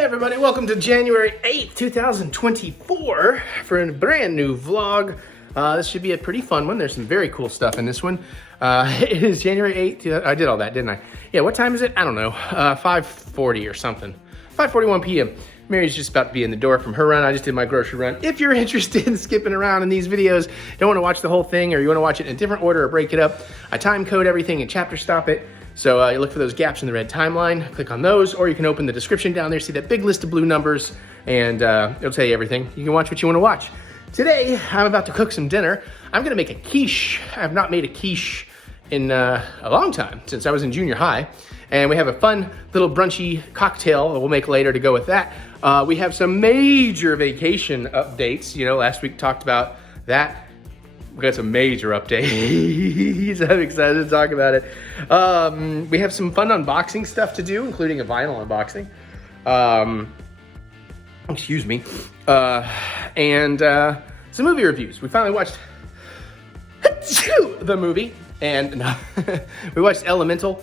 Hey everybody, welcome to January 8th, 2024 for a brand new vlog. This should be a pretty fun one. There's some very cool stuff in this one. It is January 8th. I did all that, didn't I? Yeah, what time is it? I don't know. 5:40 or something. 5:41 p.m. Mary's just about to be in the door from her run. I just did my grocery run. If you're interested in skipping around in these videos, don't want to watch the whole thing, or you want to watch it in a different order or break it up, I time code everything and chapter stop it. So you look for those gaps in the red timeline, click on those, or you can open the description down there, see that big list of blue numbers, and it'll tell you everything. You can watch what you want to watch. Today, I'm about to cook some dinner. I'm gonna make a quiche. I have not made a quiche in a long time, since I was in junior high. And we have a fun little brunchy cocktail that we'll make later to go with that. We have some major vacation updates. You know, last week talked about that. We got some major updates. I'm excited to talk about it. We have some fun unboxing stuff to do, including a vinyl unboxing. Excuse me. And some movie reviews. We finally watched the movie, and no, we watched Elemental.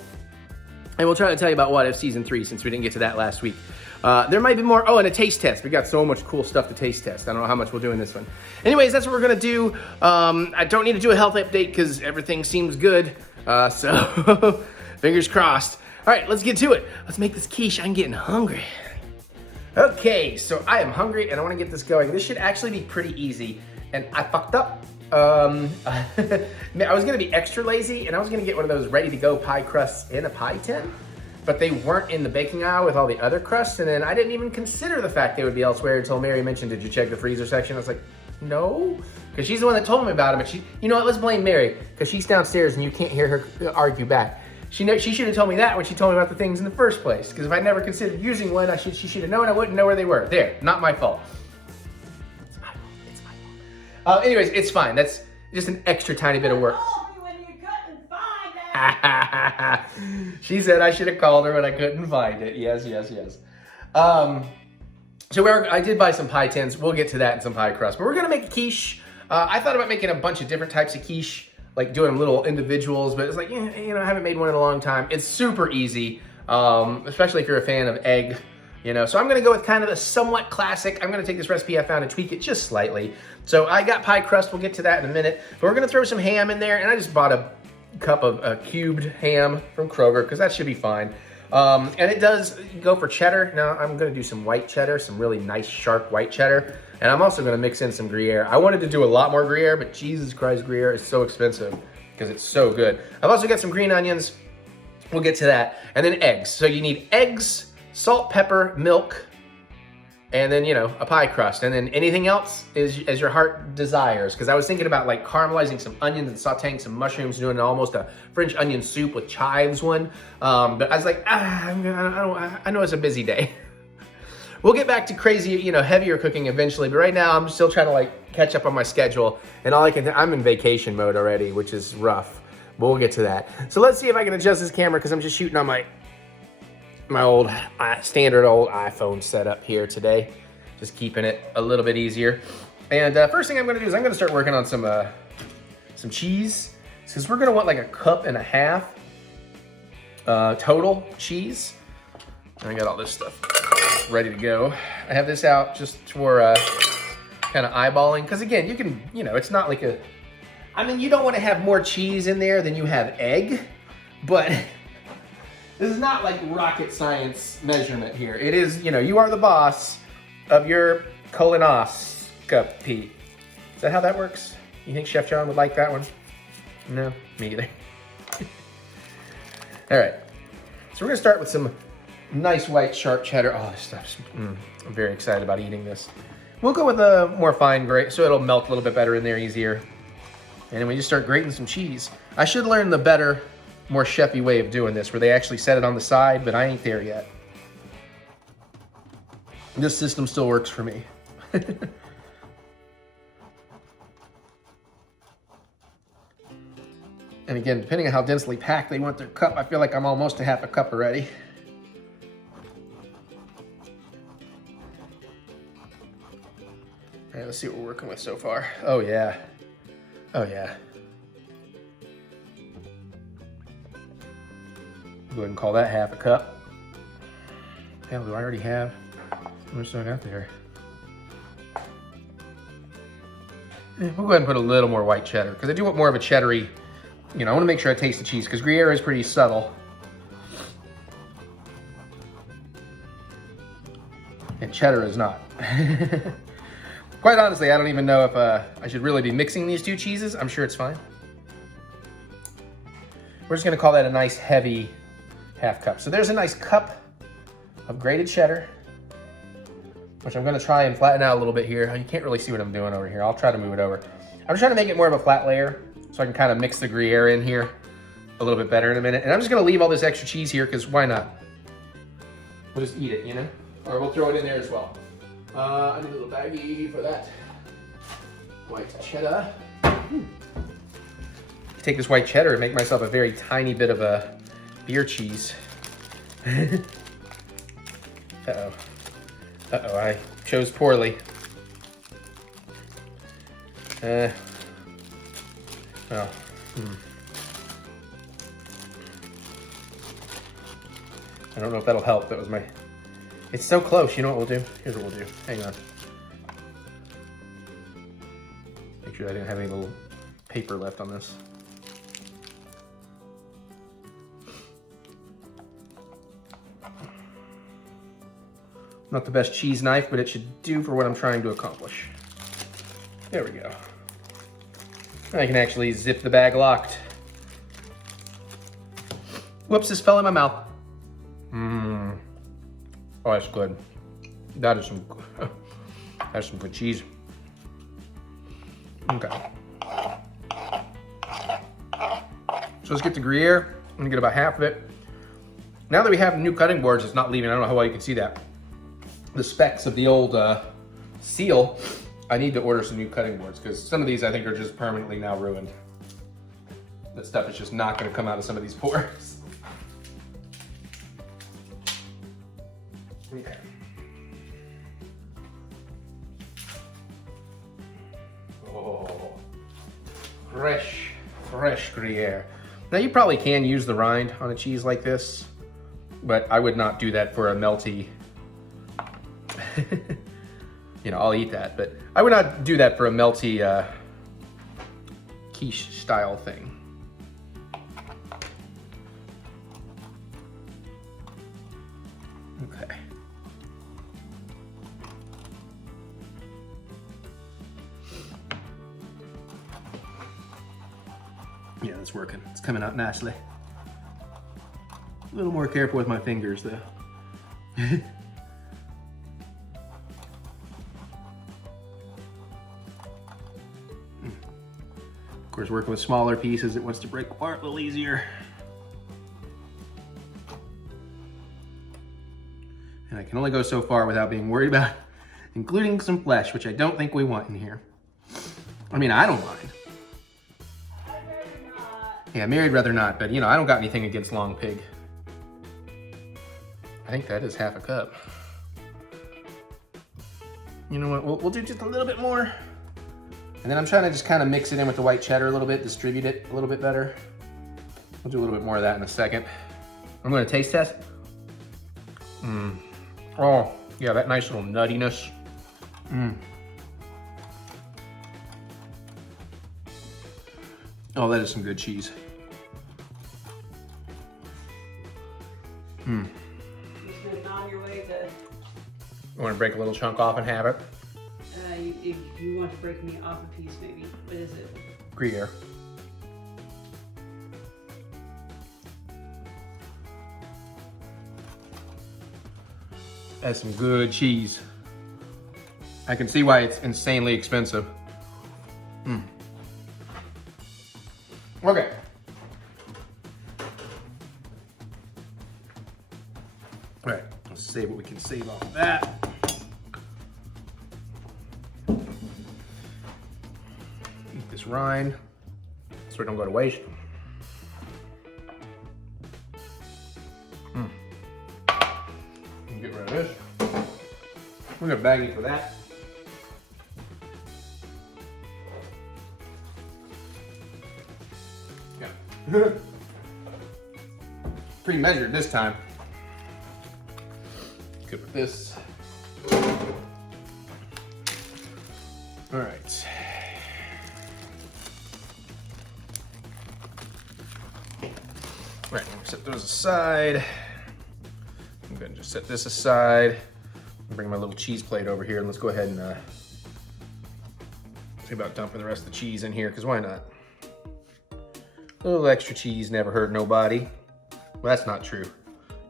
And we'll try to tell you about What If Season 3 since we didn't get to that last week. There might be more. Oh, and a taste test. We got so much cool stuff to taste test. I don't know how much we'll do in this one. Anyways, that's what we're gonna do. I don't need to do a health update because everything seems good. So fingers crossed. All right, let's get to it. Let's make this quiche. I'm getting hungry. Okay, so I am hungry and I want to get this going. This should actually be pretty easy. And I fucked up. I was gonna be extra lazy and I was gonna get one of those ready to go pie crusts in a pie tin, but they weren't in the baking aisle with all the other crusts, and then I didn't even consider the fact they would be elsewhere until Mary mentioned, did you check the freezer section? I was like, no, because she's the one that told me about them, and she, you know what, let's blame Mary, because she's downstairs and you can't hear her argue back. She should have told me that when she told me about the things in the first place, because if I never considered using one, she should have known I wouldn't know where they were. There, not my fault. Anyways, it's fine. That's just an extra tiny bit of work. She said I should have called her when I couldn't find it. Yes. So I did buy some pie tins. We'll get to that and some pie crust. But we're gonna make a quiche. I thought about making a bunch of different types of quiche, like doing them little individuals, but it's like, you know, I haven't made one in a long time. It's super easy, especially if you're a fan of egg. You know, so I'm gonna go with kind of the somewhat classic. I'm gonna take this recipe I found and tweak it just slightly. So I got pie crust, we'll get to that in a minute. But we're gonna throw some ham in there, and I just bought a cup of cubed ham from Kroger, because that should be fine. And it does go for cheddar. Now I'm gonna do some white cheddar, some really nice sharp white cheddar. And I'm also gonna mix in some Gruyere. I wanted to do a lot more Gruyere, but Jesus Christ, Gruyere is so expensive because it's so good. I've also got some green onions. We'll get to that. And then eggs. So you need eggs, salt, pepper, milk, and then, you know, a pie crust. And then anything else is as your heart desires. Because I was thinking about like caramelizing some onions and sauteing some mushrooms, doing almost a French onion soup with chives one. But I was like, I know it's a busy day. We'll get back to crazy, you know, heavier cooking eventually. But right now I'm still trying to like catch up on my schedule. And I'm in vacation mode already, which is rough. But we'll get to that. So let's see if I can adjust this camera, because I'm just shooting on my old standard old iPhone setup here today, just keeping it a little bit easier. And first thing I'm gonna do is I'm gonna start working on some cheese, because we're gonna want like a cup and a half total cheese. And I got all this stuff ready to go. I have this out just for kind of eyeballing, because again, you know, it's not like I mean, you don't want to have more cheese in there than you have egg, but this is not like rocket science measurement here. It is, you know, you are the boss of your colonoscopy. Is that how that works? You think Chef John would like that one? No, me either. All right, so we're gonna start with some nice white sharp cheddar. Oh, this stuff's, I'm very excited about eating this. We'll go with a more fine grate, so it'll melt a little bit better in there, easier. And then we just start grating some cheese. I should learn the better, more chefy way of doing this, where they actually set it on the side, but I ain't there yet. This system still works for me. And again, depending on how densely packed they want their cup, I feel like I'm almost a half a cup already. All right, let's see what we're working with so far. Oh yeah. Oh yeah. Go ahead and call that half a cup. Hell, do I already have? What else do I got there? We'll go ahead and put a little more white cheddar because I do want more of a cheddary, you know, I want to make sure I taste the cheese because Gruyere is pretty subtle. And cheddar is not. Quite honestly, I don't even know if I should really be mixing these two cheeses. I'm sure it's fine. We're just gonna call that a nice heavy half cup. So there's a nice cup of grated cheddar, which I'm gonna try and flatten out a little bit here. You can't really see what I'm doing over here. I'll try to move it over. I'm just trying to make it more of a flat layer so I can kind of mix the Gruyere in here a little bit better in a minute. And I'm just gonna leave all this extra cheese here because why not? We'll just eat it, you know? Or we'll throw it in there as well. I need a little baggie for that. White cheddar. Take this white cheddar and make myself a very tiny bit of a beer cheese. Uh-oh. Uh-oh, I chose poorly. Well. I don't know if that'll help. That was my... It's so close. You know what we'll do? Here's what we'll do. Hang on. Make sure I didn't have any little paper left on this. Not the best cheese knife, but it should do for what I'm trying to accomplish. There we go. I can actually zip the bag locked. Whoops, this fell in my mouth. Mmm. Oh, that's good. That is some, that's some good cheese. Okay. So let's get the Gruyere. I'm gonna get about half of it. Now that we have new cutting boards, it's not leaving. I don't know how well you can see that. The specs of the old seal, I need to order some new cutting boards because some of these I think are just permanently now ruined. That stuff is just not gonna come out of some of these pores. Okay. Oh, fresh Gruyere. Now you probably can use the rind on a cheese like this, but I would not do that for a melty, you know, I'll eat that, but I would not do that for a melty quiche style thing. Okay. Yeah, that's working. It's coming out nicely. A little more careful with my fingers though. Of course, working with smaller pieces, it wants to break apart a little easier. And I can only go so far without being worried about including some flesh, which I don't think we want in here. I mean, I don't mind. Yeah, Mary'd rather not, but you know, I don't got anything against long pig. I think that is half a cup. You know what, we'll do just a little bit more. And then I'm trying to just kind of mix it in with the white cheddar a little bit, distribute it a little bit better. We'll do a little bit more of that in a second. I'm gonna taste test. Oh, yeah, that nice little nuttiness. Oh, that is some good cheese. Just gonna nom your way to... You want to break a little chunk off and have it? If you want to break me off a piece, maybe. What is it? Gruyere. That's some good cheese. I can see why it's insanely expensive. Okay. All right, let's save what we can save off of that. Eat this rind so it don't go to waste. Get rid of this. We're gonna bag it for that. Yeah. Pre-measured this time. Good with this. All right. All right, I'm gonna set those aside. I'm gonna just set this aside. Bring my little cheese plate over here, and let's go ahead and think about dumping the rest of the cheese in here, because why not? A little extra cheese never hurt nobody. Well, that's not true.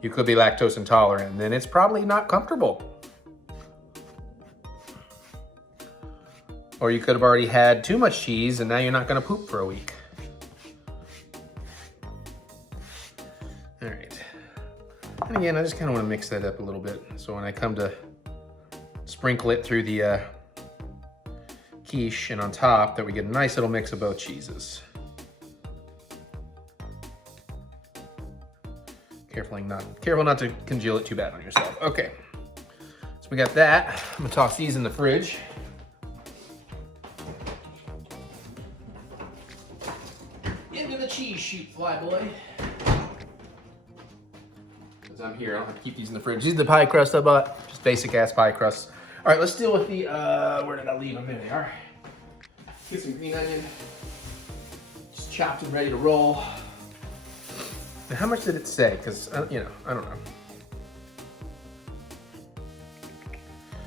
You could be lactose intolerant, and then it's probably not comfortable. Or you could have already had too much cheese, and now you're not gonna poop for a week. All right. And again, I just kind of want to mix that up a little bit. So when I come to sprinkle it through the quiche and on top, that we get a nice little mix of both cheeses. Careful not to congeal it too bad on yourself. Okay, so we got that. I'm gonna toss these in the fridge. Into the cheese chute, flyboy. Because I'm here, I don't have to keep these in the fridge. These are the pie crust I bought, just basic ass pie crust. All right, let's deal with the, where did I leave them? There they are. Get some green onion, just chopped and ready to roll. Now, how much did it say? Because, you know, I don't know.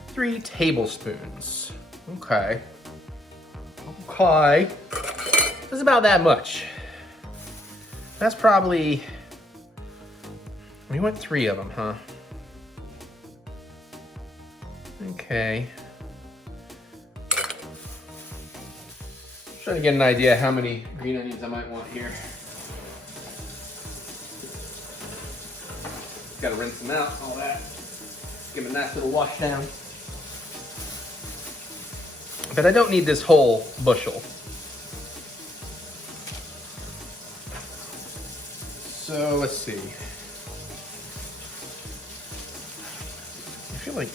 3 tablespoons. Okay. Okay. That's about that much. That's probably, we went 3 of them, huh? Okay. Trying to get an idea how many green onions I might want here. Gotta rinse them out, all that. Give them a nice little wash down. But I don't need this whole bushel. So let's see. I feel like,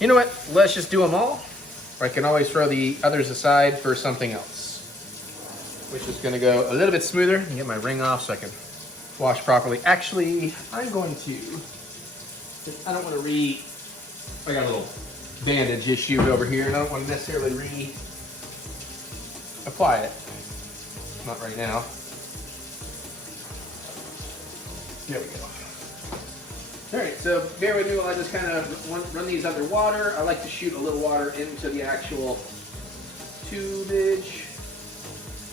you know what? Let's just do them all. Or I can always throw the others aside for something else, which is gonna go a little bit smoother and get my ring off so I can wash properly. Actually, I'm going to, I don't want to I got a little bandage issue over here, and I don't want to necessarily apply it. Not right now. There we go. All right, so bear with me while I just kind of run these under water. I like to shoot a little water into the actual tubage.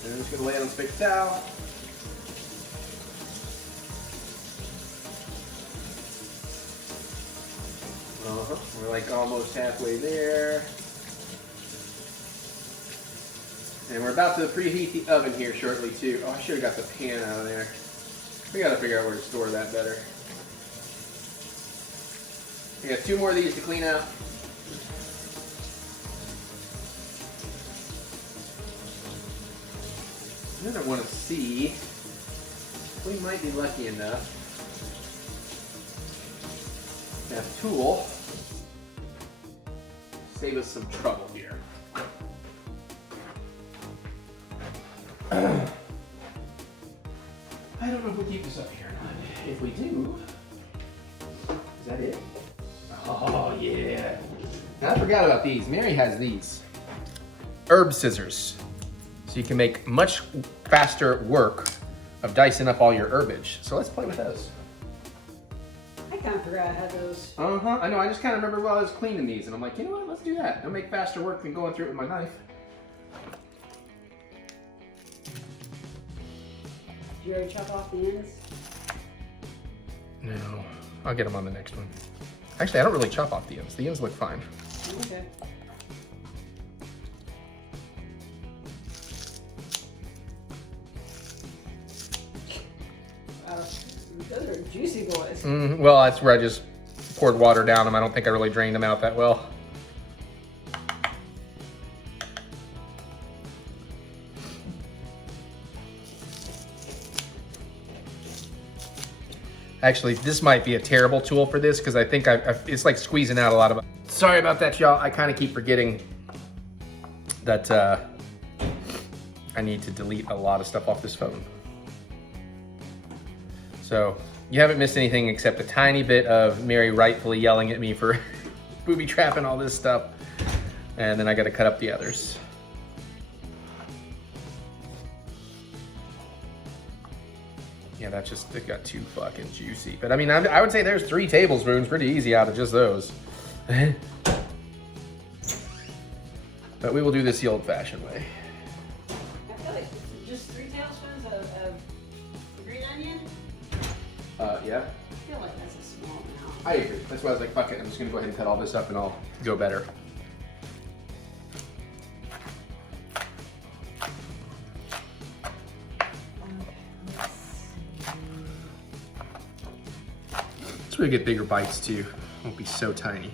And I'm just gonna lay it on a paper towel. We're like almost halfway there. And we're about to preheat the oven here shortly too. Oh, I should have got the pan out of there. We gotta figure out where to store that better. We got 2 more of these to clean out. Then I want to see if we might be lucky enough to have a tool save us some trouble here. I don't know if we'll keep this up here or not. If we do, is that it? Oh yeah. Now, I forgot about these. Mary has these herb scissors. So you can make much faster work of dicing up all your herbage. So let's play with those. I kind of forgot I had those. Uh-huh, I know, I just kind of remember while I was cleaning these and I'm like, you know what, let's do that. It'll make faster work than going through it with my knife. Did you already chop off the ends? No, I'll get them on the next one. Actually, I don't really chop off the ends. The ends look fine. Okay. Wow, those are juicy boys. Well, that's where I just poured water down them. I don't think I really drained them out that well. Actually, this might be a terrible tool for this because I think it's like squeezing out a lot of it. Sorry about that, y'all. I kind of keep forgetting that I need to delete a lot of stuff off this phone. So You haven't missed anything except a tiny bit of Mary rightfully yelling at me for booby trapping all this stuff. And then I gotta cut up the others. Yeah, that just, it got too fucking juicy. But I mean, I would say there's 3 tablespoons pretty easy out of just those. But we will do this the old-fashioned way. I feel like just 3 tablespoons of green onion. Yeah. I feel like that's a small amount. I agree. That's why I was like, fuck it. I'm just gonna go ahead and cut all this up and I'll go better. It's really get bigger bites too. Won't be so tiny.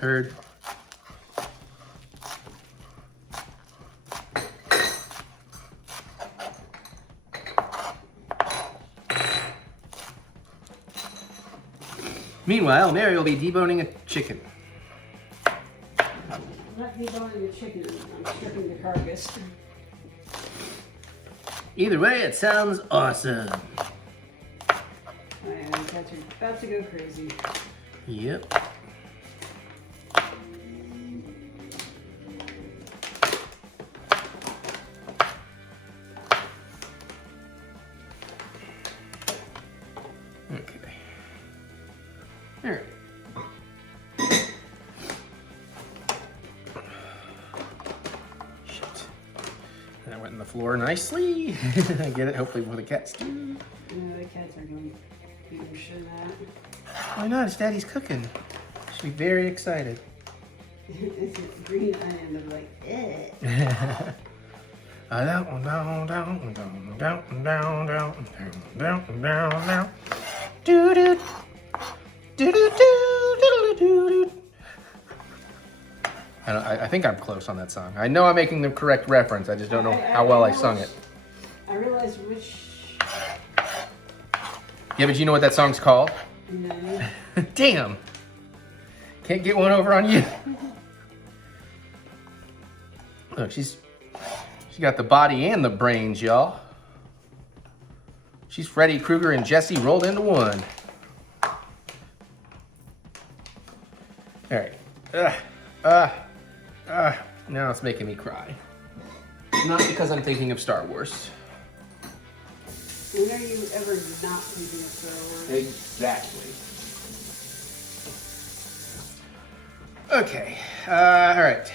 Heard. Meanwhile, Mary will be deboning a chicken. I'm not deboning the chicken, I'm stripping the carcass. Either way, it sounds awesome. My cats are about to go crazy. Yep. Okay. All right. Shit. That went in the floor nicely. I get it, hopefully before the cats do. No, the cats are going to be sure that. Why not? It's Daddy's cooking. Should be very excited. It's a green onion, they're like, eh. Down, down, down, down, down, down, down, down, down, down. Doo doo. Doo doo doo doo doo. I think I'm close on that song. I know I'm making the correct reference. I just don't know how well I sung it. I realized which. Yeah, but you know what that song's called? No. Damn. Can't get one over on you. Look, she got the body and the brains, y'all. She's Freddy Krueger and Jesse rolled into one. All right. Now it's making me cry. Not because I'm thinking of Star Wars. When are you ever not thinking of Star Wars? Exactly. Okay. All right.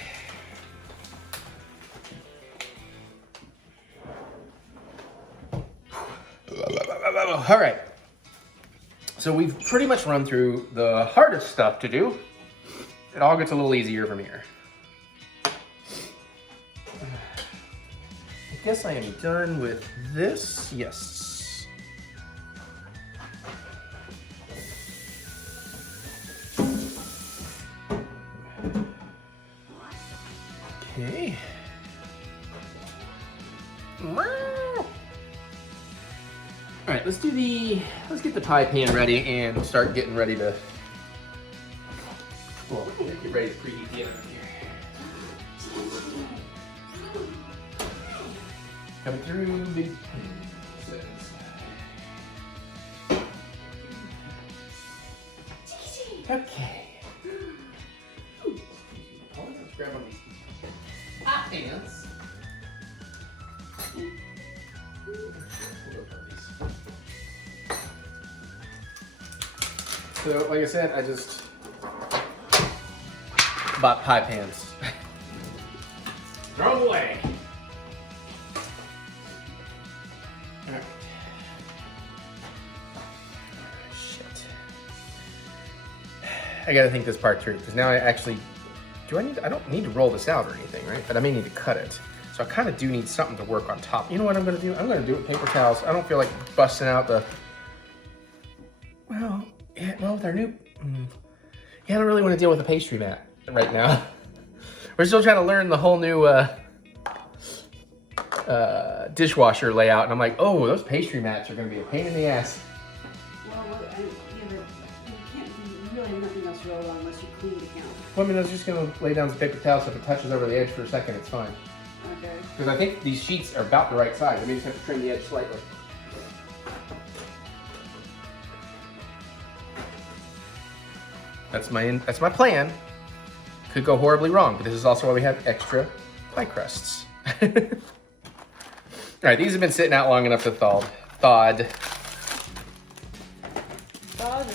All right. So we've pretty much run through the hardest stuff to do. It all gets a little easier from here. I guess I am done with this. Yes. Okay. All right, let's get the pie pan ready and start getting ready to, well, get ready to preheat the oven here. Coming through big okay. Let's grab one of these hot pans. So, like I said, I just bought pie pans. Throw them away. All right. Shit. I gotta think this part through because now I actually, I don't need to roll this out or anything, right? But I may need to cut it. So I kind of do need something to work on top. You know what I'm gonna do? I'm gonna do it with paper towels. I don't feel like busting out the, well, yeah, well, with our new, yeah, I don't really want to deal with a pastry mat right now. We're still trying to learn the whole new dishwasher layout, and I'm like, oh, those pastry mats are going to be a pain in the ass. Well, you can't really have nothing else to roll on unless you clean the counter. Well, I mean, I was just going to lay down some paper towels so if it touches over the edge for a second, it's fine. Okay. Because I think these sheets are about the right size. I may just have to trim the edge slightly. That's my plan. Could go horribly wrong, but this is also why we have extra pie crusts. All right, these have been sitting out long enough to thawed. Thawed or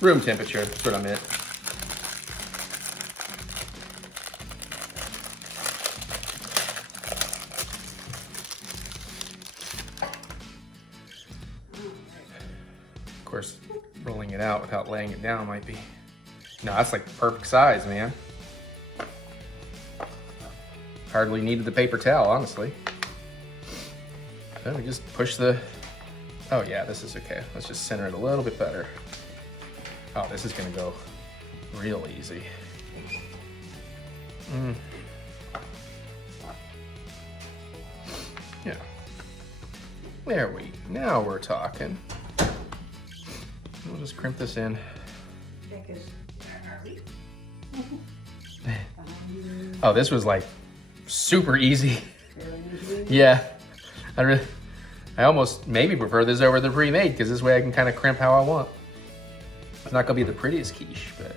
Room temperature, that's what I meant. Of course, rolling it out without laying it down might be... No, that's like the perfect size, man. Hardly needed the paper towel, honestly. Then we just push the... Oh yeah, this is okay. Let's just center it a little bit better. Oh, this is gonna go real easy. Yeah. Now we're talking. We'll just crimp this in. Oh, this was like super easy. Yeah. I almost maybe prefer this over the pre-made because this way I can kind of crimp how I want. It's not gonna be the prettiest quiche, but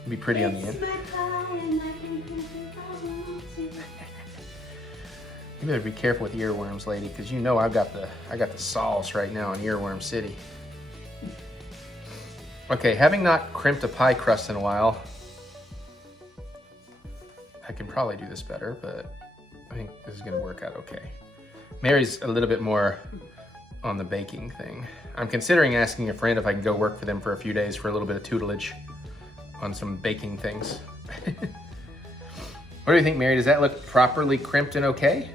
it'll be pretty on the end. You better be careful with earworms, lady, because you know I got the sauce right now in Earworm City. Okay, having not crimped a pie crust in a while, I can probably do this better, but I think this is gonna work out okay. Mary's a little bit more on the baking thing. I'm considering asking a friend if I can go work for them for a few days for a little bit of tutelage on some baking things. What do you think, Mary? Does that look properly crimped and okay?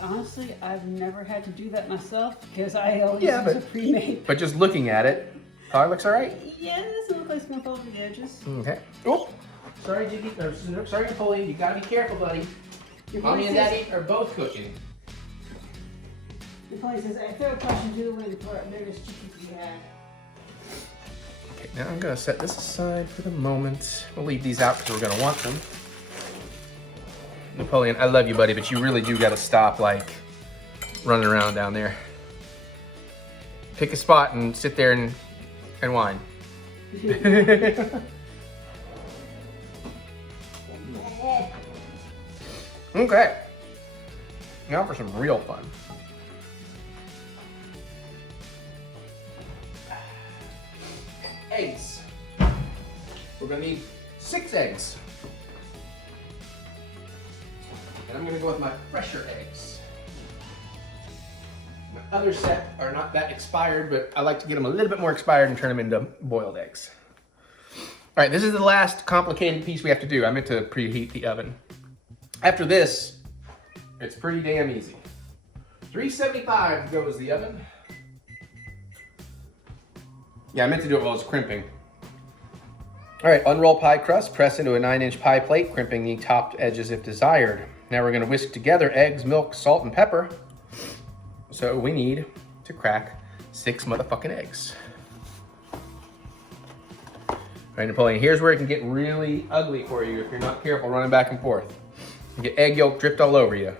Honestly, I've never had to do that myself because I always use a pre-made. But just looking at it, probably looks all right. Yeah, it doesn't look like it's gonna fall over the edges. Okay. Oh, sorry, Jiggy. Sorry, Napoleon. You gotta be careful, buddy. Mommy and Daddy are both cooking. Napoleon says, I throw a question to the wind for our biggest chickens we had. Okay, now I'm gonna set this aside for the moment. We'll leave these out because we're gonna want them. Napoleon, I love you, buddy, but you really do gotta stop, like, running around down there. Pick a spot and sit there and whine. Okay. Now for some real fun. Eggs. We're gonna need 6 eggs. And I'm gonna go with my fresher eggs. My other set are not that expired, but I like to get them a little bit more expired and turn them into boiled eggs. All right, this is the last complicated piece we have to do. I meant to preheat the oven. After this, it's pretty damn easy. 375 goes the oven. Yeah, I meant to do it while I was crimping. All right, unroll pie crust, press into a 9-inch pie plate, crimping the topped edges if desired. Now we're gonna whisk together eggs, milk, salt, and pepper. So we need to crack 6 motherfucking eggs. All right, Napoleon, here's where it can get really ugly for you if you're not careful running back and forth. You get egg yolk dripped all over you.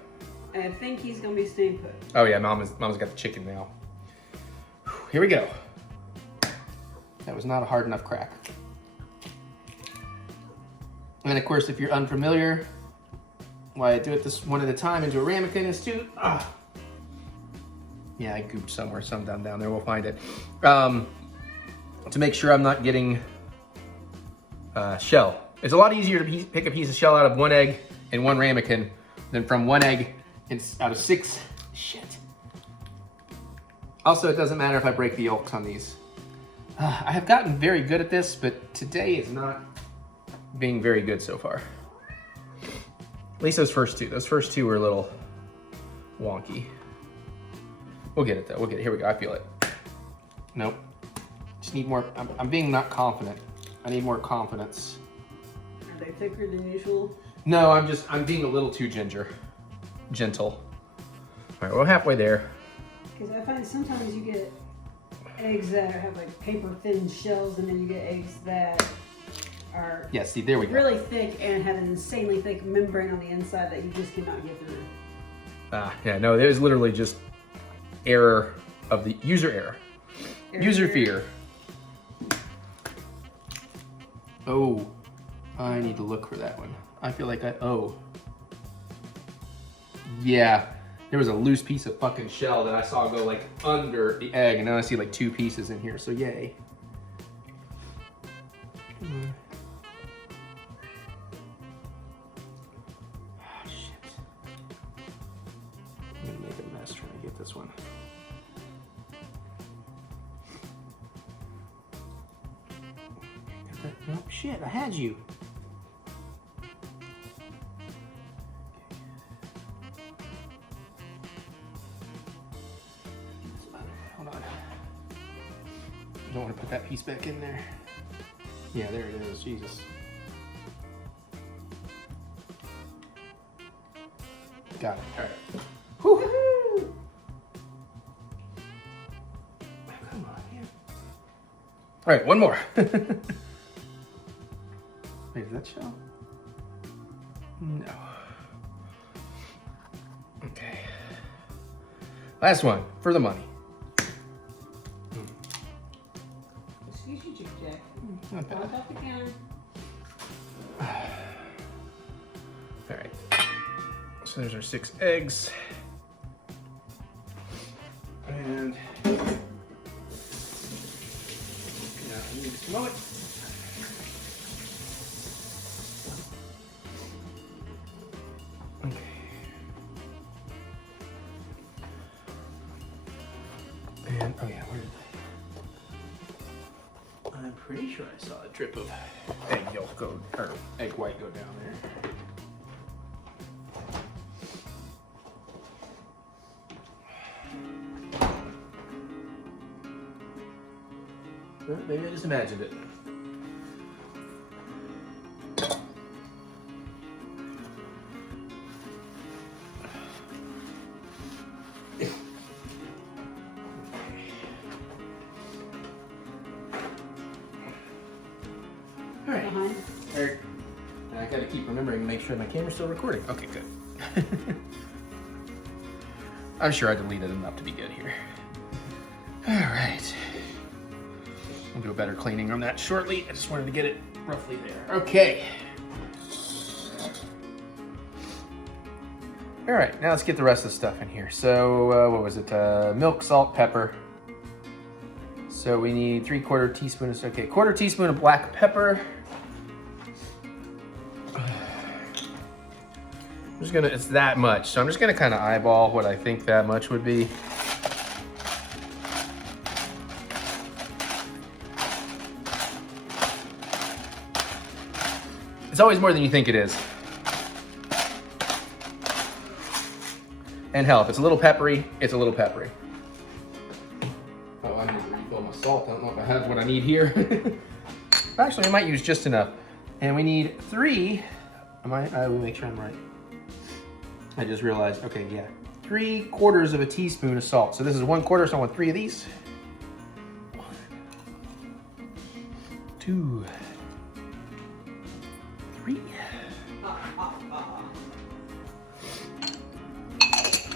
I think he's gonna be staying put. Oh yeah, Mama's got the chicken now. Here we go. That was not a hard enough crack. And of course, if you're unfamiliar, why I do it this one at a time into a ramekin is to, yeah, I gooped somewhere, some down there, we'll find it. To make sure I'm not getting shell. It's a lot easier to pick a piece of shell out of 1 egg in 1 ramekin than from 1 egg out of 6. Shit. Also, it doesn't matter if I break the yolks on these. I have gotten very good at this, but today is not being very good so far. At least those first two. Those first two were a little wonky. We'll get it though. We'll get it. Here we go. I feel it. Nope. Just need more. I'm being not confident. I need more confidence. Are they thicker than usual? No, I'm being a little too gentle. All right, we're halfway there. Because I find sometimes you get eggs that have like paper thin shells, and then you get eggs that are Yeah, see, there we go. really thick and have an insanely thick membrane on the inside that you just cannot get through. Yeah, no, there's literally just error of the user error. User fear. Oh, I need to look for that one. I feel like yeah, there was a loose piece of fucking shell that I saw go like under the egg, and now I see like 2 pieces in here, so yay. Oh, shit. I'm gonna make a mess trying to get this one. No, shit, I had you. Hold on. Don't want to put that piece back in there. Yeah, there it is, Jesus. Got it, all right. Whew. Come on, man. All right, one more. Wait, is that shell? No. Okay. Last one, for the money. Excuse you, Chick Jack. Not bad. Walk off the counter. All right. So there's our 6 eggs. And now I need to smell it. Okay. And oh yeah, where did I'm pretty sure I saw a drip of egg yolk go, or egg white go down there. Well, maybe I just imagined it. All right, Eric, I gotta keep remembering to make sure my camera's still recording. Okay, good. I'm sure I deleted enough to be good here. All right. I'll do a better cleaning on that shortly. I just wanted to get it roughly there. Okay. All right, now let's get the rest of the stuff in here. So, what was it? Milk, salt, pepper. So we need 3/4 teaspoon of, okay, 1/4 teaspoon of black pepper. I'm just gonna, it's that much. So I'm just gonna kind of eyeball what I think that much would be. It's always more than you think it is. And hell, if it's a little peppery, it's a little peppery. Oh, I need to refill my salt. I don't know if I have what I need here. Actually, I might use just enough. And we need 3, I will make sure I'm right. I just realized, okay, yeah. 3/4 of a teaspoon of salt. So this is 1/4, so I want 3 of these. 1, 2, 3.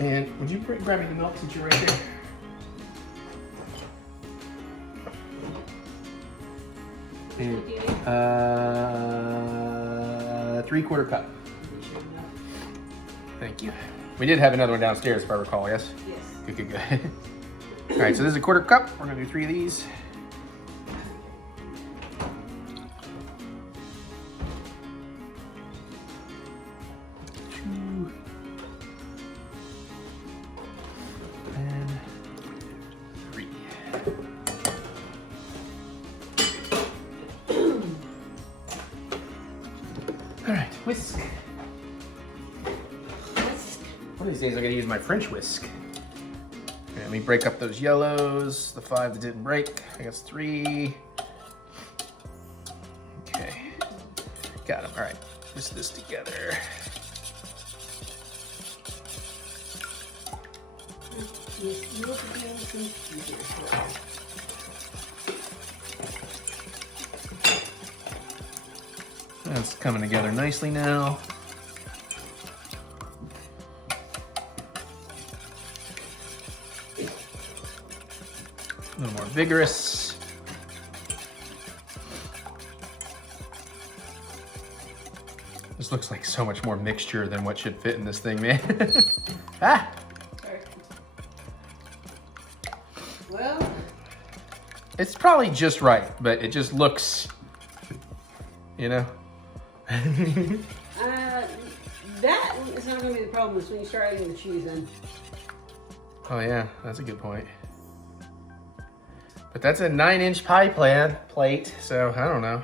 And would you grab me the milk since you're right there? And 3/4 cup. Thank you. We did have another one downstairs, if I recall, yes? Yes. Good, good, good. All right, so this is a 1/4 cup. We're gonna do 3 of these. All right, whisk. One of these days I'm gonna use my French whisk. Okay, let me break up those yellows, the 5 that didn't break. I guess 3. Okay, got them. All right, whisk this together. coming together nicely now. A little more vigorous. This looks like so much more mixture than what should fit in this thing, man. Ah! Sorry. Well, it's probably just right, but it just looks, you know? that is not going to be the problem. Is when you start adding the cheese in. Oh yeah, that's a good point. But that's a 9-inch pie plate, so I don't know.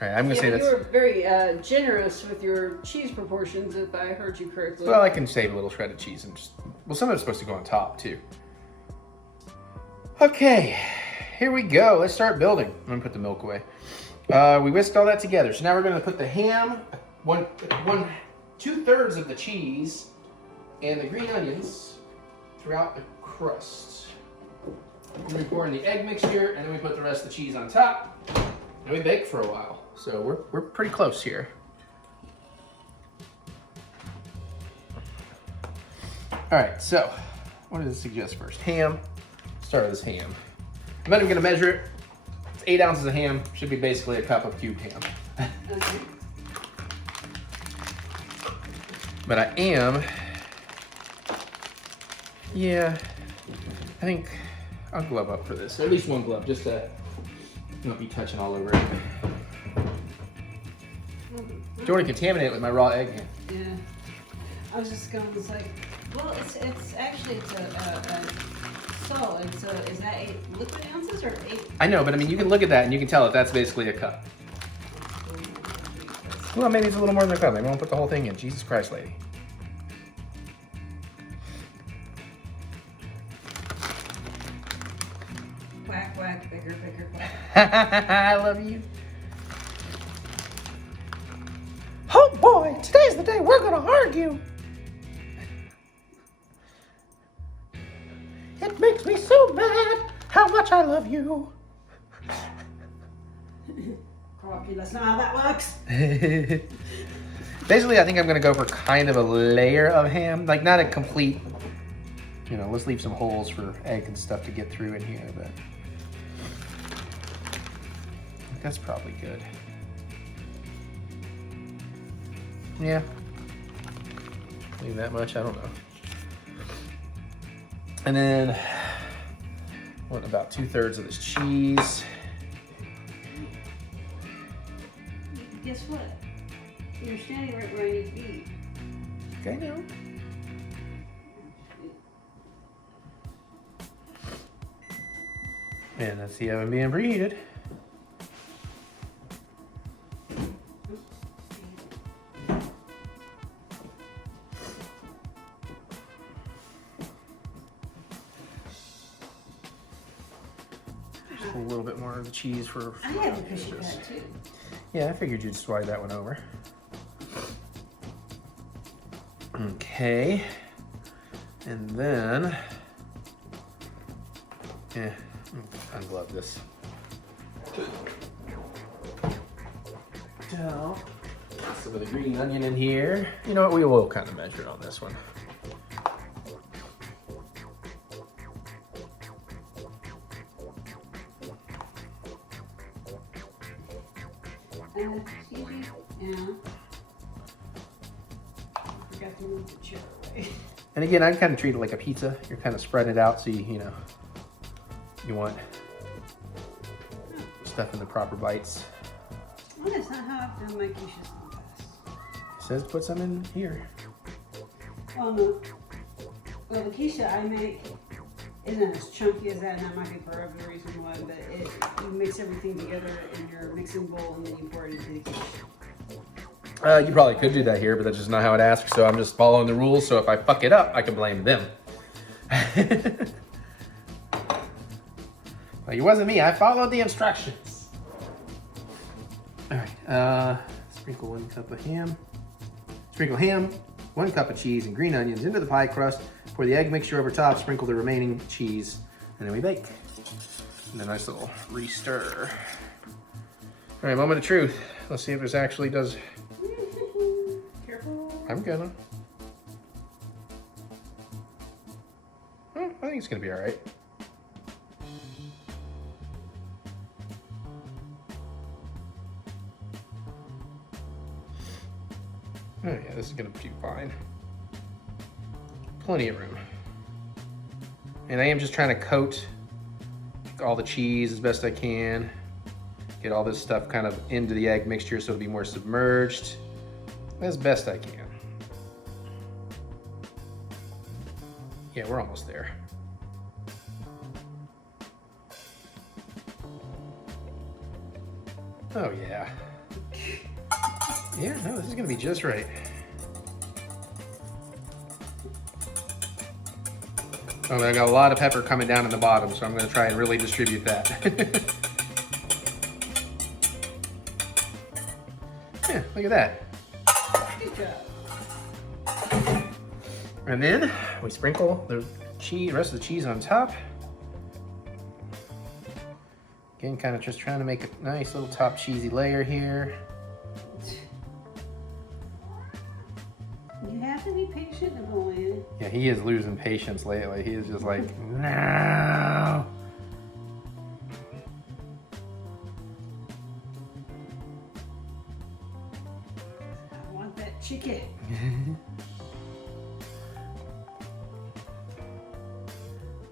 All right, I'm gonna say that's. You were very generous with your cheese proportions, if I heard you correctly. Well, I can save a little shredded cheese and just. Well, some of it's supposed to go on top too. Okay, here we go. Let's start building. I'm gonna put the milk away. We whisked all that together, so now we're gonna put the ham, 2/3 of the cheese, and the green onions throughout the crust. Then we pour in the egg mixture, and then we put the rest of the cheese on top, and we bake for a while. So we're pretty close here. All right, so what does it suggest first? Ham. Start with this ham. I'm not even gonna measure it. It's 8 ounces of ham. Should be basically a cup of cubed ham. Okay. But I am, yeah, I think I'll glove up for this. At least one glove, just to not be touching all over it. Don't want to contaminate it with my raw egg. Yeah. I was just going to say, well, it's actually a solid. So is that 8 liquid ounces or 8? I know, but I mean, you can look at that and you can tell that that's basically a cup. Well, maybe it's a little more than a cup. Maybe I won't put the whole thing in. Jesus Christ, lady. Whack, whack, bigger, bigger, whack. I love you. Oh boy, today's the day we're gonna argue. It makes me so mad how much I love you. Crocky, that's not how that works. Basically, I think I'm gonna go for kind of a layer of ham, like not a complete, you know, let's leave some holes for egg and stuff to get through in here, but I think that's probably good. Yeah. Leave that much, I don't know. And then, I want about 2/3 of this cheese. Guess what? You're standing right where I need to be. Okay, now. And that's the oven being preheated. Just a little bit more of the cheese for. I have a cushy pad too. Yeah, I figured you'd slide that one over. Okay. And then, unglove this. Now, some of the green onion in here. You know what, we will kind of measure it on this one. Excuse me? Yeah. I forgot to move the chair away. And again, I kind of treat it like a pizza. You're kind of spreading it out so you know, you want stuff in the proper bites. Well, that's not how I've done my quiches in the past. It says put some in here. Oh no. Well, the quiche I make isn't as chunky as that, and that might be part of the reason why, but you mix everything together in your mixing bowl and then you pour it into the quiche. You probably could do that here, but that's just not how it asks, so I'm just following the rules, so if I fuck it up, I can blame them. Well, it wasn't me, I followed the instructions. All right, sprinkle 1 cup of ham. Sprinkle ham, 1 cup of cheese and green onions into the pie crust. Pour the egg mixture over top, sprinkle the remaining cheese, and then we bake. And a nice little re-stir. All right, moment of truth. Let's see if this actually does. Careful. I'm gonna. I think it's gonna be all right. Oh yeah, this is gonna be fine. Plenty of room. And I am just trying to coat all the cheese as best I can. Get all this stuff kind of into the egg mixture so it'll be more submerged as best I can. Yeah, we're almost there. Oh yeah. Yeah, no, this is gonna be just right. Oh, I got a lot of pepper coming down in the bottom, so I'm gonna try and really distribute that. Yeah, look at that. Good job. And then we sprinkle the cheese, rest of the cheese on top. Again, kind of just trying to make a nice little top cheesy layer here. You have to be patient, Napoleon. Yeah, he is losing patience lately. He is just like, no. I want that chicken.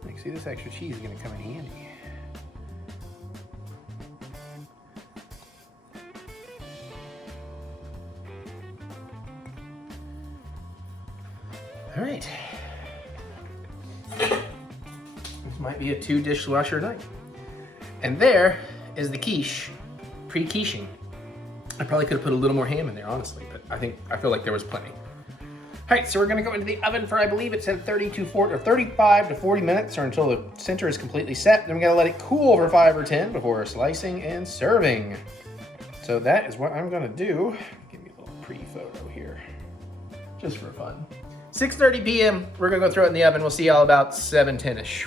Like, see, this extra cheese is gonna come in handy. All right. This might be a 2 dishwasher night. And there is the quiche, pre-quiching. I probably could have put a little more ham in there, honestly, but I feel like there was plenty. All right, so we're gonna go into the oven for, I believe it said 35 to 40 minutes, or until the center is completely set. Then we gotta let it cool over 5 or 10 before slicing and serving. So that is what I'm gonna do. Give me a little pre-photo here, just for fun. 6:30 p.m. We're gonna go throw it in the oven. We'll see y'all about 7:10ish.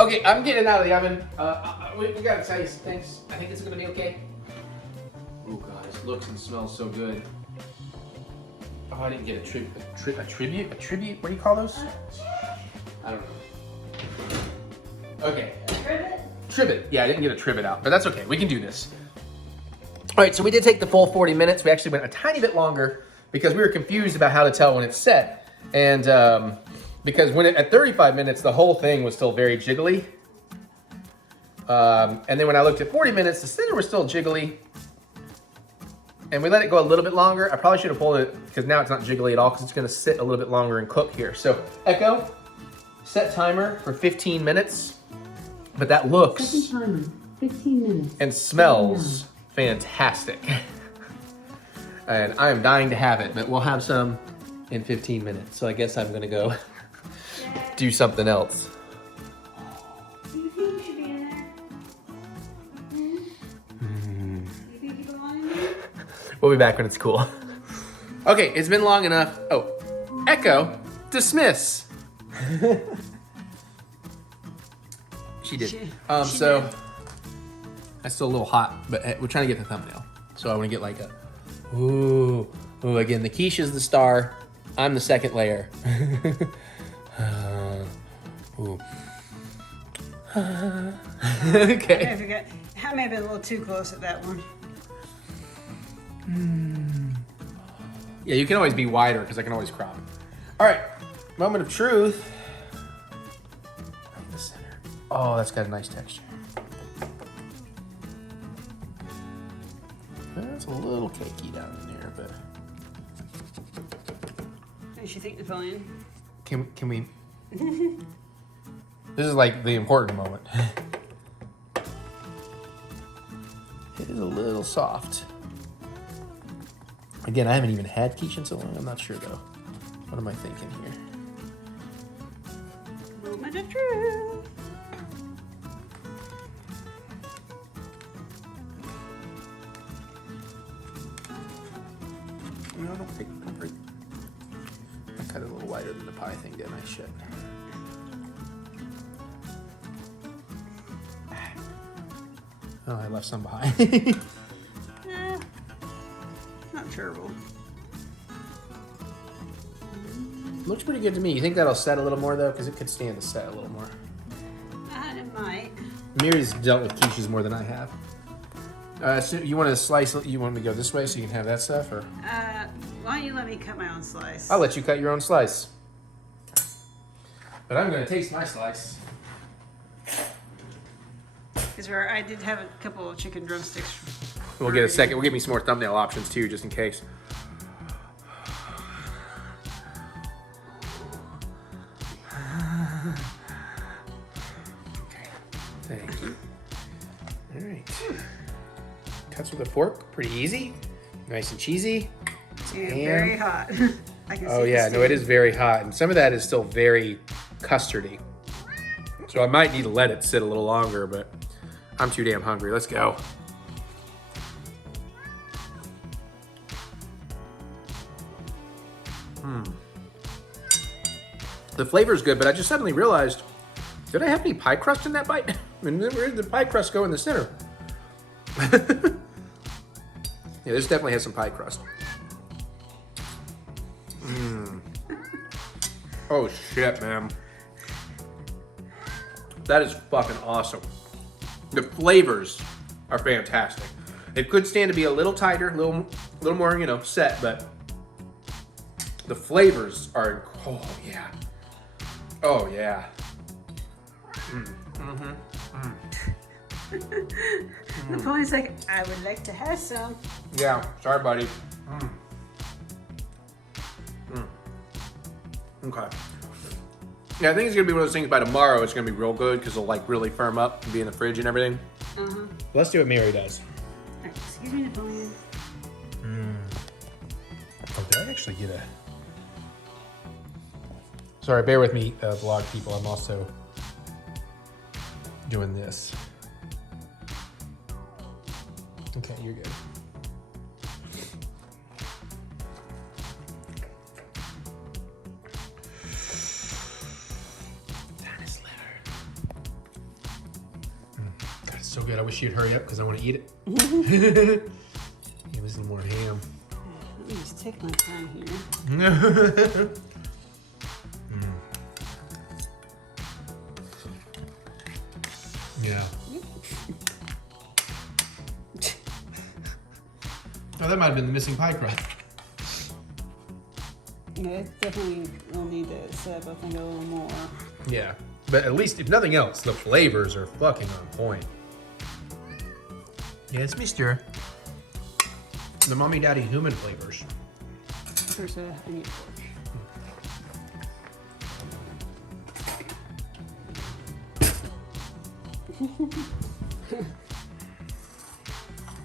Okay, I'm getting out of the oven. We gotta tell you some things. I think it's gonna be okay. Oh God, it looks and smells so good. Oh, I didn't get a tribute. What do you call those? I don't know. Okay. Trivet. Yeah, I didn't get a trivet out, but that's okay. We can do this. All right, so we did take the full 40 minutes. We actually went a tiny bit longer because we were confused about how to tell when it's set. And because at 35 minutes, the whole thing was still very jiggly. And then when I looked at 40 minutes, the center was still jiggly. And we let it go a little bit longer. I probably should have pulled it because now it's not jiggly at all because it's gonna sit a little bit longer and cook here. So Echo, set timer for 15 minutes. But that looks Second timer, 15 minutes. and smells fantastic. And I am dying to have it, but we'll have some in 15 minutes. So I guess I'm gonna go do something else. Do you think you should be in there? You think you belong in there? We'll be back when it's cool. Okay, it's been long enough. Oh, Echo, dismiss. She did. She So did. that's still a little hot, but we're trying to get the thumbnail. So I want to get like a, ooh, again, the quiche is the star. I'm the second layer. Ooh. Okay. I forgot. I may have been a little too close at that one. Yeah, you can always be wider because I can always crop it. All right, moment of truth. Right in the center. Oh, that's got a nice texture. That's a little cakey down in there, but What does she think, Napoleon? can we? This is like the important moment. It is a little soft. Again, I haven't even had quiche in so long. I'm not sure though. What am I thinking here? Moment of truth. No, don't break. I cut it a little wider than the pie thing, didn't I? Shit. Oh, I left some behind. terrible. Looks pretty good to me. You think that'll set a little more though? Because it could stand to set a little more. It might. Miri's dealt with quiches more than I have. So you want to slice? You want me to go this way so you can have that stuff, or? Why don't you let me cut my own slice? I'll let you cut your own slice. But I'm going to taste my slice. Because I did have a couple of chicken drumsticks. We'll get a second. We'll give me some more thumbnail options too, just in case. Okay. Thank you. All right. Cuts with a fork, pretty easy, nice and cheesy. And very hot. I can Oh see yeah, the no, it steam. is very hot, and some of that is still very custardy. So I might need to let it sit a little longer, but I'm too damn hungry. Let's go. The flavor is good, but I just suddenly realized, did I have any pie crust in that bite? And where did the pie crust go in the center? Yeah, this definitely has some pie crust. Oh shit, man. That is fucking awesome. The flavors are fantastic. It could stand to be a little tighter, a little more, you know, set, but the flavors are, oh yeah. Oh yeah. The boy's like, I would like to have some. Yeah, sorry buddy. Okay. Yeah, I think it's gonna be one of those things by tomorrow, it's gonna be real good because it'll like really firm up and be in the fridge and everything. Let's do what Mary does. Excuse me, Napoleon. Oh, did I actually get a... Sorry, bear with me, vlog people. I'm also doing this. Okay, you're good. God, it's so good. I wish you'd hurry up because I want to eat it. Give us some more ham. Let me just take my time here. Yeah. Oh, that might have been the missing pie crust. Yeah, it definitely will need to set up, I think, a little more. Yeah, but at least, if nothing else, the flavors are fucking on point. Yes, mister. The mommy daddy human flavors. There's a onion pork.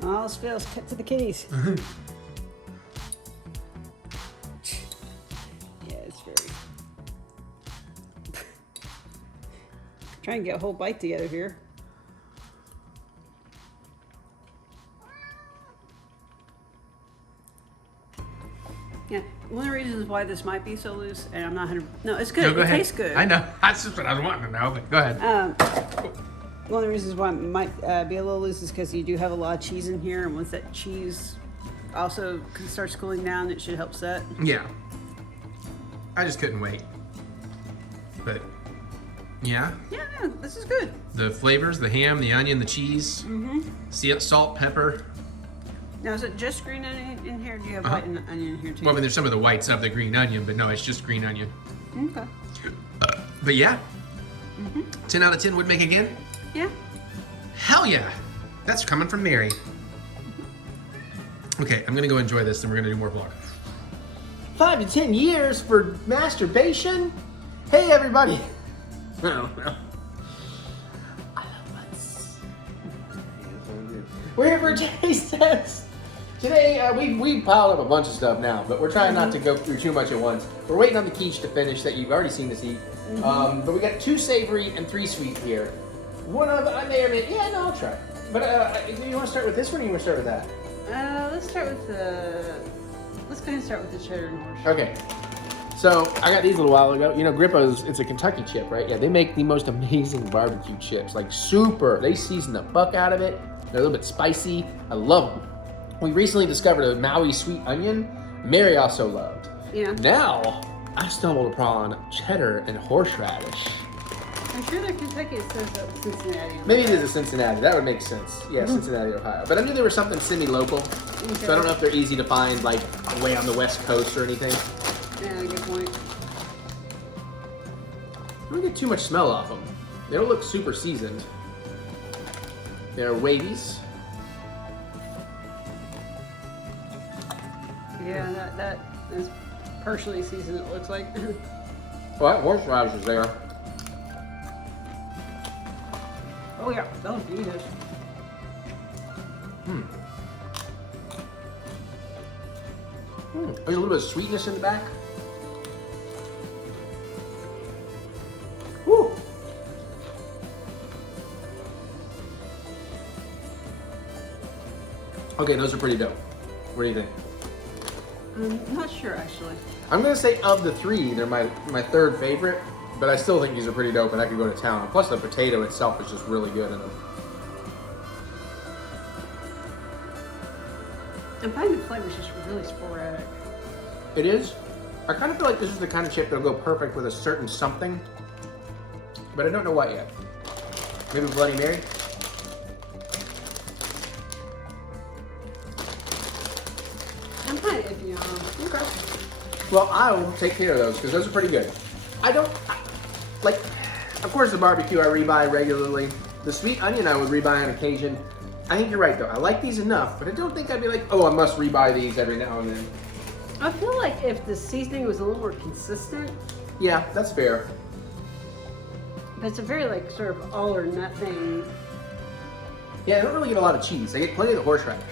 All spills cut to the kitties. Yeah, it's very. Try and get a whole bite together here. Yeah, one of the reasons why this might be so loose, and I'm not 100. No, it's good. No, go it ahead. tastes good. I know. That's just what I was wanting to know, but go ahead. One of the reasons why it might be a little loose is because you do have a lot of cheese in here, and once that cheese also starts cooling down, it should help set. Yeah. I just couldn't wait. But, yeah. Yeah, no, this is good. The flavors, the ham, the onion, the cheese. Salt, pepper. Now, is it just green onion in here? Or do you have white onion in here too? Well, I mean, there's some of the whites of the green onion, but no, it's just green onion. Okay. But yeah. 10 out of 10 would make again? Yeah. Hell yeah. That's coming from Mary. Okay, I'm gonna go enjoy this and we're gonna do more vlog. 5 to 10 years for masturbation? Hey everybody. I don't know. We're here for a taste test. Today, we piled up a bunch of stuff now, but we're trying not to go through too much at once. We're waiting on the quiche to finish that you've already seen us eat. But we got 2 savory and 3 sweet here. One of I may or may, yeah, no, I'll try. But do you want to start with this one or you want to start with that? Let's start with the. Let's go ahead and start with the cheddar and horse. Okay. So I got these a little while ago. You know, Grippo's, it's a Kentucky chip, right? Yeah, they make the most amazing barbecue chips. Like super. They season the fuck out of it. They're a little bit spicy. I love them. We recently discovered a Maui sweet onion. Mary also loved. Yeah. Now, I stumbled upon cheddar and horseradish. I'm sure they're Kentucky. It says Cincinnati. Maybe it is a Cincinnati. That would make sense. Yeah, Cincinnati, Ohio. But I knew there was something semi-local. Okay. So I don't know if they're easy to find, like, way on the West Coast or anything. Yeah, good point. I don't get too much smell off them. They don't look super seasoned. They're wavies. Yeah, that is partially seasoned, it looks like. Well, that horseradish is there. Oh yeah, that was delicious. There's a little bit of sweetness in the back. Woo. Okay, those are pretty dope. What do you think? I'm not sure actually. I'm gonna say of the three, they're my third favorite, but I still think these are pretty dope and I could go to town. Plus the potato itself is just really good in them. I'm finding the flavor's just really sporadic. It is. I kind of feel like this is the kind of chip that'll go perfect with a certain something, but I don't know what yet. Maybe Bloody Mary? I'm kind of iffy on them. Okay. Well, I will take care of those because those are pretty good. Like, of course the barbecue I rebuy regularly. The sweet onion I would rebuy on occasion. I think you're right though. I like these enough, but I don't think I'd be like, oh, I must rebuy these every now and then. I feel like if the seasoning was a little more consistent, Yeah, that's fair. but it's a very like sort of all or nothing. Yeah, I don't really get a lot of cheese. I get plenty of the horseradish,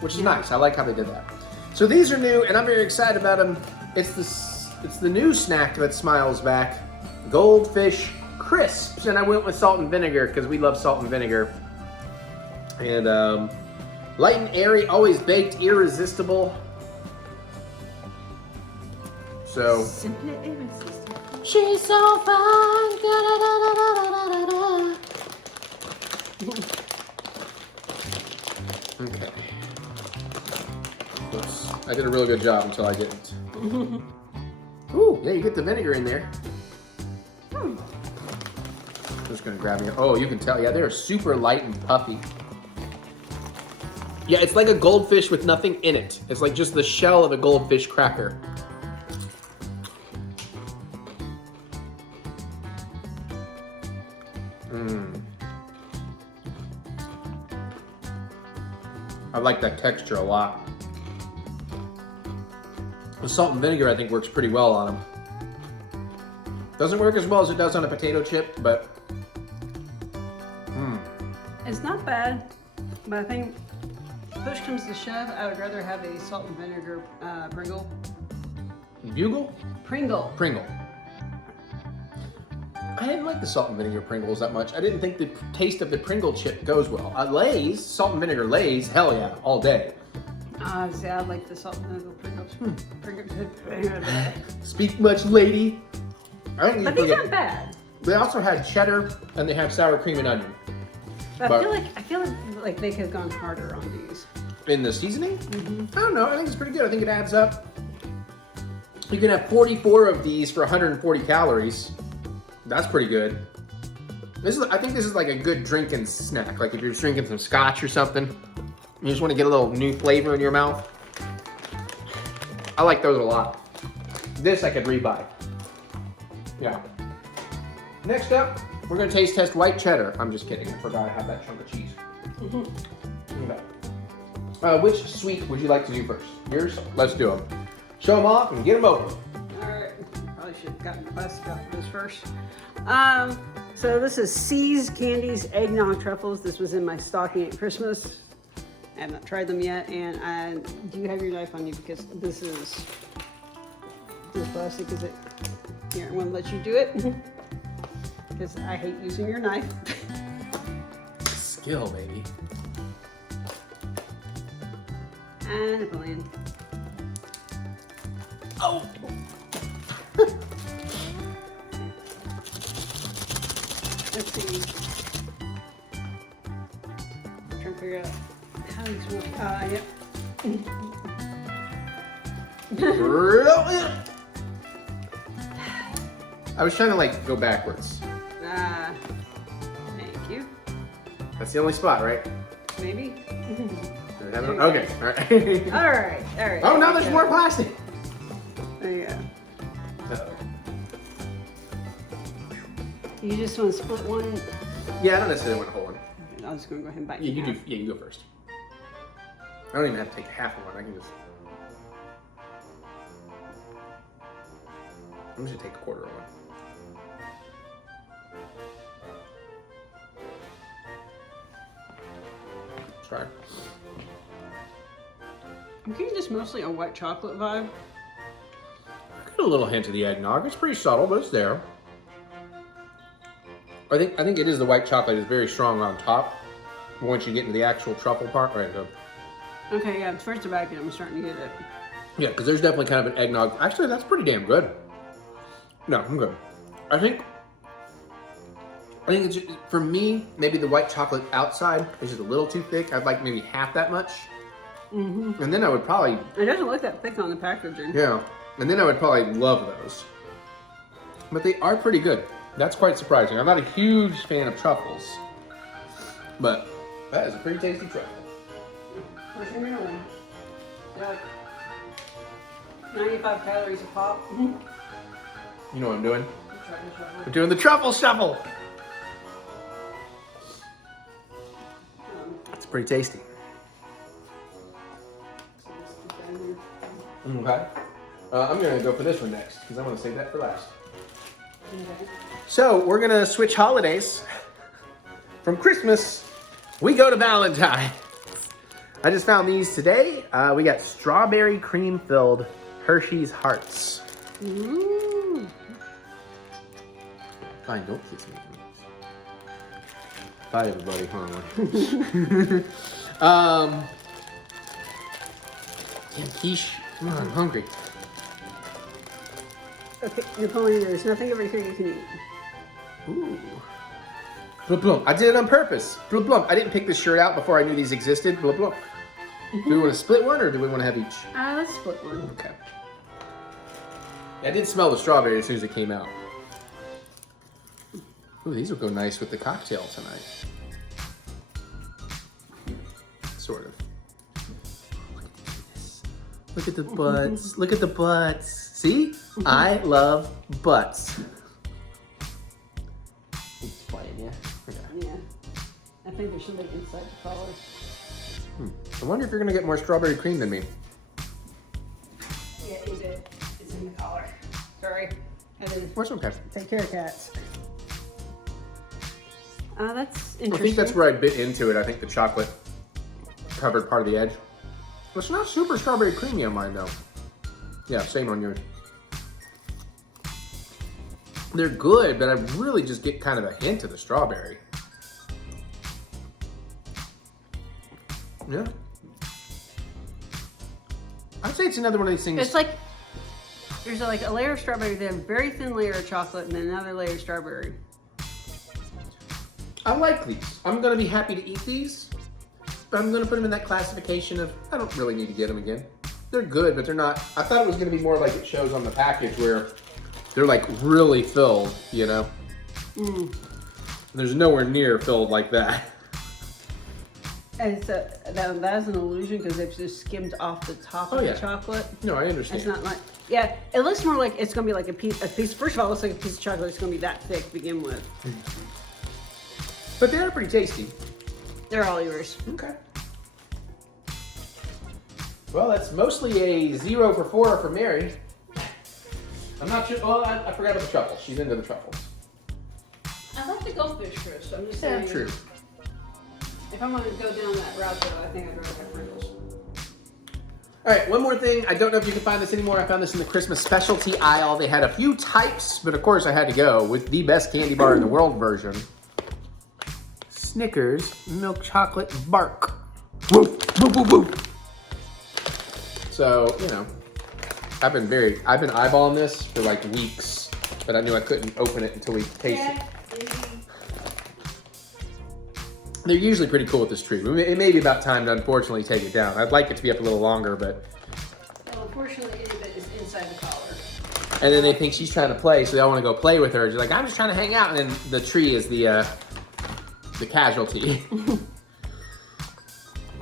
which is nice. I like how they did that. So these are new, and I'm very excited about them. It's the new snack that smiles back, Goldfish Crisps, and I went with salt and vinegar because we love salt and vinegar. And light and airy, always baked, irresistible. So Simply irresistible. she's so fine. Okay. Oops. I did a really good job until I didn't. Ooh, yeah, you get the vinegar in there. I'm just gonna grab you. Oh, you can tell. Yeah, they're super light and puffy. Yeah, it's like a goldfish with nothing in it. It's like just the shell of a goldfish cracker. I like that texture a lot. The salt and vinegar I think works pretty well on them. Doesn't work as well as it does on a potato chip, but It's not bad, but I think if push comes to shove, I would rather have a salt and vinegar Pringle. Bugle? Pringle. Pringle. I didn't like the salt and vinegar Pringles that much. I didn't think the taste of the Pringle chip goes well. Lay's, salt and vinegar Lay's, hell yeah, all day. See, I like the salt and vinegar Pringles. Speak much, lady. I think These aren't bad. They also had cheddar and they have sour cream and onion. But I feel like they could have gone harder on these. In the seasoning? I don't know. I think it's pretty good. I think it adds up. You can have 44 of these for 140 calories. That's pretty good. I think this is like a good drinking snack. Like if you're just drinking some scotch or something, you just want to get a little new flavor in your mouth. I like those a lot. This I could rebuy. Yeah. Next up, we're gonna taste test white cheddar. I'm just kidding. I forgot I have that chunk of cheese. Okay. Which sweet would you like to do first? Yours? Let's do them. Show them off and get them open. Alright, probably should have gotten the plastic off of this first. So this is C's Candies Eggnog Truffles. This was in my stocking at Christmas. I have not tried them yet, and do you have your knife on you? Because this is plastic, is it? Here, I'm gonna let you do it. Because I hate using your knife. Skill, baby. And a blend. Oh! Let's see. I'm trying to figure out Alex, yep. Brilliant. I was trying to like go backwards. Thank you. That's the only spot, right? Maybe. Okay, all right. All right. Oh, now there's more plastic. There you go. Uh-oh. You just want to split one? Yeah, I don't necessarily want a whole one. I'm just going to go ahead and bite Yeah, you. you go first. I don't even have to take half of one. I can just. I'm just gonna take a quarter of one. Try. I'm getting just mostly a white chocolate vibe. I get a little hint of the eggnog. It's pretty subtle, but it's there. I think it is the white chocolate is very strong on top. Once you get into the actual truffle part, right? Okay, yeah, it's first to back I'm starting to get it. Yeah, because there's definitely kind of an eggnog. Actually, that's pretty damn good. No, I'm good. I think it's just, for me, maybe the white chocolate outside is just a little too thick. I'd like maybe half that much. Mm-hmm. And then I would probably... It doesn't look that thick on the packaging. Yeah. And then I would probably love those. But they are pretty good. That's quite surprising. I'm not a huge fan of truffles. But that is a pretty tasty truffle. What's your middle one? Like 95 calories a pop. You know what I'm doing? I'm trying to show We're doing the truffle shuffle. It's pretty tasty. Okay. I'm going to go for this one next because I'm going to save that for last. Okay. So we're going to switch holidays. From Christmas, we go to Valentine's. I just found these today. We got strawberry cream filled Hershey's Hearts. Ooh. Fine, don't kiss me. Bye, everybody. Hold on. Yeah, quiche. Come on, I'm hungry. Okay, Napoleon, there's nothing over here you can eat. Ooh. Blub blub. I did it on purpose. Blub blub. I didn't pick this shirt out before I knew these existed. Blub blub. Do we want to split one or do we want to have each? Let's split one. Okay. Yeah, I did smell the strawberry as soon as it came out. Ooh, these will go nice with the cocktail tonight. Sort of. Look at the butts. Look at the butts. See? I love butts. He's playing, yeah? Okay. Yeah. I think there should be inside the collar. I wonder if you're gonna get more strawberry cream than me. Yeah, you did. It's in the collar. Sorry. I didn't What's okay? take care of cats. That's interesting. I think that's where I bit into it. I think the chocolate covered part of the edge. Well, it's not super strawberry creamy on mine though. Yeah, same on yours. They're good, but I really just get kind of a hint of the strawberry. Yeah. I'd say it's another one of these things. It's like there's like a layer of strawberry, then a very thin layer of chocolate, and then another layer of strawberry. I like these. I'm gonna be happy to eat these, but I'm gonna put them in that classification of I don't really need to get them again. They're good, but they're not. I thought it was gonna be more like it shows on the package where they're like really filled, you know? There's nowhere near filled like that. And so that is an illusion because they've just skimmed off the top of the chocolate. No, I understand. It's not like, yeah, it looks more like it's gonna be like a piece. First of all, it looks like a piece of chocolate. It's gonna be that thick to begin with. But they are pretty tasty. They're all yours. Okay. Well, that's mostly a 0 for 4 for Mary. I'm not sure. Well, I forgot about the truffles. She's into the truffles. I like the goldfish, Chris. I'm just Yeah, saying. true. If I'm gonna go down that route, though, I think I'd rather have Pringles. All right, one more thing. I don't know if you can find this anymore. I found this in the Christmas specialty aisle. They had a few types, but of course I had to go with the best candy bar in the world version. Snickers milk chocolate bark. Woof, woof, woof, woof. So, you know, I've been eyeballing this for like weeks, but I knew I couldn't open it until we tasted it. They're usually pretty cool with this tree. It may be about time to unfortunately take it down. I'd like it to be up a little longer, but... Well, unfortunately, any of it is inside the collar. And then they think she's trying to play, so they all want to go play with her. She's like, I'm just trying to hang out. And then the tree is the casualty.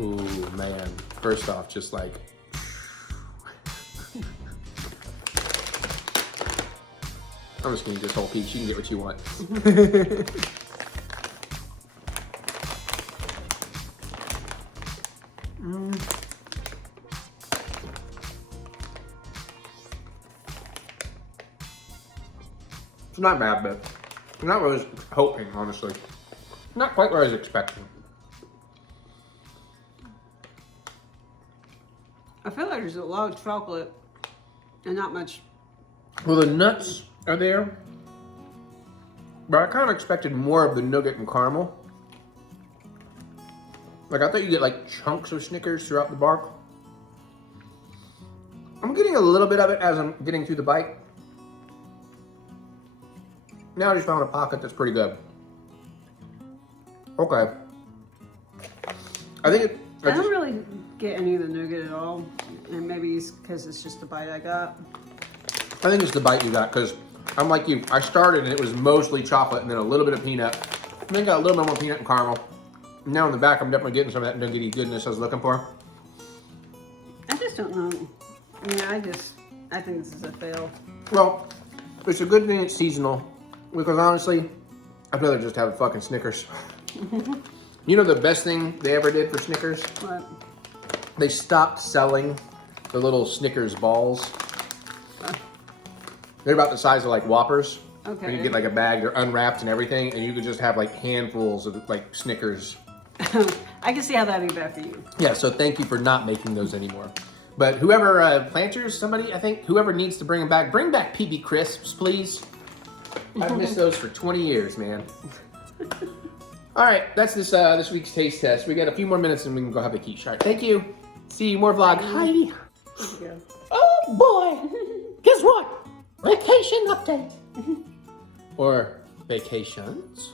Ooh, man. First off, just like... I'm just gonna eat this whole piece. You can get what you want. It's not bad, but not what I was hoping, honestly. Not quite what I was expecting. I feel like there's a lot of chocolate and not much. Well, the nuts are there, but I kind of expected more of the nougat and caramel. Like, I thought you get like chunks of Snickers throughout the bark. I'm getting a little bit of it as I'm getting through the bite. Now I just found a pocket that's pretty good. Okay. I think it... I don't really get any of the nougat at all. And maybe it's because it's just the bite I got. I think it's the bite you got, because I'm like you. I started and it was mostly chocolate and then a little bit of peanut. And then got a little bit more peanut and caramel. Now in the back, I'm definitely getting some of that nuggety goodness I was looking for. I just don't know. I mean, I think this is a fail. Well, it's a good thing it's seasonal, because honestly, I'd rather just have a fucking Snickers. You know the best thing they ever did for Snickers? What? They stopped selling the little Snickers balls. They're about the size of like Whoppers. Okay. And you get like a bag, they're unwrapped and everything, and you could just have like handfuls of like Snickers. I can see how that'd be bad for you. Yeah, so thank you for not making those anymore. But whoever, Planters, somebody, I think, whoever needs to bring them back, bring back PB Crisps, please. I've missed those for 20 years, man. All right, that's this week's taste test. We got a few more minutes and we can go have a quiche. All right, thank you. See you, more vlog. Heidi. Oh boy, guess what? Vacation update. Or vacations.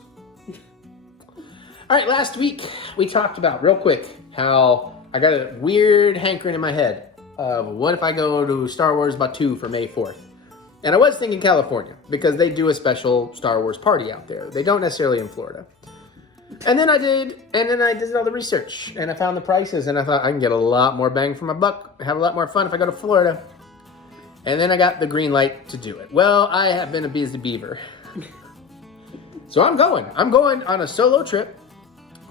All right, last week we talked about, real quick, how I got a weird hankering in my head of what if I go to Star Wars Batu for May 4th? And I was thinking California, because they do a special Star Wars party out there. They don't necessarily in Florida. And then I did all the research, and I found the prices, and I thought I can get a lot more bang for my buck, have a lot more fun if I go to Florida. And then I got the green light to do it. Well, I have been a busy beaver. So I'm going on a solo trip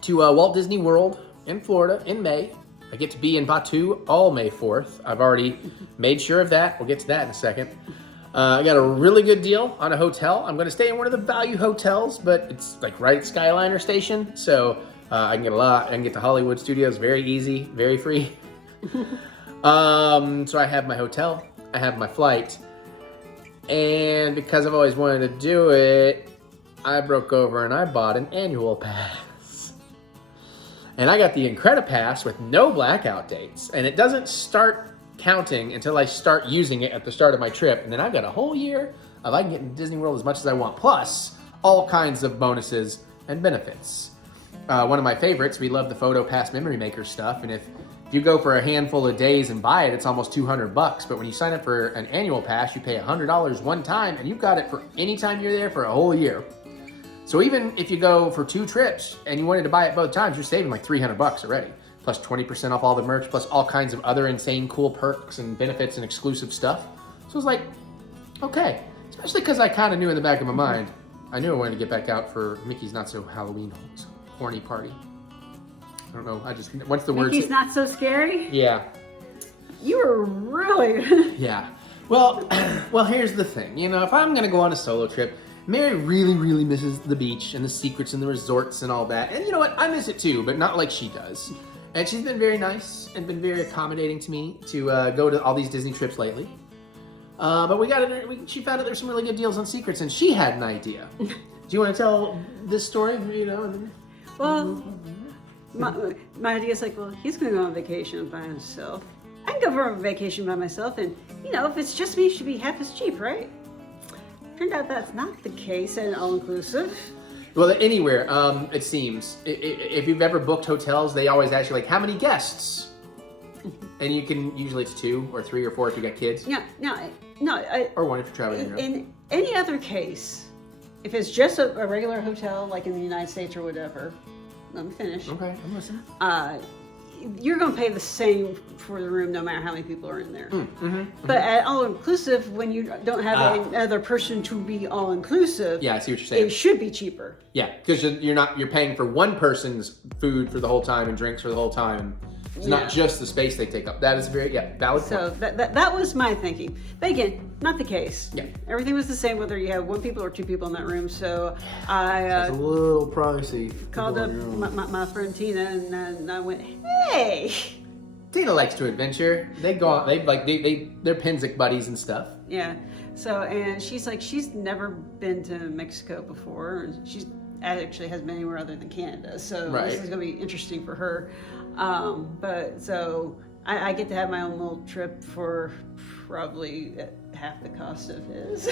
to Walt Disney World in Florida in May. I get to be in Batu all May 4th. I've already made sure of that. We'll get to that in a second. I got a really good deal on a hotel. I'm going to stay in one of the value hotels, but it's like right at Skyliner Station. So I can get I can get to Hollywood Studios very easy, very free. So I have my hotel, I have my flight, and because I've always wanted to do it, I broke over and I bought an annual pass. And I got the Incredipass with no blackout dates, and it doesn't start counting until I start using it at the start of my trip, and then I've got a whole year of I can get in Disney World as much as I want, plus all kinds of bonuses and benefits. One of my favorites, we love the Photo Pass Memory Maker stuff, and if you go for a handful of days and buy it, it's almost $200. But when you sign up for an annual pass, you pay $100 one time, and you've got it for any time you're there for a whole year. So even if you go for 2 trips and you wanted to buy it both times, you're saving like $300 already. Plus 20% off all the merch, plus all kinds of other insane cool perks and benefits and exclusive stuff. So it's like, okay. Especially because I kind of knew in the back of my mind, I knew I wanted to get back out for Mickey's Not So Halloween horny party. I don't know, what's the word? Mickey's Not So Scary? Yeah. You were really... Yeah. Well, here's the thing. You know, if I'm going to go on a solo trip, Mary really, really misses the beach and the secrets and the resorts and all that. And you know what? I miss it too, but not like she does. And she's been very nice and been very accommodating to me to go to all these Disney trips lately. But she found out there's some really good deals on secrets, and she had an idea. Do you want to tell this story? You know. Well, my idea is like, well, he's going to go on vacation by himself. I can go for a vacation by myself, and you know, if it's just me, it should be half as cheap, right? Turned out that's not the case at an all-inclusive. Well, anywhere, it seems. If you've ever booked hotels, they always ask you, like, how many guests? And you can, usually it's 2 or 3 or 4 if you got kids. Yeah, no. Or 1 if you're traveling. In any other case, if it's just a regular hotel, like in the United States or whatever, let me finish. Okay, I'm listening. You're going to pay the same for the room no matter how many people are in there. But at all-inclusive, when you don't have another person to be all-inclusive, yeah, I see what you're saying. It should be cheaper. Yeah, because you're paying for one person's food for the whole time and drinks for the whole time. It's not just the space they take up. That is very, valid So point. that was my thinking. But again, not the case. Yeah. Everything was the same whether you have 1 people or 2 people in that room. So That's a little pricey. called up my friend Tina and I went, hey. Tina likes to adventure. They go out, they're Penzic buddies and stuff. Yeah. So, and she's like, she's never been to Mexico before. She's actually hasn't been anywhere other than Canada. So this is going to be interesting for her. But so I get to have my own little trip for probably half the cost of his.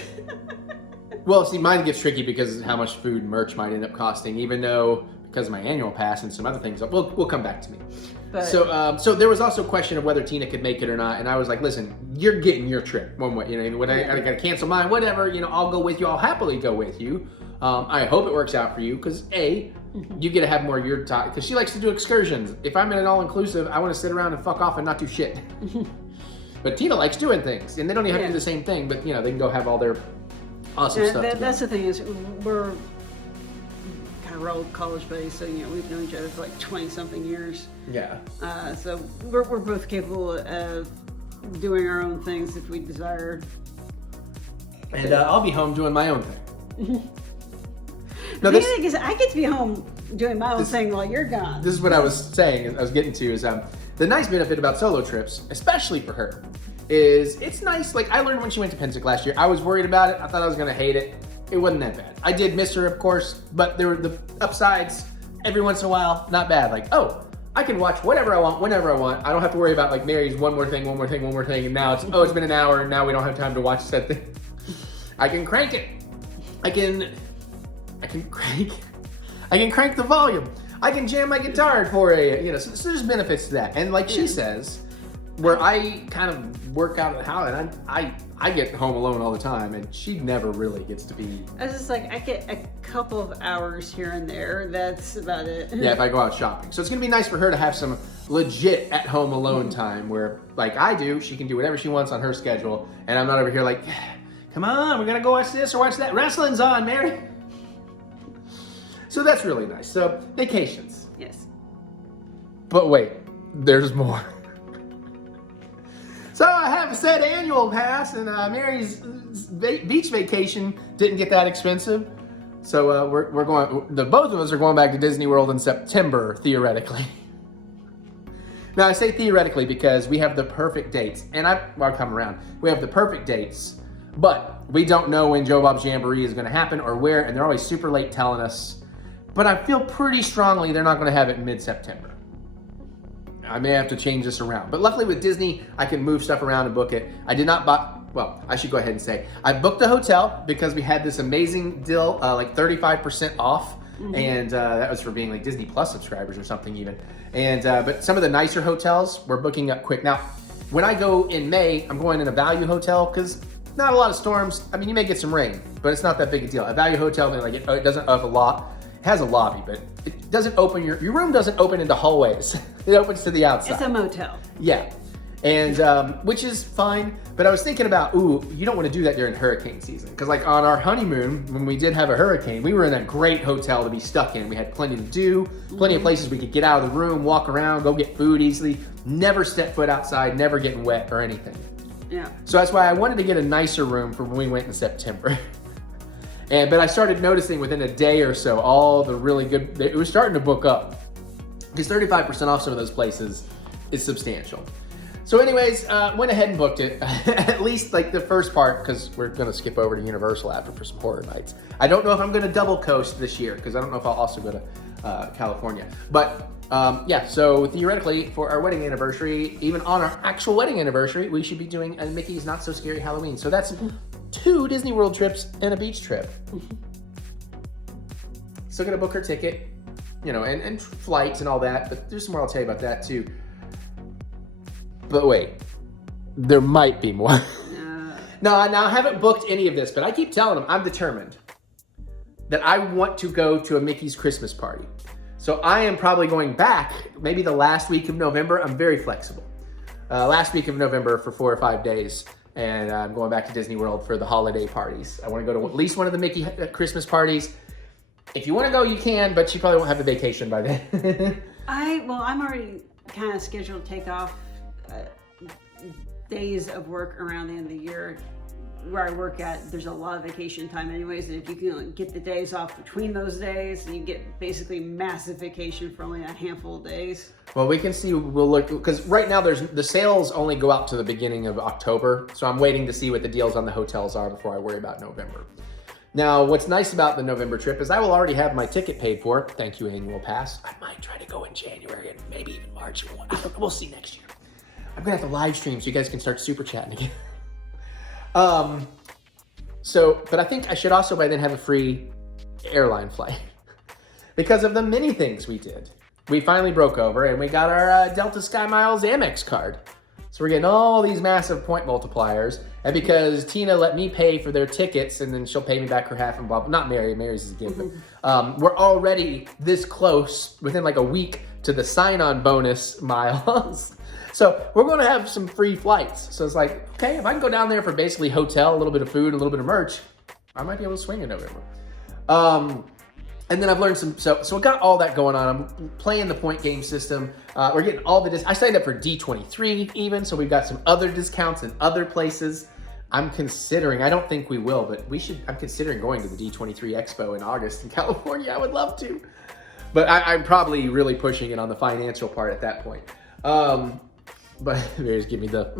Well, see, mine gets tricky because of how much food and merch might end up costing, even though because of my annual pass and some other things, will come back to me. But, so there was also a question of whether Tina could make it or not, and I was like, listen, you're getting your trip one way. When I got to cancel mine, whatever, I'll go with you. I'll happily go with you. I hope it works out for you because you get to have more of your time because she likes to do excursions. If I'm in an all-inclusive, I want to sit around and fuck off and not do shit. But Tina likes doing things, and they don't even have to do the same thing, but they can go have all their awesome stuff. That's the thing is we're kind of old college buddies, so we've known each other for like 20-something years. Yeah. So we're both capable of doing our own things if we desire. And I'll be home doing my own thing. The thing is, I get to be home doing my own thing while you're gone. This is what I was saying, I was getting to, is the nice benefit about solo trips, especially for her, is it's nice. Like, I learned when she went to Penzic last year, I was worried about it. I thought I was going to hate it. It wasn't that bad. I did miss her, of course, but there were the upsides every once in a while, not bad. Like, I can watch whatever I want, whenever I want. I don't have to worry about, like, Mary's one more thing, and now it's been an hour, and now we don't have time to watch that thing. I can crank it. I can crank the volume. I can jam my guitar at 4 a.m. So there's benefits to that. And like she says, where I kind of work out of the house, and I get home alone all the time, and she never really gets to be. I was just like, I get a couple of hours here and there. That's about it. Yeah, if I go out shopping. So it's gonna be nice for her to have some legit at home alone time where, like I do, she can do whatever she wants on her schedule, and I'm not over here like, come on, we're gonna go watch this or watch that. Wrestling's on, Mary. So that's really nice. So vacations. Yes. But wait, there's more. So I have a set annual pass, and Mary's beach vacation didn't get that expensive. So we're going. Both of us are going back to Disney World in September, theoretically. Now I say theoretically because we have the perfect dates, and I'll come around. We have the perfect dates, but we don't know when Joe Bob's Jamboree is going to happen or where, and they're always super late telling us. But I feel pretty strongly they're not going to have it in mid-September. I may have to change this around. But luckily with Disney, I can move stuff around and book it. I did not buy, well, I should go ahead and say, I booked a hotel because we had this amazing deal, like 35% off. Mm-hmm. And that was for being like Disney Plus subscribers or something even. And but some of the nicer hotels were booking up quick. Now, when I go in May, I'm going in a value hotel because not a lot of storms. I mean, you may get some rain, but it's not that big a deal. A value hotel, like it doesn't have a lot. It has a lobby, but it doesn't open, your room doesn't open into hallways. It opens to the outside. It's a motel. Yeah, and which is fine, but I was thinking about, you don't want to do that during hurricane season. Because like on our honeymoon, when we did have a hurricane, we were in a great hotel to be stuck in. We had plenty to do, plenty of places we could get out of the room, walk around, go get food easily, never step foot outside, never getting wet or anything. Yeah. So that's why I wanted to get a nicer room for when we went in September. But I started noticing within a day or so, all the really good, it was starting to book up. Because 35% off some of those places is substantial. So anyways, went ahead and booked it. At least like the first part, because we're gonna skip over to Universal after for some horror nights. I don't know if I'm gonna double coast this year, because I don't know if I'll also go to California. But yeah, so theoretically for our wedding anniversary, even on our actual wedding anniversary, we should be doing a Mickey's Not So Scary Halloween. So that's 2 Disney World trips and a beach trip. Still gonna book her ticket, you know, and flights and all that, but there's some more I'll tell you about that too. But wait, there might be more. No, I haven't booked any of this, but I keep telling them I'm determined that I want to go to a Mickey's Christmas party. So I am probably going back, maybe the last week of November. I'm very flexible. Last week of November for 4 or 5 days, and I'm going back to Disney World for the holiday parties. I want to go to at least one of the Mickey Christmas parties. If you want to go, you can, but you probably won't have a vacation by then. I'm already kind of scheduled to take off days of work around the end of the year. Where I work at, there's a lot of vacation time anyways, and if you can get the days off between those days, you get basically massive vacation for only a handful of days. Well, we can see, we'll look, because right now the sales only go out to the beginning of October, so I'm waiting to see what the deals on the hotels are before I worry about November. Now, what's nice about the November trip is I will already have my ticket paid for. Thank you, annual pass. I might try to go in January and maybe even March. We'll see next year. I'm gonna have to live stream so you guys can start super chatting again. But I think I should also by then have a free airline flight because of the many things we did. We finally broke over and we got our Delta Sky Miles Amex card. So we're getting all these massive point multipliers. And because Tina let me pay for their tickets and then she'll pay me back her half and blah, not Mary, Mary's is a gift. We're already this close within like a week to the sign-on bonus miles. So we're going to have some free flights. So it's like, okay, if I can go down there for basically hotel, a little bit of food, a little bit of merch, I might be able to swing in November. And then I've learned so we got all that going on. I'm playing the point game system. We're getting all the I signed up for D23 even, so we've got some other discounts in other places. I'm considering, I don't think we will, but I'm considering going to the D23 Expo in August in California. I would love to. But I'm probably really pushing it on the financial part at that point. But Mary's giving me the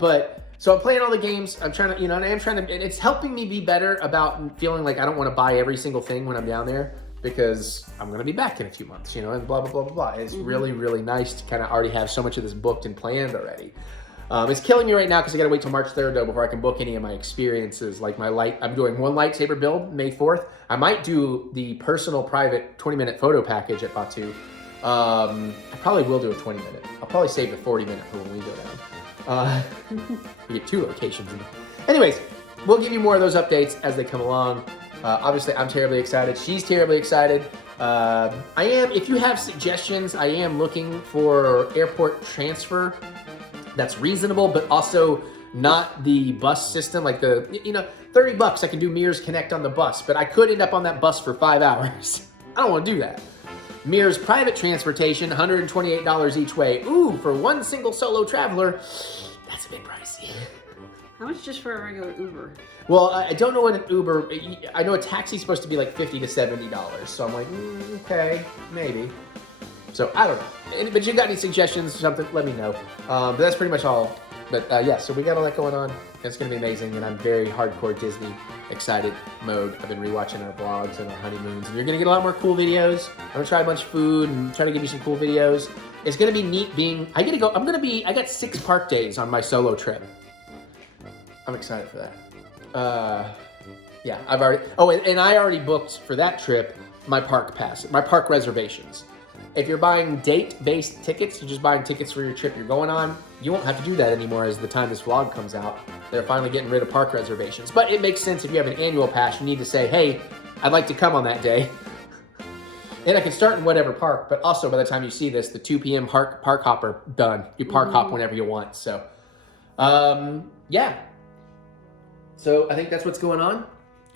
but so I'm playing all the games. I'm trying to, and it's helping me be better about feeling like I don't want to buy every single thing when I'm down there because I'm going to be back in a few months, and blah, blah, blah, blah, blah. It's really, really nice to kind of already have so much of this booked and planned already. It's killing me right now because I got to wait till March 3rd though before I can book any of my experiences. Like I'm doing one lightsaber build May 4th. I might do the personal private 20-minute photo package at Batu. I probably will do a 20-minute. I'll probably save the 40-minute for when we go down. We get 2 locations. Anyways, we'll give you more of those updates as they come along. Obviously, I'm terribly excited. She's terribly excited. If you have suggestions, I am looking for airport transfer that's reasonable, but also not the bus system, like the, $30 I can do Mears Connect on the bus, but I could end up on that bus for 5 hours. I don't want to do that. Mears private transportation, $128 each way. Ooh, for one single solo traveler, that's a bit pricey. How much just for a regular Uber? Well, I don't know what an Uber, I know a taxi's supposed to be like $50 to $70. So I'm like, okay, maybe. So I don't know. But you got any suggestions or something, let me know. But that's pretty much all. But yeah, so we got all that going on. It's going to be amazing, and I'm very hardcore Disney excited mode. I've been rewatching our vlogs and our honeymoons, and you're going to get a lot more cool videos. I'm going to try a bunch of food and try to give you some cool videos. It's going to be neat I got 6 park days on my solo trip. I'm excited for that. Yeah, and I already booked for that trip my park reservations. If you're buying date-based tickets, you're just buying tickets for your trip you're going on, you won't have to do that anymore as the time this vlog comes out. They're finally getting rid of park reservations. But it makes sense if you have an annual pass, you need to say, hey, I'd like to come on that day. And I can start in whatever park, but also by the time you see this, the 2 p.m. park hopper done. You park hop whenever you want, so. Yeah. So I think that's what's going on.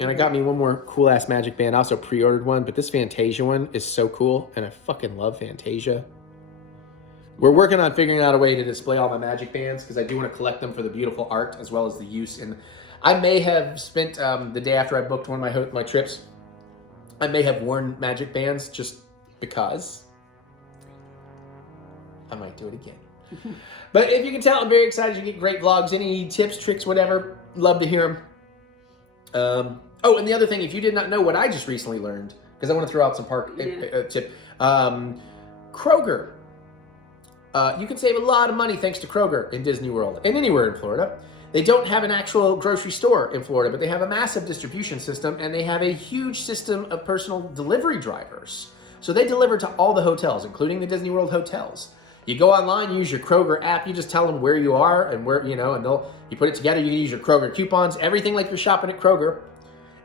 And I got me one more cool-ass magic band. I also pre-ordered one, but this Fantasia one is so cool, and I fucking love Fantasia. We're working on figuring out a way to display all my magic bands, because I do want to collect them for the beautiful art, as well as the use. And I may have spent, the day after I booked one of my trips, I may have worn magic bands just because. I might do it again. But if you can tell, I'm very excited. You get great vlogs. Any tips, tricks, whatever, love to hear them. And the other thing, if you did not know what I just recently learned, because I want to throw out some park tip. Kroger. You can save a lot of money thanks to Kroger in Disney World and anywhere in Florida. They don't have an actual grocery store in Florida, but they have a massive distribution system, and they have a huge system of personal delivery drivers. So they deliver to all the hotels, including the Disney World hotels. You go online, you use your Kroger app, you just tell them where you are and where, you know, and you put it together, you can use your Kroger coupons, everything like you're shopping at Kroger.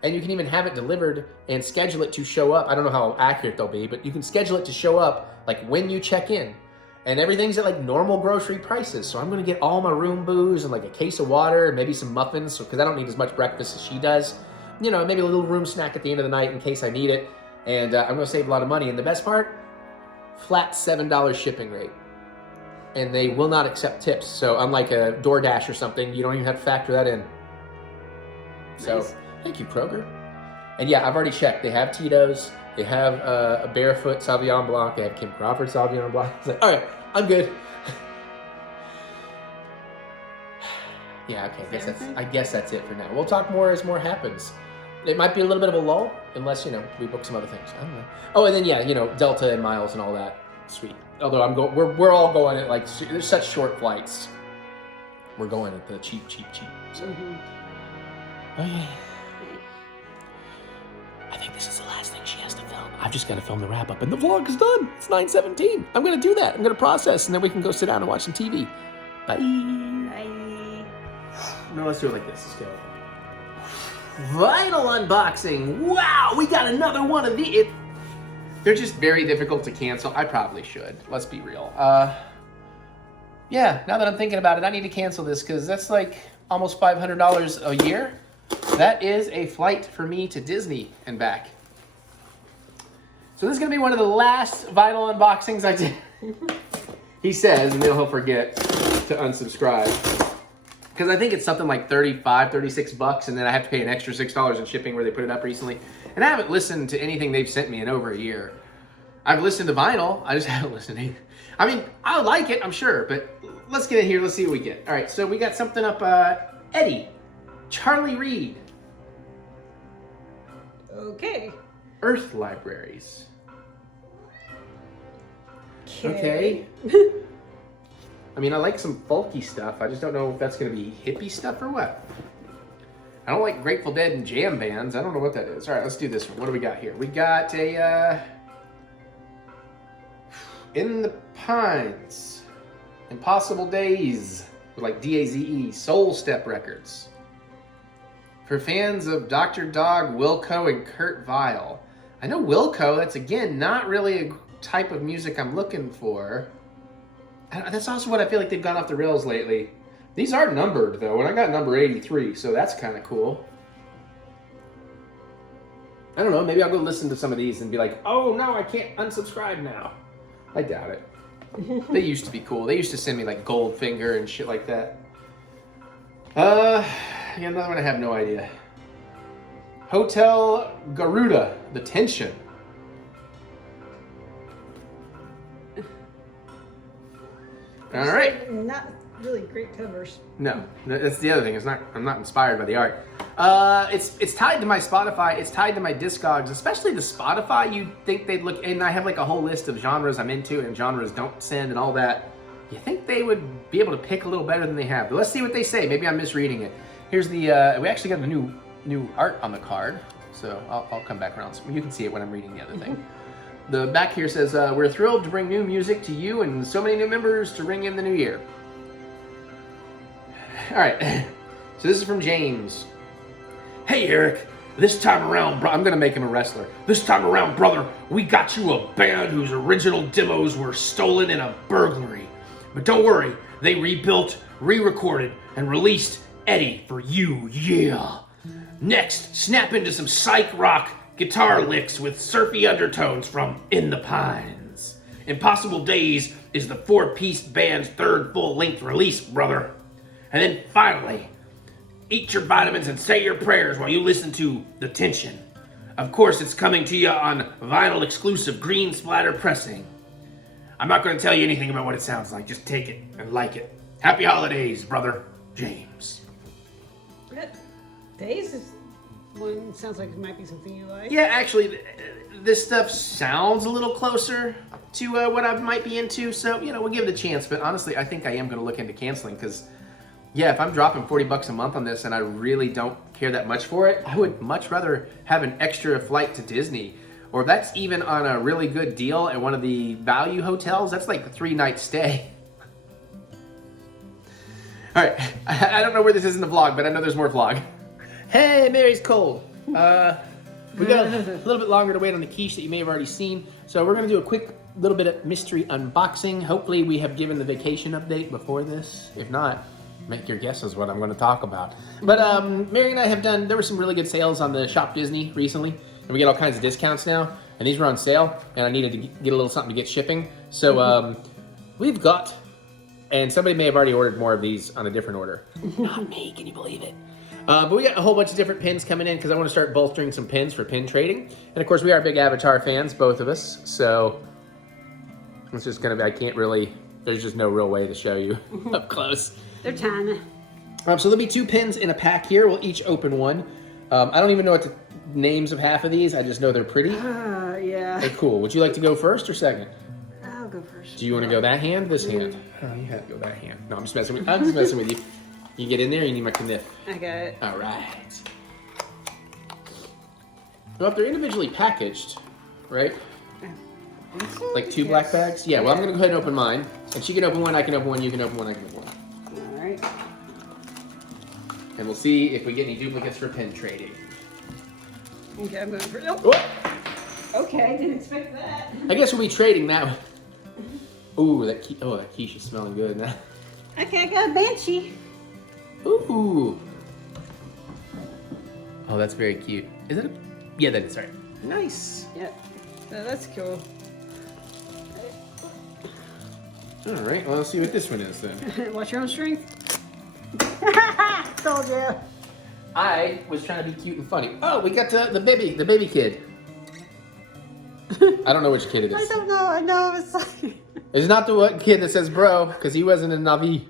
And you can even have it delivered and schedule it to show up. I don't know how accurate they'll be, but you can schedule it to show up like when you check in. And everything's at like normal grocery prices. So I'm gonna get all my room booze and like a case of water and maybe some muffins, because I don't need as much breakfast as she does. You know, maybe a little room snack at the end of the night in case I need it. And I'm gonna save a lot of money. And the best part, flat $7 shipping rate. And they will not accept tips. So unlike a DoorDash or something, you don't even have to factor that in. So thank you, Kroger. And yeah, I've already checked. They have Tito's. They have a Barefoot Sauvignon Blanc. They have Kim Crawford Sauvignon Blanc. It's like, all right, I'm good. Yeah, okay. I guess that's it for now. We'll talk more as more happens. It might be a little bit of a lull, unless, you know, we book some other things. I don't know. Oh, and then yeah, you know, Delta and miles and all that. Sweet. Although we're all going at like, there's such short flights. We're going at the cheap. So. Oh yeah. I think this is the last thing she has to film. I've just got to film the wrap up, and the vlog is done. It's 9:17. I'm gonna do that. I'm gonna process, and then we can go sit down and watch some TV. Bye. Bye. No, let's do it like this. Let's go. Vinyl unboxing. Wow, we got another one of these. They're just very difficult to cancel. I probably should. Let's be real. Yeah, now that I'm thinking about it, I need to cancel this because that's like almost $500 a year. That is a flight for me to Disney and back. So this is going to be one of the last vinyl unboxings I did. He says, and then he'll forget to unsubscribe. Because I think it's something like $36, and then I have to pay an extra $6 in shipping where they put it up recently. And I haven't listened to anything they've sent me in over a year. I've listened to vinyl, I just haven't listened to anything. I mean, I like it, I'm sure, but let's get in here, let's see what we get. All right, so we got something up, Eddie, Charlie Reed. Okay. Earth Libraries. Okay. I mean, I like some folky stuff. I just don't know if that's going to be hippie stuff or what. I don't like Grateful Dead and jam bands. I don't know what that is. All right, let's do this one. What do we got here? We got a In the Pines, Impossible Days, with like D-A-Z-E, Soul Step Records. For fans of Dr. Dog, Wilco, and Kurt Vile. I know Wilco, that's again not really a type of music I'm looking for. That's also what I feel like they've gone off the rails lately. These are numbered though, and I got number 83, so that's kind of cool. I don't know, maybe I'll go listen to some of these and be like, oh no, I can't unsubscribe now. I doubt it. They used to be cool. They used to send me like Goldfinger and shit like that. Yeah, another one I have no idea. Hotel Garuda, The Tension. All right. Not really great covers. No, that's the other thing. I'm not inspired by the art. It's tied to my Spotify. It's tied to my Discogs, especially the Spotify. You'd think they'd look, and I have like a whole list of genres I'm into and genres don't send and all that. You think they would be able to pick a little better than they have. But let's see what they say. Maybe I'm misreading it. Here's the, we actually got a new art on the card. So I'll come back around. So you can see it when I'm reading the other thing. The back here says, we're thrilled to bring new music to you and so many new members to ring in the new year. All right, so this is from James. Hey, Eric, this time around, I'm gonna make him a wrestler. This time around, brother, we got you a band whose original demos were stolen in a burglary. But don't worry, they rebuilt, re-recorded, and released Eddie for you, yeah. Next, snap into some psych rock guitar licks with surfy undertones from In the Pines. Impossible Days is the four-piece band's third full-length release, brother. And then finally, eat your vitamins and say your prayers while you listen to The Tension. Of course, it's coming to you on vinyl exclusive green splatter pressing. I'm not going to tell you anything about what it sounds like. Just take it and like it. Happy holidays, brother. James. Days is one sounds like it might be something you like. Yeah, actually, this stuff sounds a little closer to what I might be into. So, you know, we'll give it a chance. But honestly, I think I am going to look into canceling because Yeah, if I'm dropping 40 bucks a month on this and I really don't care that much for it, I would much rather have an extra flight to Disney. Or if that's even on a really good deal at one of the value hotels, that's like a 3-night stay. All right, I don't know where this is in the vlog, but I know there's more vlog. Hey, Mary's cold. We got a little bit longer to wait on the quiche that you may have already seen. So we're gonna do a quick little bit of mystery unboxing. Hopefully we have given the vacation update before this. If not, make your guesses what I'm gonna talk about. But Mary and I have done, there were some really good sales on the Shop Disney recently. And we get all kinds of discounts now. And these were on sale. And I needed to get a little something to get shipping. So we've got, and somebody may have already ordered more of these on a different order. Not me, can you believe it? But we got a whole bunch of different pins coming in because I want to start bolstering some pins for pin trading. And of course we are big Avatar fans, both of us. So it's just gonna be, I can't really, there's just no real way to show you up close. They're tiny. So there'll be 2 pins in a pack here. We'll each open one. I don't even know what the names of half of these. I just know they're pretty. Yeah. Hey, cool. Would you like to go first or second? I'll go first. Do you want to go that hand, this hand? Oh, you have to go that hand. No, I'm just messing with you. I'm just messing with you. You get in there, you need my kniff. I got it. All right. Well, if they're individually packaged, right? Like 2 black bags? Yeah, well, I'm going to go ahead and open mine. And she can open one, I can open one, you can open one, I can open one. All right. And we'll see if we get any duplicates for pin trading. Okay, I'm going for, oh. Whoop. Okay, didn't expect that. I guess we'll be trading now. Ooh, that quiche is smelling good now. Okay, I got a Banshee. Ooh. Oh, that's very cute. Is it a... Yeah, that is, right. Nice. Yep. So that's cool. All right, well, let's see what this one is then. Watch your own strength. Told you. I was trying to be cute and funny. Oh, we got the baby kid. I don't know which kid it is. I don't know. I know it's like... It's not the one kid that says bro, because he wasn't a Navi.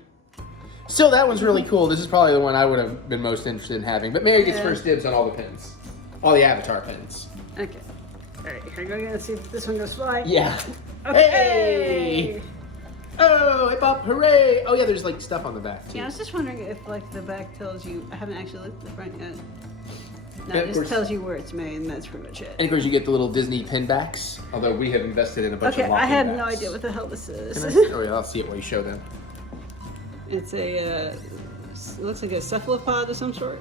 Still, that one's really cool. This is probably the one I would have been most interested in having. But Mary gets first dibs on all the pins. All the Avatar pins. Okay. All right, here we go. Let's see if this one goes fly. Yeah. Okay. Hey! Oh, hip hop, hooray! Oh yeah, there's like stuff on the back too. Yeah, I was just wondering if like the back tells you. I haven't actually looked at the front yet. No, Yeah, it just tells you where it's made, and that's pretty much it. And of course, you get the little Disney pin backs. Although we have invested in a bunch of Okay, locking I have backs. no idea what the hell this is. Oh yeah, I'll see it while you show them. It's a. It looks like a cephalopod of some sort.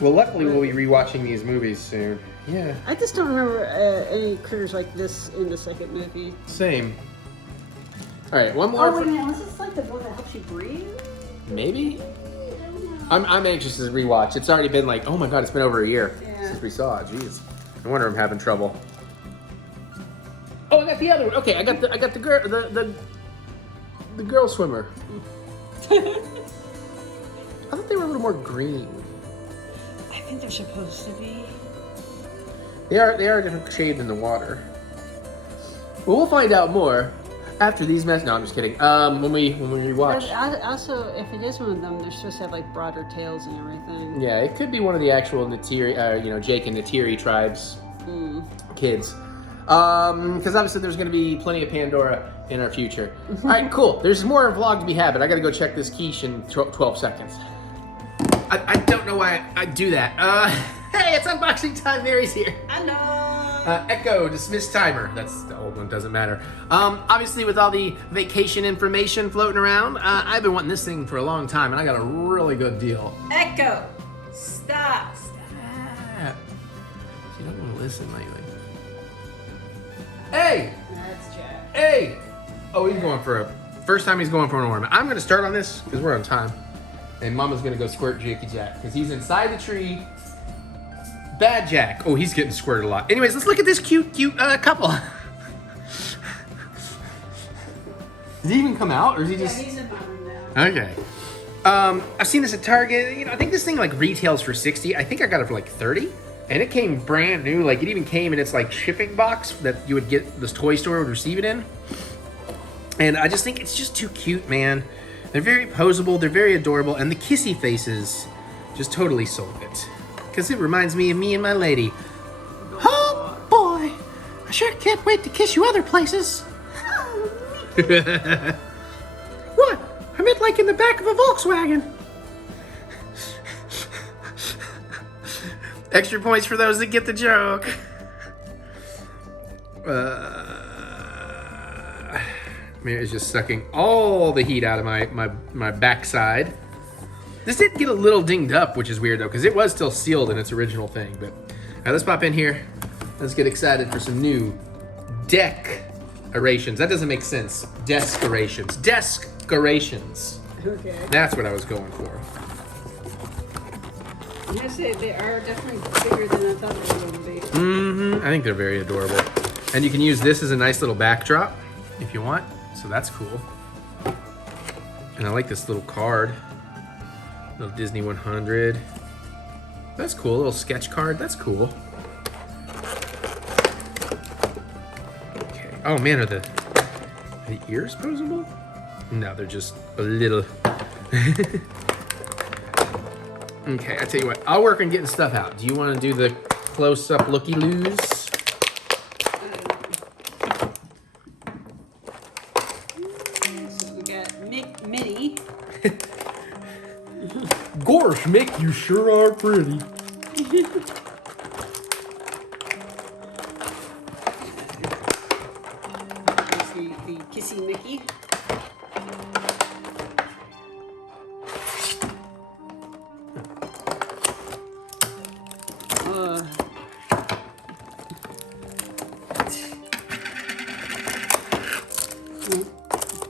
Well, luckily we'll be rewatching these movies soon. Yeah. I just don't remember any critters like this in the second movie. Same. All right, one more. Oh wait a minute, was this like the one that helps you breathe? Maybe. I'm anxious to rewatch. It's already been like, oh my god, it's been over a year since we saw it. Jeez, no wonder I'm having trouble. Oh, I got the other. Okay, I got the girl, the girl swimmer. I thought they were a little more green. I think they're supposed to be. They are a different shade in the water. Well, we'll find out more after these messages. No, I'm just kidding. When we rewatch. But also, if it is one of them, they're supposed to have like broader tails and everything. Yeah, it could be one of the actual Natiri, Jake and Natiri tribes kids. Because obviously there's going to be plenty of Pandora in our future. All right, cool. There's more vlog to be had, but I got to go check this quiche in 12 seconds. I don't know why I do that. Hey, it's unboxing time. Mary's here. Hello. Echo, dismiss timer. That's the old one, doesn't matter. Obviously with all the vacation information floating around, I've been wanting this thing for a long time, and I got a really good deal. Echo, stop. She doesn't want to listen lately. Hey! That's Jack. Hey! Oh, he's going for first time he's going for an ornament. I'm going to start on this because we're on time. And Mama's going to go squirt Jakey Jack because he's inside the tree. Bad Jack. Oh, he's getting squirted a lot. Anyways, let's look at this cute couple. Did he even come out or is he just... Yeah, he's in my room now. Okay. I've seen this at Target. I think this thing like retails for $60. I think I got it for like $30. And it came brand new. Like it even came in its like shipping box that you would get, this toy store would receive it in. And I just think it's just too cute, man. They're very poseable, they're very adorable, and the kissy faces just totally sold it. Because it reminds me of me and my lady. Oh boy, I sure can't wait to kiss you other places. What? I'm bit like in the back of a Volkswagen. Extra points for those that get the joke. Mary is just sucking all the heat out of my backside. This did get a little dinged up, which is weird though, because it was still sealed in its original thing. But all right, let's pop in here. Let's get excited for some new decorations. That doesn't make sense. Descorations. Descorations. Okay. That's what I was going for. I'm gonna say they are definitely bigger than I thought they were going to be. I think they're very adorable. And you can use this as a nice little backdrop if you want. So that's cool. And I like this little card. Little Disney 100. That's cool. A little sketch card. That's cool. Okay. Oh man, are the ears posable? No, they're just a little. Okay, I tell you what, I'll work on getting stuff out. Do you want to do the close-up looky-loos? So we got Minnie. Gosh, Mick, you sure are pretty. The Kissy Mickey.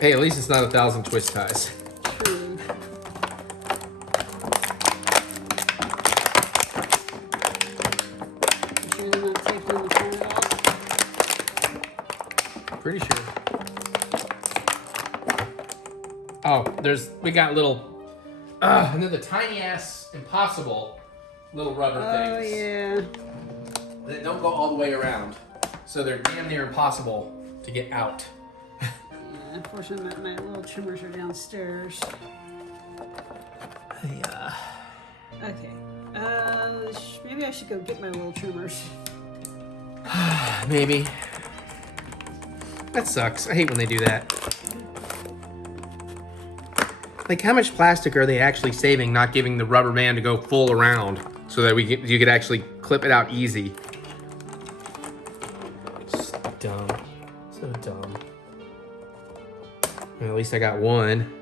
Hey, at least it's not 1,000 twist ties. True. You sure they're not taking the front off? Pretty sure. Oh, we got little, and then the tiny ass impossible little rubber Oh, things. yeah. That don't go all the way around. So they're damn near impossible to get out. Unfortunately, my little trimmers are downstairs. Yeah. Okay. Maybe I should go get my little trimmers. Maybe. That sucks. I hate when they do that. Like, how much plastic are they actually saving not giving the rubber band to go full around so that you could actually clip it out easy? Just dumb. So dumb. Well, at least I got one.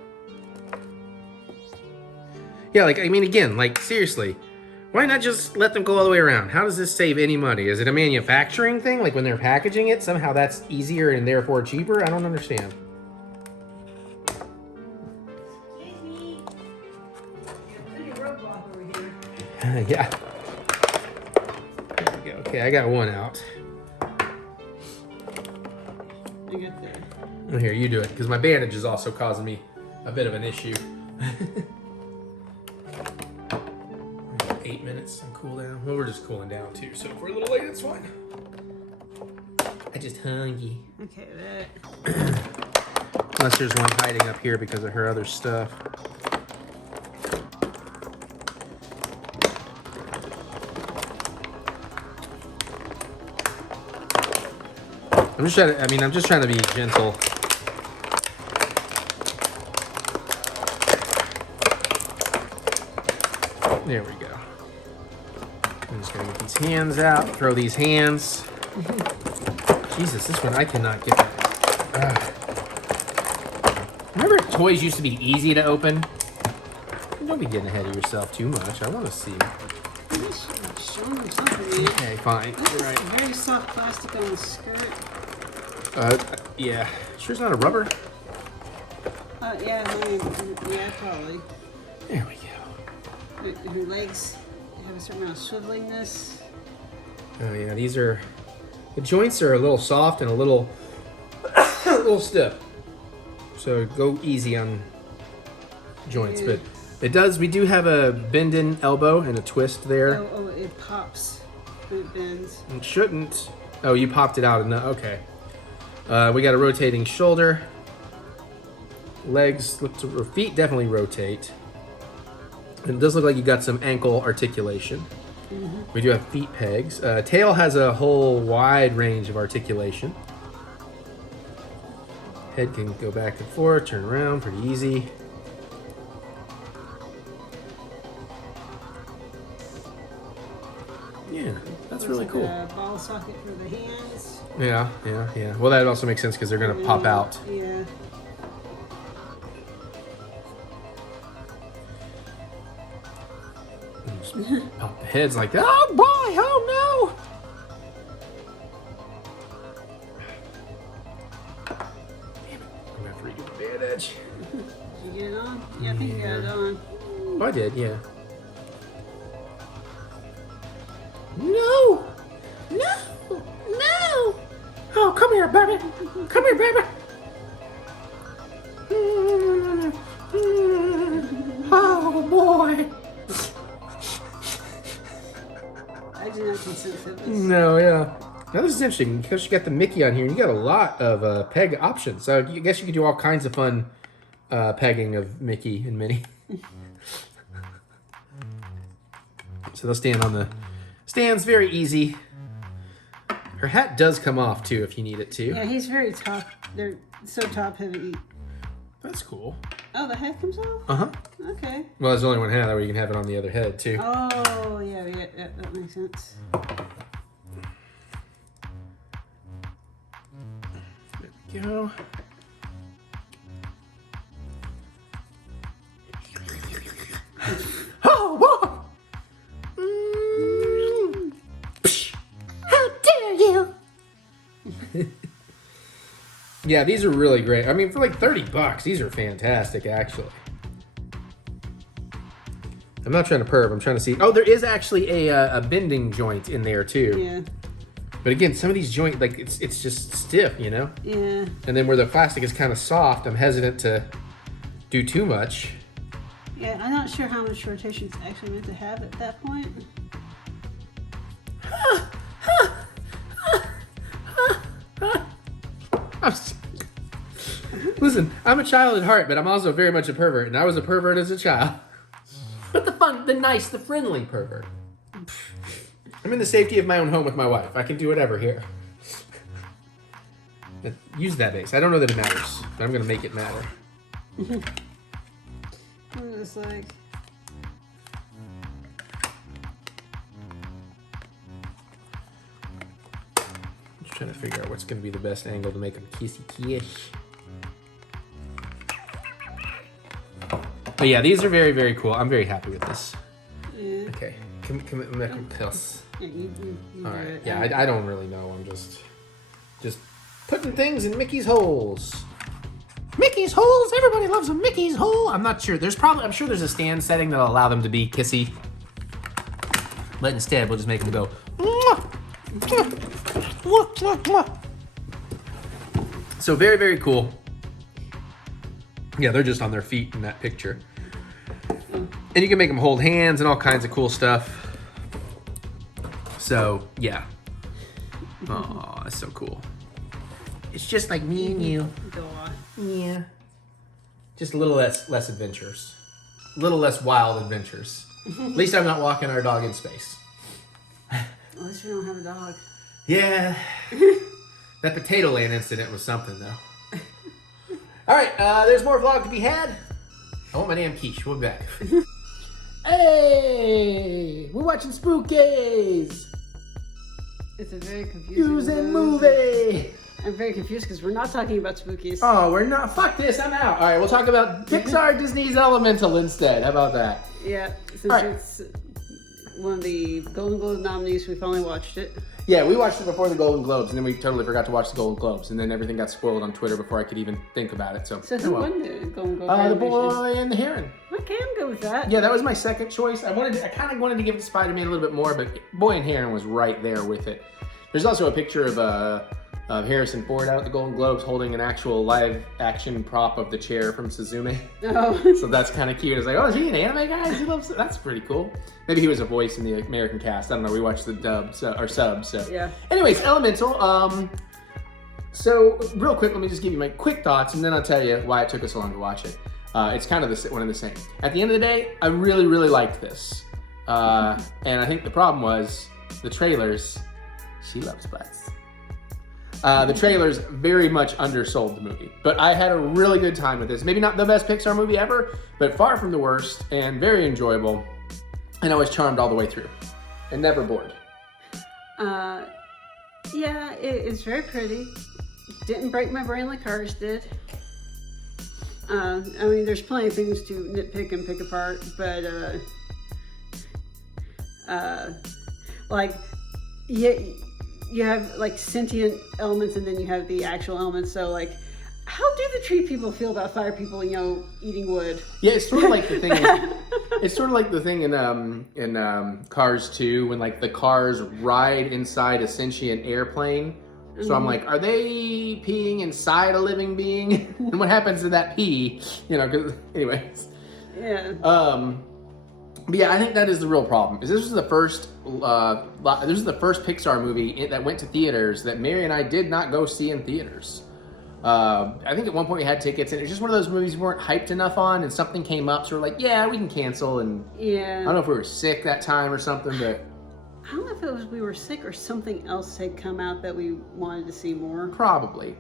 Yeah, like, I mean, again, like, seriously, why not just let them go all the way around? How does this save any money? Is it a manufacturing thing? Like, when they're packaging it, somehow that's easier and therefore cheaper? I don't understand. Excuse me. You're pretty roadblock over here. Yeah. There we go. Okay, I got one out. I got the... Well, here, you do it, because my bandage is also causing me a bit of an issue. 8 minutes and cool down. Well, we're just cooling down too, so if we're a little late, it's fine. I just hungry. Okay, that... Unless there's one hiding up here because of her other stuff. I'm just trying to be gentle. There we go. I'm just gonna get these hands out, throw these hands. Jesus, this one I cannot get that. Remember toys used to be easy to open? Don't be getting ahead of yourself too much. I want to see. Show them something. Okay, fine. You're right. Very soft plastic on the skirt. Yeah. Sure it's not a rubber? Yeah, probably. There we go. Her legs have a certain amount of swivelingness. Oh yeah, these are... The joints are a little soft and a little... a little stiff. So go easy on joints, but it does... We do have a bend-in elbow and a twist there. Oh, it pops when it bends. It shouldn't... Oh, you popped it out. Okay. We got a rotating shoulder. Legs look to... Or feet definitely rotate. And it does look like you got some ankle articulation. Mm-hmm. We do have feet pegs. Tail has a whole wide range of articulation. Head can go back and forth, turn around, pretty easy. Yeah, that's really cool. A ball socket for the hands. Yeah. Well, that also makes sense because they're gonna pop out. Yeah. Pop the heads like that. Oh boy! Oh no! Damn it! I'm gonna have to redo the band edge. Did you get it on? Yeah, I think you got it on. Oh, I did. Yeah. No! No! No! Oh, come here, baby! Come here, baby! Oh boy! I do not consent for this. No, yeah. Now this is interesting because you got the Mickey on here and you got a lot of peg options. So I guess you could do all kinds of fun pegging of Mickey and Minnie. So they'll stand on the stands, very easy. Her hat does come off too if you need it to. Yeah, he's very top. They're so top heavy. That's cool. Oh, the head comes off? Uh-huh. Okay. Well, there's only one hat, that way you can have it on the other head too. Oh, yeah, that makes sense. There we go. Oh, whoa! How dare you! Yeah, these are really great. I mean, for like $30, these are fantastic, actually. I'm not trying to perv, I'm trying to see. Oh, there is actually a bending joint in there too. Yeah. But again, some of these joints, like it's just stiff, you know? Yeah. And then where the plastic is kind of soft, I'm hesitant to do too much. Yeah, I'm not sure how much rotation it's actually meant to have at that point. Listen, I'm a child at heart, but I'm also very much a pervert, and I was a pervert as a child. But the fun, the nice, the friendly pervert. I'm in the safety of my own home with my wife. I can do whatever here. Use that base. I don't know that it matters, but I'm gonna make it matter. I'm just like... Just trying to figure out what's gonna be the best angle to make them kissy kiss. But yeah, these are very, very cool. I'm very happy with this. Yeah. Okay, come make them piss. Yeah, you All do right. it. Yeah, I don't really know. I'm just putting things in Mickey's holes. Mickey's holes. Everybody loves a Mickey's hole. I'm not sure. I'm sure there's a stand setting that'll allow them to be kissy. But instead, we'll just make them go. Mwah, mwah, mwah, mwah, mwah. So very, very cool. Yeah, they're just on their feet in that picture. And you can make them hold hands and all kinds of cool stuff. So, yeah. Oh, that's so cool. It's just like me and you. Yeah. Just a little less adventures. A little less wild adventures. At least I'm not walking our dog in space. At least we don't have a dog. Yeah. That Potato Land incident was something, though. All right, there's more vlog to be had. I want my damn quiche. We'll be back. Hey, we're watching Spookies. It's a very confusing Using movie. I'm very confused because we're not talking about spookies. Oh, we're not. Fuck this. I'm out. All right, we'll talk about Pixar Disney's Elemental instead. How about that? Yeah, since Right. it's one of the Golden Globe nominees, we finally watched it. Yeah, we watched it before the Golden Globes, and then we totally forgot to watch the Golden Globes, and then everything got spoiled on Twitter before I could even think about it. So Who won the Golden Globe? The animation? Boy and the Heron. Okay, I'm good with that. Yeah, that was my second choice. I kind of wanted to give it to Spider-Man a little bit more, but Boy and Heron was right there with it. There's also a picture of Harrison Ford out at the Golden Globes holding an actual live action prop of the chair from Suzume. Oh. So that's kind of cute. It's like, oh, is he an anime guy? He loves it. That's pretty cool. Maybe he was a voice in the American cast. I don't know. We watched the dub or sub. So Yeah. Anyways, Elemental. So real quick, let me just give you my quick thoughts, and then I'll tell you why it took us so long to watch it. It's kind of one and the same. At the end of the day, I really, really liked this. And I think the problem was the trailers. She loves butts. The trailers very much undersold the movie, but I had a really good time with this. Maybe not the best Pixar movie ever, but far from the worst and very enjoyable. And I was charmed all the way through and never bored. Yeah, it's very pretty. Didn't break my brain like ours did. I mean, there's plenty of things to nitpick and pick apart, but like you have like sentient elements, and then you have the actual elements. So like, how do the tree people feel about fire people, eating wood? Yeah, it's sort of like the thing. It's sort of like the thing in Cars 2 when like the cars ride inside a sentient airplane. So I'm like, are they peeing inside a living being? And what happens to that pee? Cause anyways. Yeah. But yeah, I think that is the real problem. Is this was the first Pixar movie that went to theaters that Mary and I did not go see in theaters. I think at one point we had tickets, and it's just one of those movies we weren't hyped enough on, and something came up, so we're like, yeah, we can cancel. And yeah, I don't know if we were sick that time or something, but I don't know if it was we were sick or something else had come out that we wanted to see more. Probably.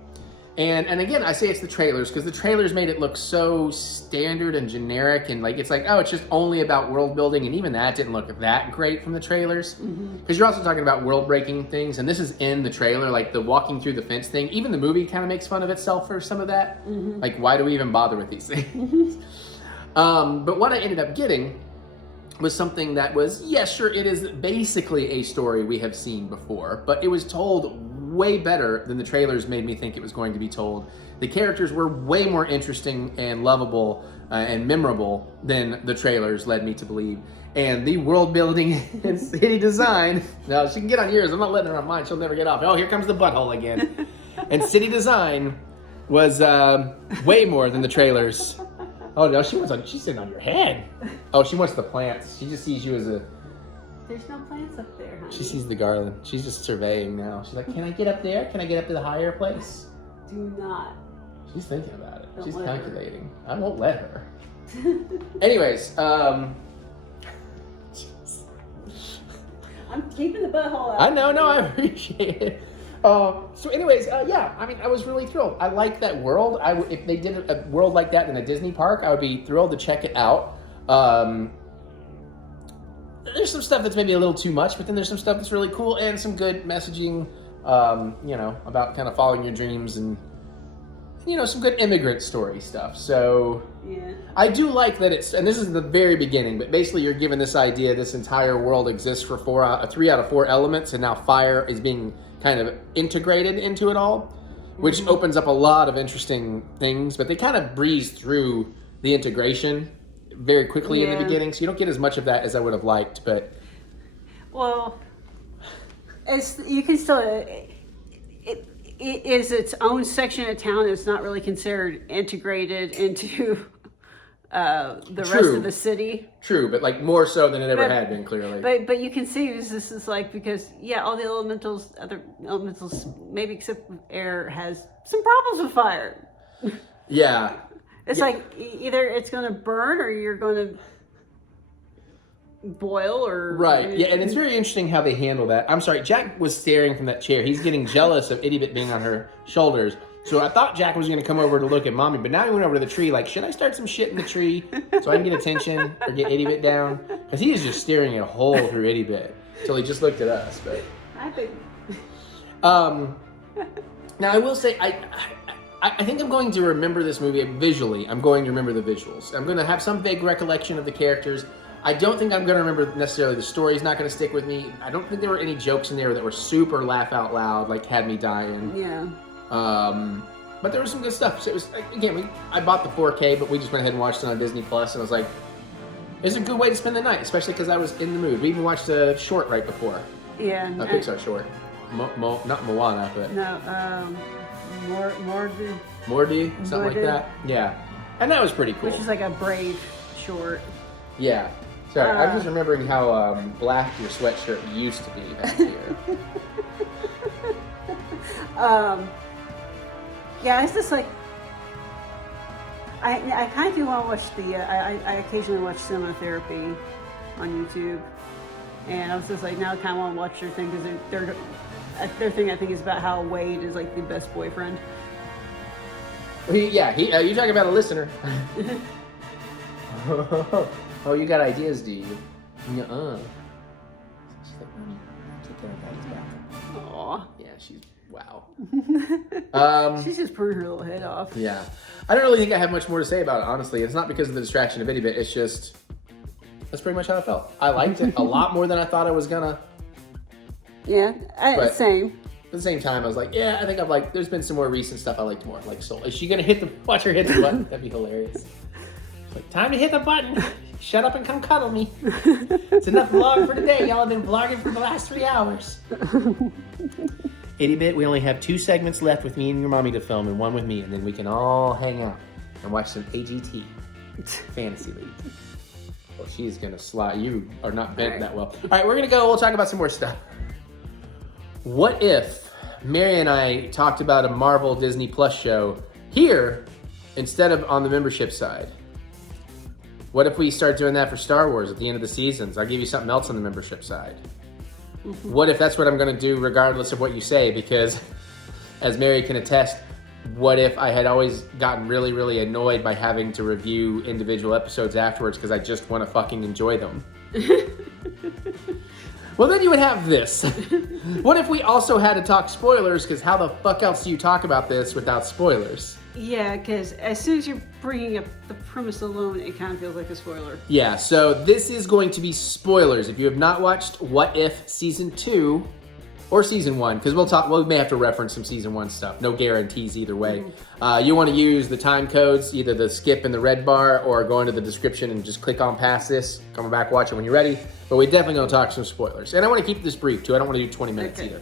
And again, I say it's the trailers, because the trailers made it look so standard and generic, and like it's like, oh, it's just only about world building, and even that didn't look that great from the trailers. Because you're also talking about world breaking things, and this is in the trailer, like the walking through the fence thing. Even the movie kind of makes fun of itself for some of that. Like, why do we even bother with these things? But what I ended up getting was something that was, yes, sure, it is basically a story we have seen before, but it was told way better than the trailers made me think it was going to be told. The characters were way more interesting and lovable and memorable than the trailers led me to believe. And the world building and city design, now she can get on yours, I'm not letting her on mine, she'll never get off. Oh, here comes the butthole again. And city design was way more than the trailers. Oh no, she's sitting on your head. Oh, she wants the plants. She just sees you as a... There's no plants up there, honey. She sees the garland. She's just surveying now. She's like, can I get up there? Can I get up to the higher place? Do not. She's thinking about it. Don't She's let calculating. I won't let her. Anyways, I'm keeping the butthole out. I know, no, I appreciate it. So anyways, yeah, I mean, I was really thrilled. I like that world. If they did a world like that in a Disney park, I would be thrilled to check it out. There's some stuff that's maybe a little too much, but then there's some stuff that's really cool and some good messaging, about kind of following your dreams and, some good immigrant story stuff. So yeah, I do like that and this is the very beginning, but basically you're given this idea this entire world exists for 3 out of 4 elements, and now fire is being kind of integrated into it all, which opens up a lot of interesting things, but they kind of breeze through the integration very quickly in the beginning, so you don't get as much of that as I would have liked. But well, you can still it is its own section of town. It's not really considered integrated into the rest of the city. True, but like more so than it ever had been, clearly. But you can see this is like, because all the other elementals, maybe except air, has some problems with fire. Yeah. It's like either it's going to burn or you're going to boil or... Right, yeah, and it's very interesting how they handle that. I'm sorry, Jack was staring from that chair. He's getting jealous of Itty Bit being on her shoulders. So I thought Jack was going to come over to look at Mommy, but now he went over to the tree like, should I start some shit in the tree so I can get attention or get Itty Bit down? Because he is just staring at a hole through Itty Bit until he just looked at us. But I think... Now I will say, I think I'm going to remember this movie visually. I'm going to remember the visuals. I'm going to have some vague recollection of the characters. I don't think I'm going to remember necessarily the story. It's not going to stick with me. I don't think there were any jokes in there that were super laugh out loud, like had me dying. Yeah. But there was some good stuff. So it was, again, I bought the 4K, but we just went ahead and watched it on Disney Plus, and I was like, it's a good way to spend the night, especially because I was in the mood. We even watched a short right before. Yeah. A Pixar short. Not Moana, but... No, Morty, something like that. Yeah. And that was pretty cool. Which is like a Brave short. Yeah. Sorry, I'm just remembering how black your sweatshirt used to be back here. Yeah, it's just like, I kind of do want to watch I occasionally watch Cinema Therapy on YouTube. And I was just like, now I kind of want to watch their thing, because their thing, I think, is about how Wade is like the best boyfriend. Yeah, you're talking about a listener. Oh, you got ideas, do you? Aw. Yeah, she's, wow. She's just pulling her little head off. Yeah. I don't really think I have much more to say about it, honestly. It's not because of the distraction of Itty Bit. It's just, that's pretty much how I felt. I liked it a lot more than I thought I was gonna. Yeah, same. At the same time, I was like, yeah, I think I've liked, there's been some more recent stuff I liked more. Like Soul. Is she gonna watch her hit the button? That'd be hilarious. It's like, time to hit the button. Shut up and come cuddle me. It's enough vlog for today. Y'all have been vlogging for the last 3 hours. Itty Bit, we only have 2 segments left with me and your mommy to film and 1 with me, and then we can all hang out and watch some AGT Fantasy League. Well, she's gonna slide. You are not bent that well. All right, we're gonna go. We'll talk about some more stuff. What if Mary and I talked about a Marvel Disney Plus show here instead of on the membership side? What if we start doing that for Star Wars at the end of the seasons? I'll give you something else on the membership side. What if that's what I'm going to do regardless of what you say? Because as Mary can attest, what if I had always gotten really, really annoyed by having to review individual episodes afterwards because I just want to fucking enjoy them? Well, then you would have this. What if we also had to talk spoilers? Because how the fuck else do you talk about this without spoilers? Yeah, because as soon as you're bringing up the premise alone, it kind of feels like a spoiler. Yeah, so this is going to be spoilers. If you have not watched What If Season 2 or Season 1, because we may have to reference some Season 1 stuff. No guarantees either way. You want to use the time codes, either the skip in the red bar or go into the description and just click on past this. Come back, watch it when you're ready. But we definitely going to talk some spoilers. And I want to keep this brief, too. I don't want to do 20 minutes either.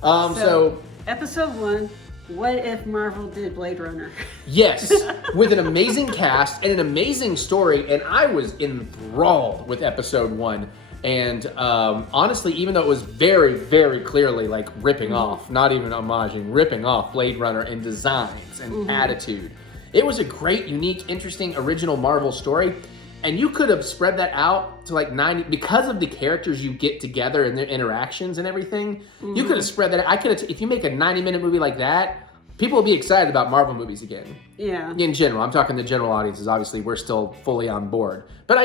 So, Episode 1, what if Marvel did Blade Runner? Yes, with an amazing cast and an amazing story. And I was enthralled with Episode 1. And honestly, even though it was very, very clearly like ripping off, not even homaging, ripping off Blade Runner in designs and attitude, it was a great, unique, interesting, original Marvel story. And you could have spread that out to like 90, because of the characters you get together and their interactions and everything, you could have spread that out. I could have, if you make a 90-minute movie like that, people will be excited about Marvel movies again. Yeah. In general, I'm talking the general audiences. Obviously, we're still fully on board. But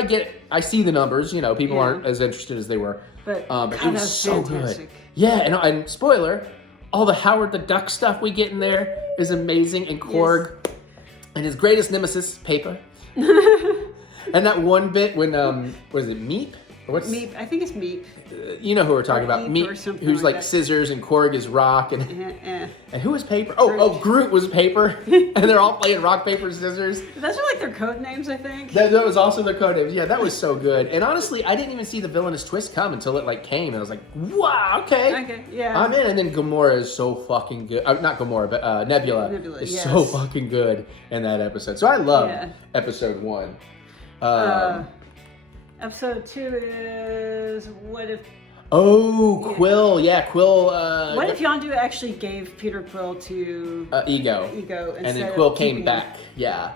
I see the numbers. You know, people aren't as interested as they were. But it was so fantastic. good. Yeah, and spoiler, all the Howard the Duck stuff we get in there is amazing. And Korg, and his greatest nemesis, Paper. And that one bit when, was it Meep? Or what's Meep, I think it's Meep. You know who we're talking about. Meep, who's like scissors, and Korg is rock. And who is Paper? Oh, Groot was Paper. And they're all playing rock, paper, scissors. Those are like their code names, I think. That was also their code names. Yeah, that was so good. And honestly, I didn't even see the villainous twist come until it like came. And I was like, wow, okay, yeah. I'm in. And then Gamora is so fucking good. Not Gamora, but Nebula is so fucking good in that episode. So I love Episode 1. Episode 2 is what if... Oh, Quill. Yeah, Quill. What if Yondu actually gave Peter Quill to... Ego. And then Quill came back. Yeah.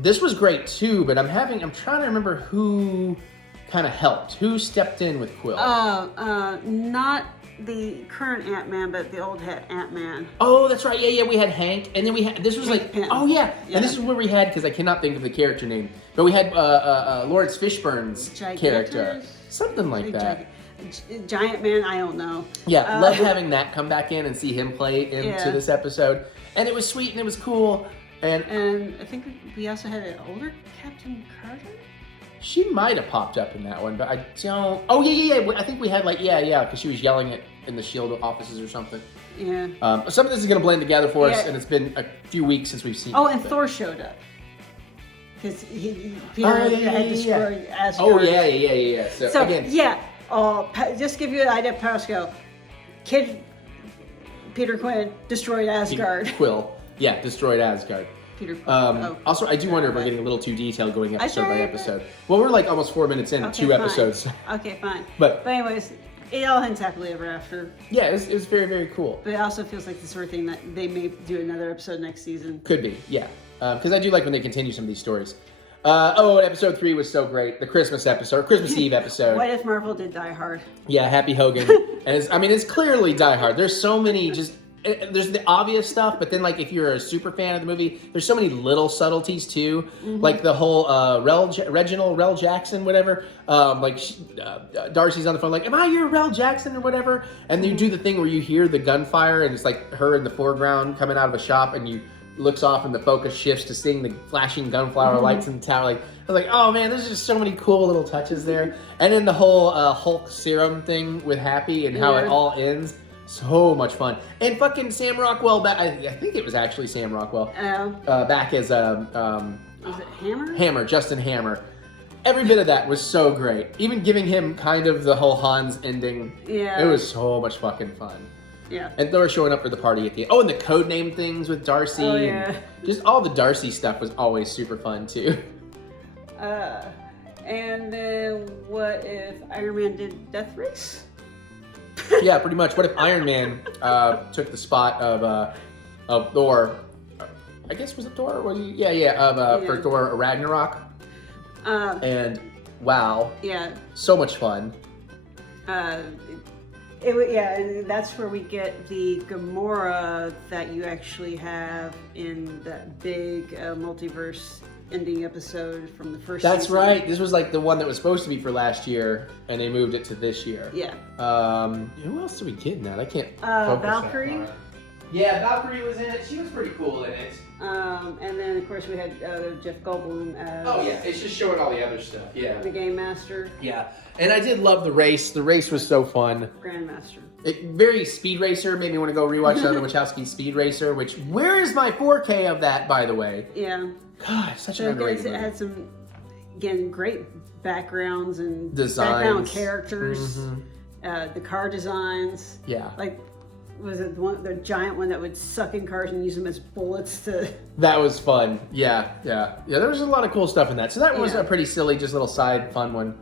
This was great too, but I'm trying to remember who kind of helped. Who stepped in with Quill? Not the current Ant-Man, but the old Ant-Man. Oh, that's right. Yeah, we had Hank, and then we had, this was Hank like, Pym. Oh yeah, and this is where we had, because I cannot think of the character name, but we had Lawrence Fishburne's character. Something like that. Giant Man, I don't know. Yeah, love having that come back in and see him play into this episode. And it was sweet and it was cool. And I think we also had an older Captain Carter? She might have popped up in that one, but I don't... Oh, yeah. I think we had like, because she was yelling in the SHIELD offices or something. Yeah. Some of this is going to blend together for us, and it's been a few weeks since we've seen it. Oh, and Thor showed up. Because Peter had destroyed Asgard. Oh, yeah. So again... just give you an idea of power scale. Peter Quinn destroyed Asgard. Quill. Yeah, destroyed Asgard. Peter Quill. Also, I do wonder if we're getting a little too detailed going episode by episode. Well, we're like almost 4 minutes in, 2 episodes. Okay, fine. But anyways, it all ends happily ever after. Yeah, it was very, very cool. But it also feels like the sort of thing that they may do another episode next season. Could be, yeah. Because I do like when they continue some of these stories. And episode 3 was so great. The Christmas episode, Christmas Eve episode. What if Marvel did Die Hard? Yeah, Happy Hogan. And it's clearly Die Hard. There's so many just there's the obvious stuff, but then like if you're a super fan of the movie, there's so many little subtleties too. Like the whole Reginald Rel Jackson, whatever. Darcy's on the phone like, "Am I your Rel Jackson or whatever?" And you do the thing where you hear the gunfire and it's like her in the foreground coming out of a shop, and you looks off and the focus shifts to seeing the flashing gunflower lights in the tower. Like I was like, oh man, there's just so many cool little touches there. And then the whole Hulk serum thing with Happy and how it all ends. So much fun. And fucking Sam Rockwell back. I think it was actually Sam Rockwell. Back as was it Hammer? Hammer, Justin Hammer. Every bit of that was so great. Even giving him kind of the whole Hans ending. Yeah. It was so much fucking fun. Yeah. And they were showing up for the party at the end. Oh, and the codename things with Darcy. Oh, yeah. And just all the Darcy stuff was always super fun too. And then what if Iron Man did Death Race? Yeah, pretty much. What if Iron Man took the spot of Thor? I guess was it Thor? Was he? Yeah. For Thor Ragnarok. And wow. Yeah. So much fun. And that's where we get the Gamora that you actually have in that big multiverse ending episode from the first season. That's right. This was like the one that was supposed to be for last year, and they moved it to this year. Yeah. Who else did we get in that? I can't focus Valkyrie. on it. Yeah, Valkyrie was in it. She was pretty cool in it. And then of course we had Jeff Goldblum as it's just showing all the other stuff. Yeah. The Game Master. Yeah. And I did love the race. The race was so fun. Grandmaster. Very Speed Racer. Made me want to go rewatch the Wachowski Speed Racer, which, where is my 4K of that, by the way? Yeah. God, such an underrated movie. It had some, again, great backgrounds and designs. Background characters. The car designs. Yeah. Like, was it the giant one that would suck in cars and use them as bullets to... That was fun. Yeah. There was a lot of cool stuff in that. So that was a pretty silly, just little side fun one.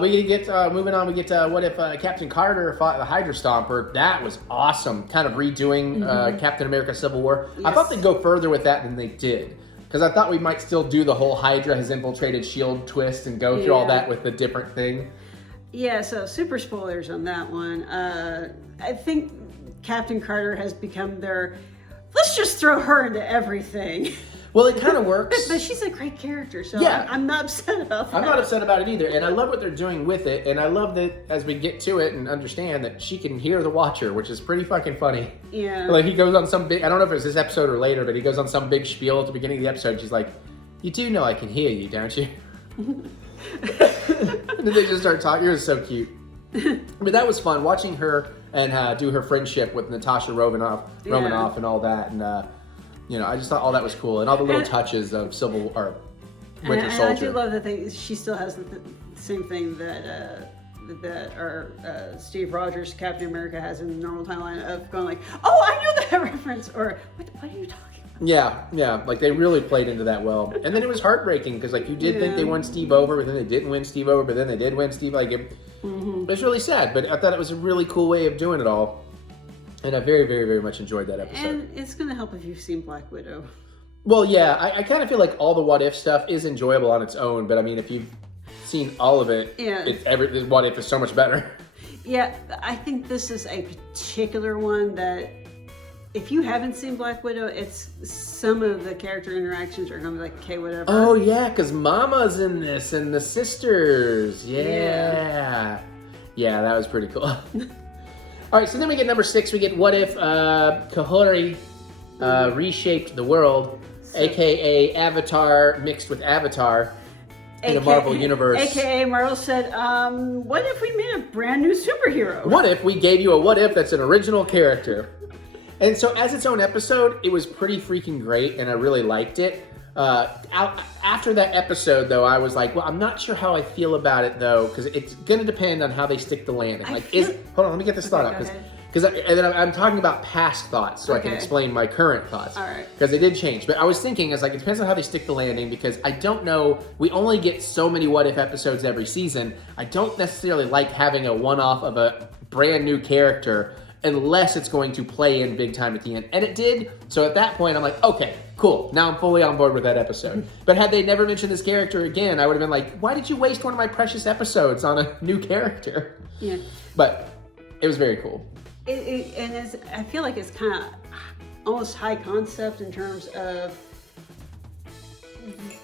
We get moving on. We get what if Captain Carter fought the Hydra Stomper? That was awesome. Kind of redoing Captain America: Civil War. Yes. I thought they'd go further with that than they did, because I thought we might still do the whole Hydra has infiltrated S.H.I.E.L.D. twist and go through all that with the different thing. Yeah. So super spoilers on that one. I think Captain Carter has become their. Let's just throw her into everything. Well, it kind of works. But she's a great character, so I'm not upset about that. I'm not upset about it either, and I love what they're doing with it, and I love that as we get to it and understand that she can hear the Watcher, which is pretty fucking funny. Yeah. Like, he goes on some big, I don't know if it was this episode or later, but he goes on some big spiel at the beginning of the episode. She's like, "You do know I can hear you, don't you?" And then they just start talking. It was so cute. But that was fun, watching her and do her friendship with Natasha Romanoff and all that, and I just thought all that was cool, and all the little touches of Winter Soldier. I do love that she still has the same thing that our Steve Rogers Captain America has in the normal timeline of going like, "Oh, I know that reference," or "What are you talking about?" Yeah, like they really played into that well. And then it was heartbreaking because like you did think they won Steve over, but then they didn't win Steve over, but then they did win Steve. Like it was really sad, but I thought it was a really cool way of doing it all. And I very, very, very much enjoyed that episode. And it's going to help if you've seen Black Widow. Well, yeah, I kind of feel like all the What If stuff is enjoyable on its own, but I mean, if you've seen all of it, What If is so much better. Yeah, I think this is a particular one that if you haven't seen Black Widow, it's some of the character interactions are going to be like, okay, whatever. Oh, yeah, because Mama's in this and the sisters. Yeah, that was pretty cool. All right, so then we get number 6. We get what if Kahori reshaped the world, a.k.a. Avatar mixed with Avatar in the Marvel Universe. A.k.a. Marvel said, what if we made a brand new superhero? What if we gave you a what if that's an original character? And so as its own episode, it was pretty freaking great, and I really liked it. After that episode, though, I was like, well, I'm not sure how I feel about it, though, because it's going to depend on how they stick the landing. Hold on, let me get this thought out. And then I'm talking about past thoughts, so I can explain my current thoughts. All right. Because they did change. But I was thinking, it depends on how they stick the landing, because I don't know, we only get so many what if episodes every season. I don't necessarily like having a one-off of a brand new character unless it's going to play in big time at the end. And it did. So at that point, I'm like, okay, cool. Now I'm fully on board with that episode. But had they never mentioned this character again, I would have been like, why did you waste one of my precious episodes on a new character? Yeah. But it was very cool. I feel like it's kind of almost high concept in terms of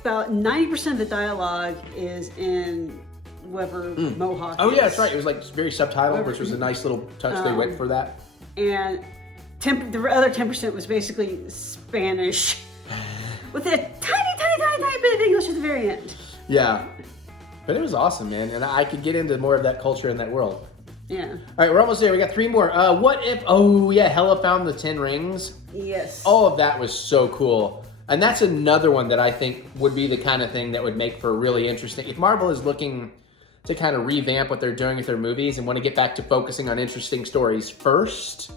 about 90% of the dialogue is in whoever Mohawk Oh is. yeah, that's right. It was like very subtitled, which was a nice little touch they went for that. And the other 10% was basically Spanish with a tiny bit of English at the very end. Yeah. But it was awesome, man. And I could get into more of that culture in that world. Yeah. All right, we're almost there. We got 3 more. What if, Hella found the 10 rings? Yes. All of that was so cool. And that's another one that I think would be the kind of thing that would make for really interesting. If Marvel is looking to kind of revamp what they're doing with their movies and want to get back to focusing on interesting stories first,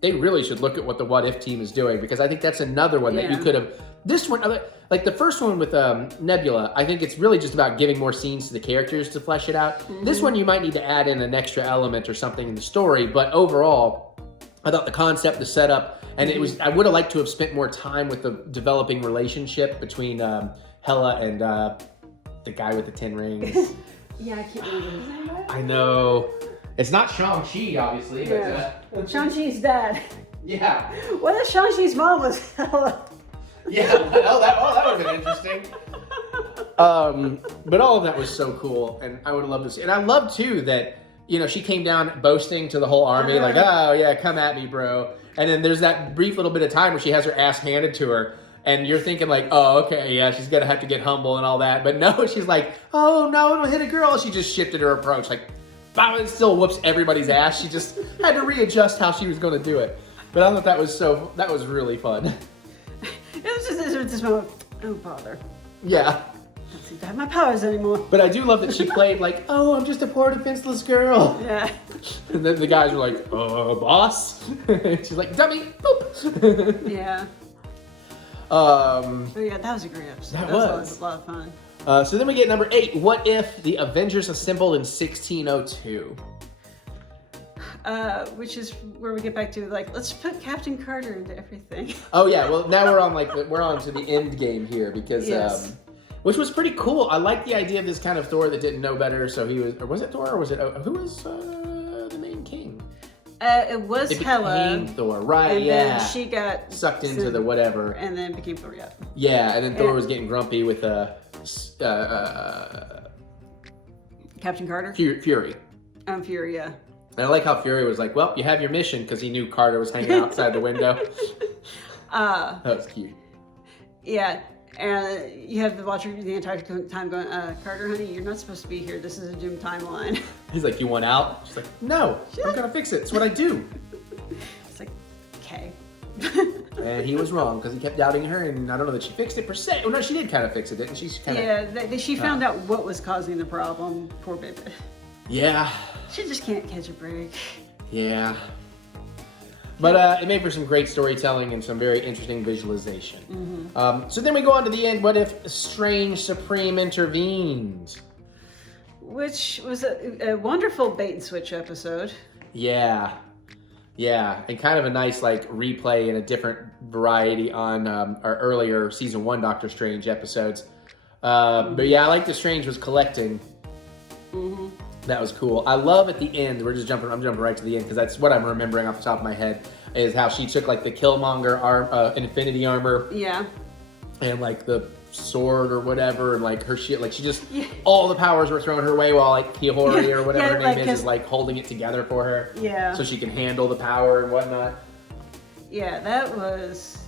they really should look at what the What If team is doing, because I think that's another one that you could have. This one, like the first one with Nebula, I think it's really just about giving more scenes to the characters to flesh it out. This one, you might need to add in an extra element or something in the story, but overall, I thought the concept, the setup, and it was. I would have liked to have spent more time with the developing relationship between Hela and the guy with the 10 rings. Yeah, I can't remember his name. I know. It's not Shang-Chi, obviously, but... Shang-Chi's dad. Yeah. What if Shang-Chi's mom was Hela? Yeah, that would have been interesting. But all of that was so cool, and I would have loved to see. And I love, too, that, she came down boasting to the whole army, like, oh, yeah, come at me, bro. And then there's that brief little bit of time where she has her ass handed to her, and you're thinking like, oh, okay, yeah, she's going to have to get humble and all that. But no, she's like, oh, no, it'll hit a girl. She just shifted her approach, like, wow, it still whoops everybody's ass. She just had to readjust how she was going to do it. But I thought that was really fun. It was just this moment, oh, bother. Yeah. I don't seem to have my powers anymore. But I do love that she played like, oh, I'm just a poor defenseless girl. Yeah. And then the guys were like, boss. She's like, dummy, boop. Yeah. But yeah, that was a great episode. That was a lot of fun. So then we get number 8. What if the Avengers assembled in 1602? Which is where we get back to like, let's put Captain Carter into everything. Oh yeah, well now we're on to the end game here because which was pretty cool. I like the idea of this kind of Thor that didn't know better, so he was it Thor or was it who was the main king? It was Hela. Became Thor, right? And then she got sucked into the whatever, and then became Thor. Yeah. Yeah, and then Thor was getting grumpy with Captain Carter. Fury. Fury, yeah. And I like how Fury was like, well, you have your mission, because he knew Carter was hanging outside the window. That was cute. Yeah, and you have the watcher the entire time going, Carter, honey, you're not supposed to be here. This is a doomed timeline. He's like, you want out? She's like, no, I'm going to fix it. It's what I do. It's like, okay. And he was wrong, because he kept doubting her, and I don't know that she fixed it per se. Well, no, she did kind of fix it, didn't she? She found out what was causing the problem. Poor baby. Yeah. She just can't catch a break. Yeah. But it made for some great storytelling and some very interesting visualization. So then we go on to the end. What if Strange Supreme intervened? Which was a wonderful bait and switch episode. Yeah. Yeah. And kind of a nice replay in a different variety on our earlier season 1 Doctor Strange episodes. But yeah, I like the Strange was collecting. That was cool. I love at the end, I'm jumping right to the end because that's what I'm remembering off the top of my head, is how she took the Killmonger Infinity armor. Yeah. And the sword or whatever, and her shield, she just, all the powers were thrown her way while Kihori or whatever her name is holding it together for her. Yeah. So she can handle the power and whatnot. Yeah, that was...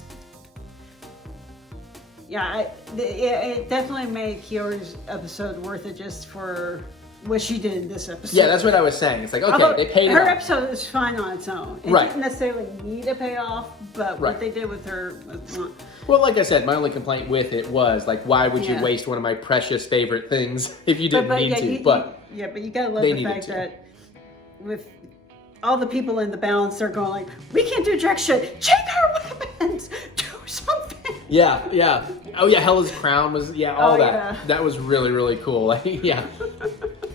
Yeah, it definitely made Kiori's episode worth it just for what she did in this episode. Yeah, that's what I was saying. It's okay, they paid her episode is fine on its own. It right. didn't necessarily need a payoff, but what they did with her was not. Well, like I said, my only complaint with it was, why would you waste one of my precious favorite things if you didn't need to? But you gotta love the fact that with all the people in the balance, they're going we can't do jack shit. Check our weapons. Do something. Yeah, yeah. Oh yeah, Hela's crown was all that. Yeah. That was really, really cool. Yeah.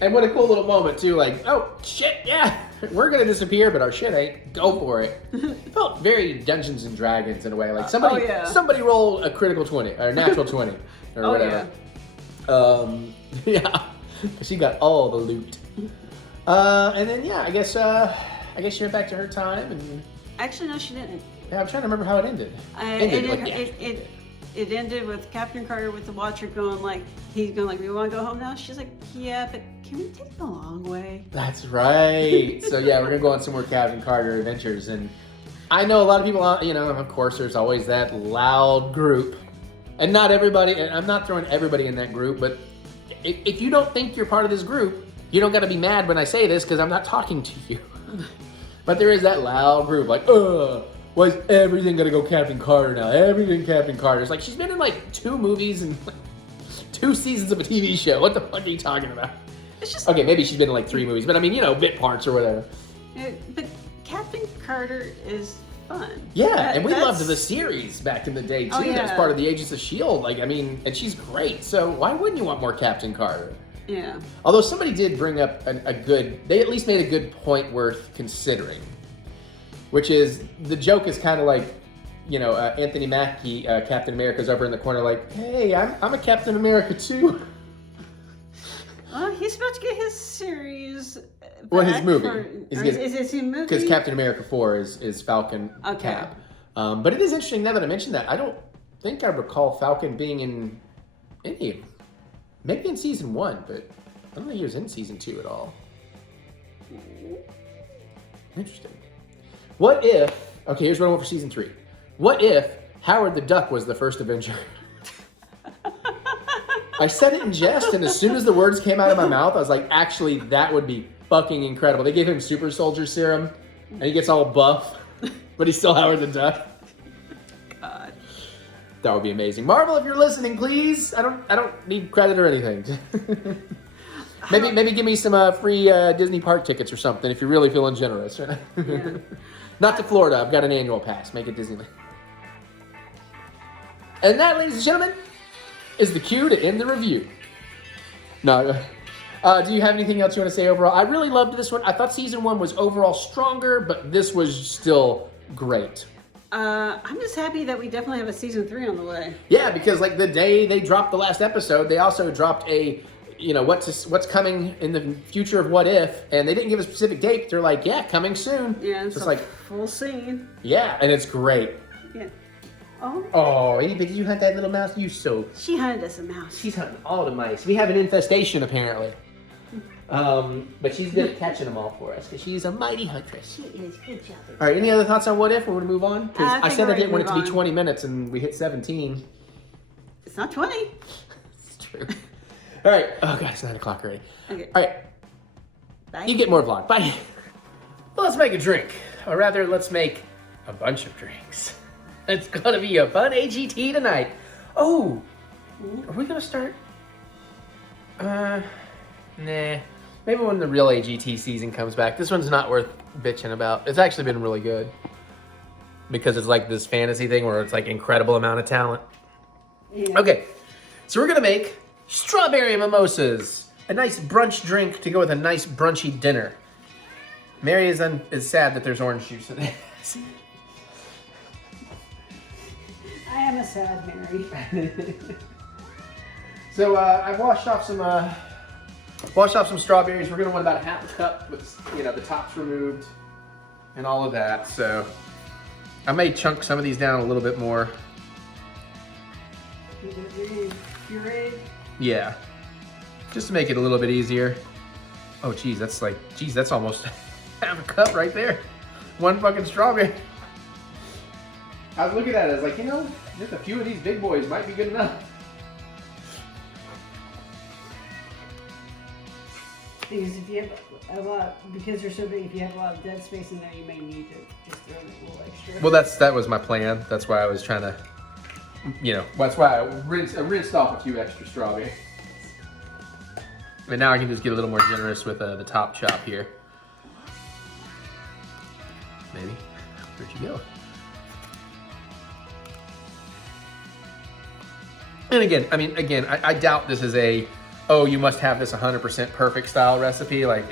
And what a cool little moment too, oh shit, yeah. We're gonna disappear, but our shit ain't. Go for it. It felt very Dungeons and Dragons in a way. Somebody roll a critical 20 or a natural 20 or whatever. Yeah. She got all the loot. And then I guess I guess she went back to her time and... Actually, no, she didn't. Yeah, I'm trying to remember how it ended. It ended with Captain Carter with the Watcher going like, he's going like, we want to go home now? She's like, yeah, but can we take the long way? That's right. So yeah, we're gonna go on some more Captain Carter adventures, and I know a lot of people, you know, of course there's always that loud group, and not everybody, and I'm not throwing everybody in that group, but if you don't think you're part of this group, you don't gotta be mad when I say this, because I'm not talking to you. But there is that loud group, like, why is everything gonna go Captain Carter now? Everything Captain Carter. It's like, she's been in like 2 movies and like 2 seasons of a TV show. What the fuck are you talking about? It's just... Okay, maybe she's been in like 3 movies, but I mean, you know, bit parts or whatever. But Captain Carter is fun. Yeah, and we loved the series back in the day too. Oh, yeah. That was part of the Agents of S.H.I.E.L.D. Like, I mean, and she's great. So why wouldn't you want more Captain Carter? Yeah. Although somebody did bring up a good, they at least made a good point worth considering. Which is, the joke is kind of like, you know, Anthony Mackie, Captain America's over in the corner like, hey, I'm a Captain America too. Well, he's about to get his series back. Well, his movie. Is his movie? Because Captain America 4 is Falcon Cap. But it is interesting now that I mentioned that. I don't think I recall Falcon being in any of them. Maybe in season 1, but I don't think he was in season 2 at all. Interesting. What if, okay, here's what I want for season 3. What if Howard the Duck was the first Avenger? I said it in jest, and as soon as the words came out of my mouth, I was like, actually, that would be fucking incredible. They gave him super soldier serum, and he gets all buff, but he's still Howard the Duck. God. That would be amazing. Marvel, if you're listening, please. I don't need credit or anything. maybe give me some free Disney park tickets or something if you're really feeling generous. Yeah. Not to Florida. I've got an annual pass. Make it Disneyland. And that, ladies and gentlemen, is the cue to end the review. No. Do you have anything else you want to say overall? I really loved this one. I thought season 1 was overall stronger, but this was still great. I'm just happy that we definitely have a season 3 on the way. Yeah, because like the day they dropped the last episode, they also dropped a, you know, what's coming in the future of What If, and they didn't give a specific date. They're like, yeah, coming soon. Yeah, it's like full scene. Yeah, and it's great. Yeah. Oh. Oh, did you hunt that little mouse? You so. She hunted us a mouse. She's hunting all the mice. We have an infestation apparently. But she's good at catching them all for us because she's a mighty huntress. She is. Good job. All right, any other thoughts on What If? We're gonna move on because I said I didn't want it to be 20 minutes, and we hit 17. It's not 20. It's true. All right. Oh god, it's 9 o'clock already. Okay. All right. Bye. You get more vlog. Bye. Well, let's make a drink, or rather, let's make a bunch of drinks. It's gonna be a fun AGT tonight. Oh, are we gonna start? Nah. Maybe when the real AGT season comes back. This one's not worth bitching about. It's actually been really good because it's like this fantasy thing where it's like incredible amount of talent. Yeah. Okay, so we're gonna make Strawberry Mimosas, a nice brunch drink to go with a nice brunchy dinner. Mary is sad that there's orange juice in it. I am a sad Mary. So I've washed off some strawberries. We're gonna want about a half a cup with, you know, the tops removed and all of that. So I may chunk some of these down a little bit more. Pureed? Yeah, just to make it a little bit easier. Oh geez, that's almost half a cup right there. One fucking strawberry. I was looking at it, I was like, you know, just a few of these big boys might be good enough. Because if you have a lot, because they're so big, if you have a lot of dead space in there, you may need to just throw in a little extra. Well, that was my plan. That's why I was trying to, you know, that's why I rinsed off a few extra strawberries. And now I can just get a little more generous with the top chop here. Maybe. Where'd you go? And again, I doubt this is a, oh, you must have this 100% perfect style recipe. Like,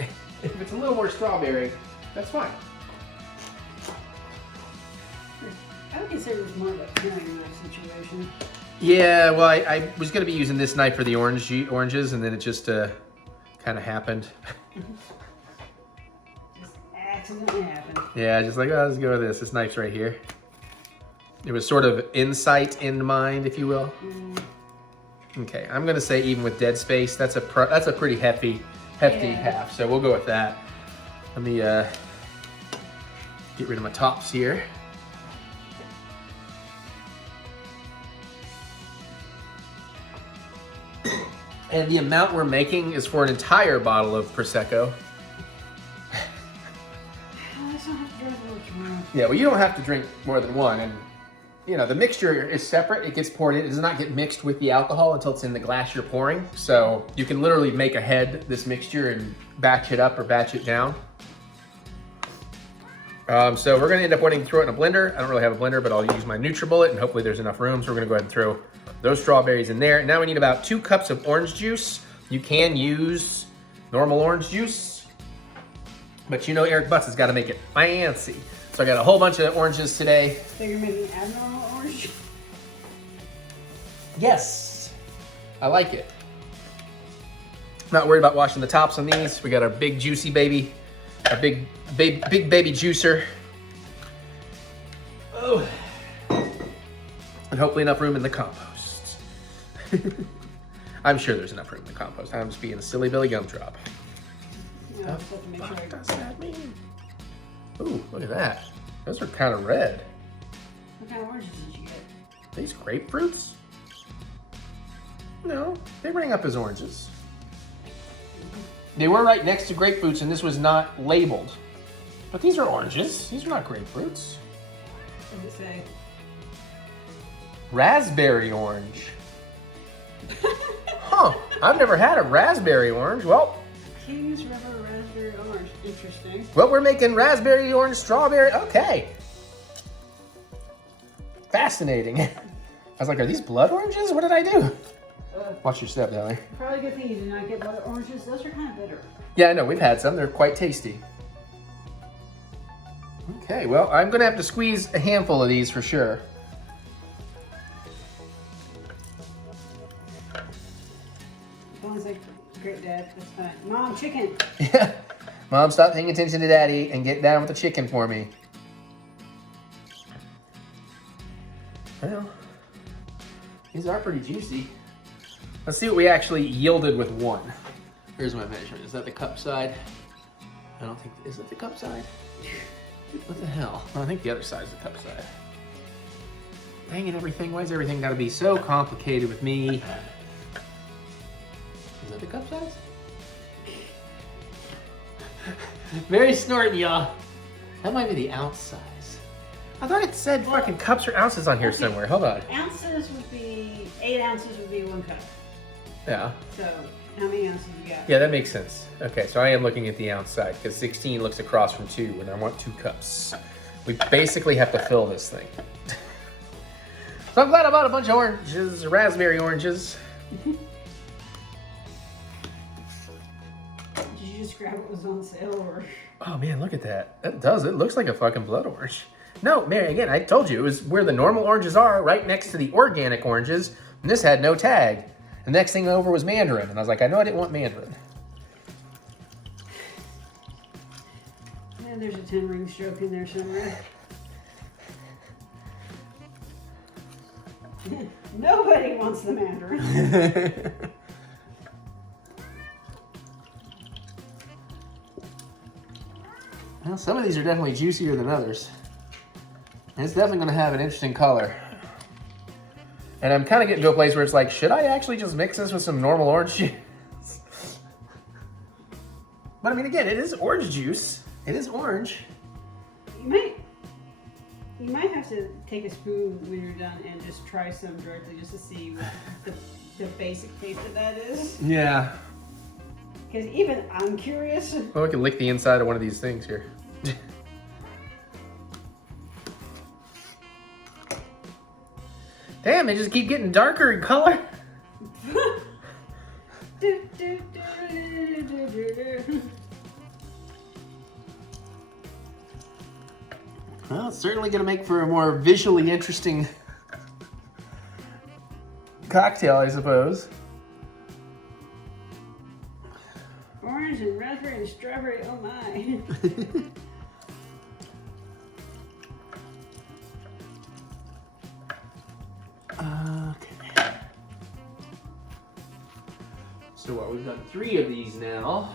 if it's a little more strawberry, that's fine. I would consider this more of a peeling knife situation. Yeah, well, I was going to be using this knife for the oranges, and then it just kind of happened. Just accidentally happened. Yeah, just like, oh, let's go with this. This knife's right here. It was sort of insight in mind, if you will. Okay, I'm gonna say even with dead space, that's a pretty hefty half. So we'll go with that. Let me get rid of my tops here. And the amount we're making is for an entire bottle of Prosecco. I just don't have to drink more. Yeah, well, you don't have to drink more than one. And, you know, the mixture is separate. It gets poured in. It does not get mixed with the alcohol until it's in the glass you're pouring. So you can literally make ahead this mixture and batch it up or batch it down. So we're gonna end up wanting to throw it in a blender. I don't really have a blender, but I'll use my NutriBullet, and hopefully there's enough room. So we're gonna go ahead and throw those strawberries in there. Now we need about 2 cups of orange juice. You can use normal orange juice, but you know Eric Butts has gotta make it fancy. So I got a whole bunch of oranges today. So you're making abnormal orange? Yes, I like it. Not worried about washing the tops on these. We got our big juicy baby, our big baby juicer. Oh, and hopefully enough room in the compost. I'm sure there's enough room in the compost. I'm just being a silly Billy Gumdrop. Yeah, What just have to make the sure fuck does that mean? Ooh, look at that. Those are kind of red. What kind of oranges did you get? These grapefruits? No, they rang up as oranges. They were right next to grapefruits, and this was not labeled. But these are oranges. These are not grapefruits. What does it say? Raspberry orange. Huh, I've never had a raspberry orange. Well, King's River Raspberry Orange. Interesting. we're making raspberry orange strawberry. Okay. Fascinating. I was like, are these blood oranges? What did I do? Watch your step, Ellie. Probably a good thing you did not get blood oranges. Those are kind of bitter. Yeah, I know. We've had some. They're quite tasty. Okay, well, I'm going to have to squeeze a handful of these for sure. Sounds like great dad. That's fine. Mom, chicken. Yeah. Mom, stop paying attention to Daddy and get down with the chicken for me. Well, these are pretty juicy. Let's see what we actually yielded with one. Here's my measurement. Is that the cup side? I don't think, is that the cup side? What the hell? I think the other side is the cup side. Dang it, everything. Why is everything got to be so complicated with me? Is that the cup size? Very snorting, y'all. That might be the ounce size. I thought it said fucking cups or ounces on here somewhere. Hold on. Ounces would be, 8 ounces would be 1 cup. Yeah. So, how many ounces you got? Yeah, that makes sense. Okay, so I am looking at the ounce side because 16 looks across from 2 and I want 2 cups. We basically have to fill this thing. So I'm glad I bought a bunch of oranges, raspberry oranges. Did you just grab what was on sale or? Oh man, look at that. That does, it looks like a fucking blood orange. No, Mary, again, I told you, it was where the normal oranges are, right next to the organic oranges, and this had no tag. The next thing over was mandarin, and I was like, I know I didn't want mandarin. And there's a 10-ring stroke in there somewhere. Nobody wants the mandarin. Well, some of these are definitely juicier than others. And it's definitely gonna have an interesting color. And I'm kind of getting to a place where it's like, should I actually just mix this with some normal orange juice? But I mean, again, it is orange juice. It is orange. You might have to take a spoon when you're done and just try some directly just to see what the basic taste of that is. Yeah. Because even I'm curious. Well, we can lick the inside of one of these things here. Damn, they just keep getting darker in color. Well, it's certainly going to make for a more visually interesting cocktail, I suppose. Orange and raspberry and strawberry, oh my. So what, we've done 3 of these now.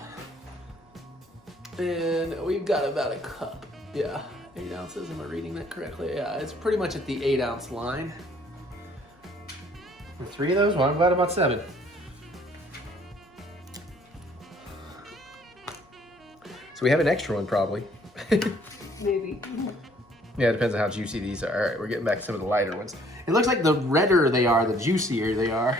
And we've got about a cup. Yeah, 8 ounces, am I reading that correctly? Yeah, it's pretty much at the 8 ounce line. With 3 of those, well, I'm glad about 7. So we have an extra one probably. Maybe. Yeah, it depends on how juicy these are. All right, we're getting back to some of the lighter ones. It looks like the redder they are, the juicier they are.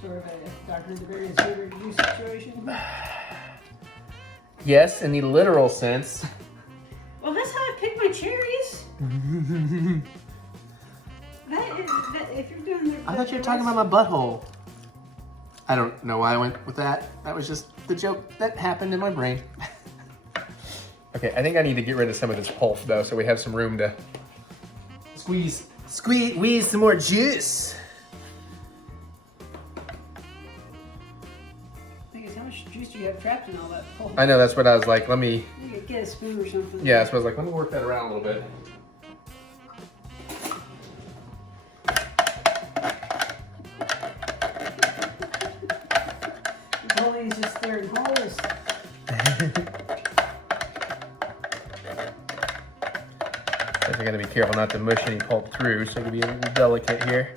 Sort of a Dr. DeBerry's favorite juice situation. Yes, in the literal sense. Well, that's how I pick my cherries. If you're doing I thought you were talking about my butthole. I don't know why I went with that. That was just the joke that happened in my brain. Okay, I think I need to get rid of some of this pulp though, so we have some room to squeeze some more juice. Thing is, how much juice do you have trapped in all that pulp? I know, that's what I was like, let me, You could get a spoon or something. yeah, that's what I was like, let me work that around a little bit. He's just staring holes. We're gonna be careful not to mush any pulp through, so it'll be a little delicate here.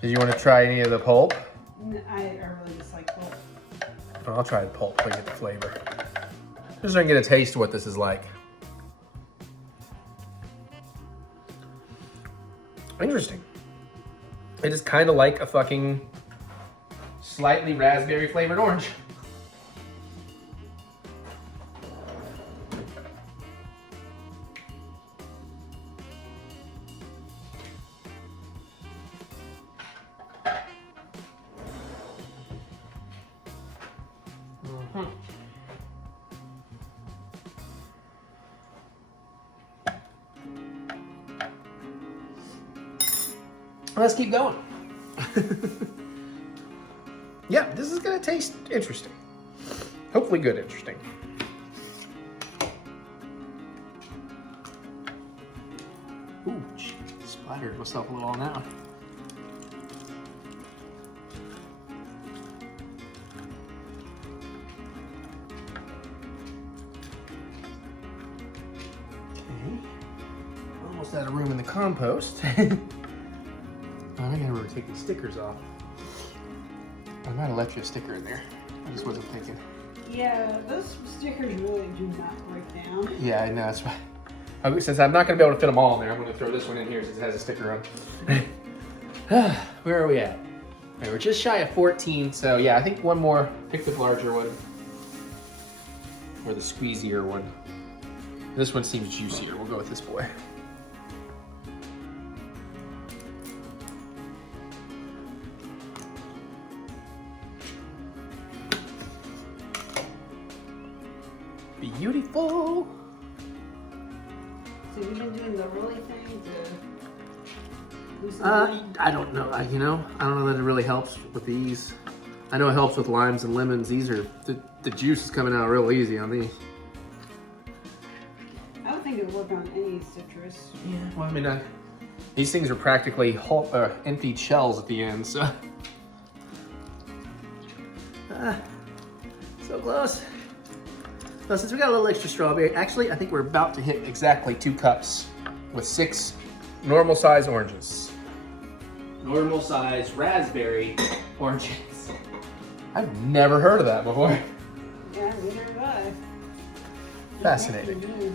Did you want to try any of the pulp? I really dislike pulp. Oh, I'll try the pulp so I get the flavor. Just so I can get a taste of what this is like. Interesting. It is kind of like a fucking slightly raspberry flavored orange. Let's keep going. Yeah, this is gonna taste interesting. Hopefully good interesting. Ooh, splattered myself a little on that one. Okay, almost out of room in the compost. I gotta remember to take these stickers off. I might have left you a sticker in there. I just wasn't thinking. Yeah, those stickers really do not break down. Yeah, I know, that's why. Since I'm not gonna be able to fit them all in there, I'm gonna throw this one in here since it has a sticker on. Where are we at? All right, we're just shy of 14, so yeah, I think one more, pick the larger one. Or the squeezier one. This one seems juicier, we'll go with this boy. Beautiful. So you've been doing the rolling thing to loosen I don't know. I don't know that it really helps with these. I know it helps with limes and lemons. These are the juice is coming out real easy on these. I don't think it would work on any citrus. Yeah. Well, I mean, these things are practically whole, emptied shells at the end. So. So close. So since we got a little extra strawberry, actually, I think we're about to hit exactly 2 cups with 6 normal size oranges. Normal size raspberry oranges. I've never heard of that before. Yeah, neither have I. Fascinating.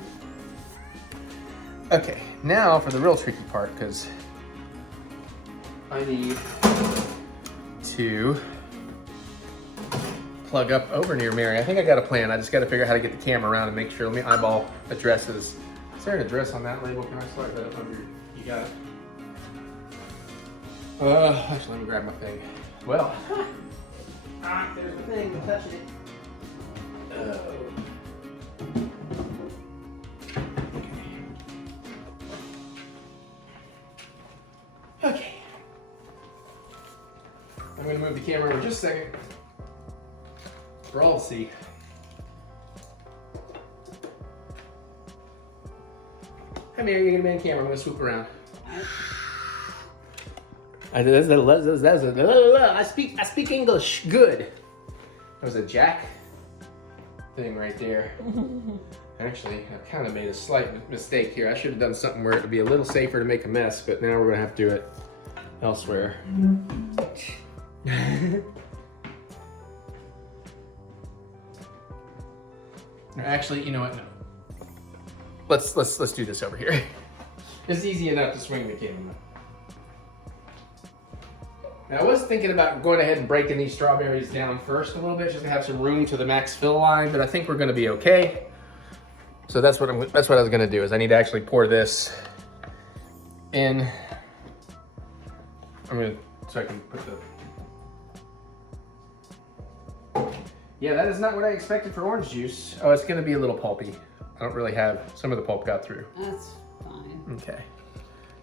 Okay, now for the real tricky part, because I need to plug up over near Mary. I think I got a plan. I just got to figure out how to get the camera around and make sure. Let me eyeball addresses. Is there an address on that label? Can I slide that up under your, you got it? Actually, let me grab my thing. Well, there's the thing. I'm touching it. Okay. I'm going to move the camera over just a second. For all to see. Come here, you're gonna be on camera. I'm gonna swoop around. I speak English good. That was a jack thing right there. Actually, I kind of made a slight mistake here. I should have done something where it would be a little safer to make a mess, but now we're gonna have to do it elsewhere. Actually, you know what? No. Let's do this over here. It's easy enough to swing the camera. Now, I was thinking about going ahead and breaking these strawberries down first a little bit, just to have some room to the max fill line, but I think we're gonna be okay. So that's what I was gonna do, is I need to actually pour this in. So I can put the, yeah, that is not what I expected for orange juice. Oh, it's gonna be a little pulpy. I don't really have, some of the pulp got through. That's fine. Okay.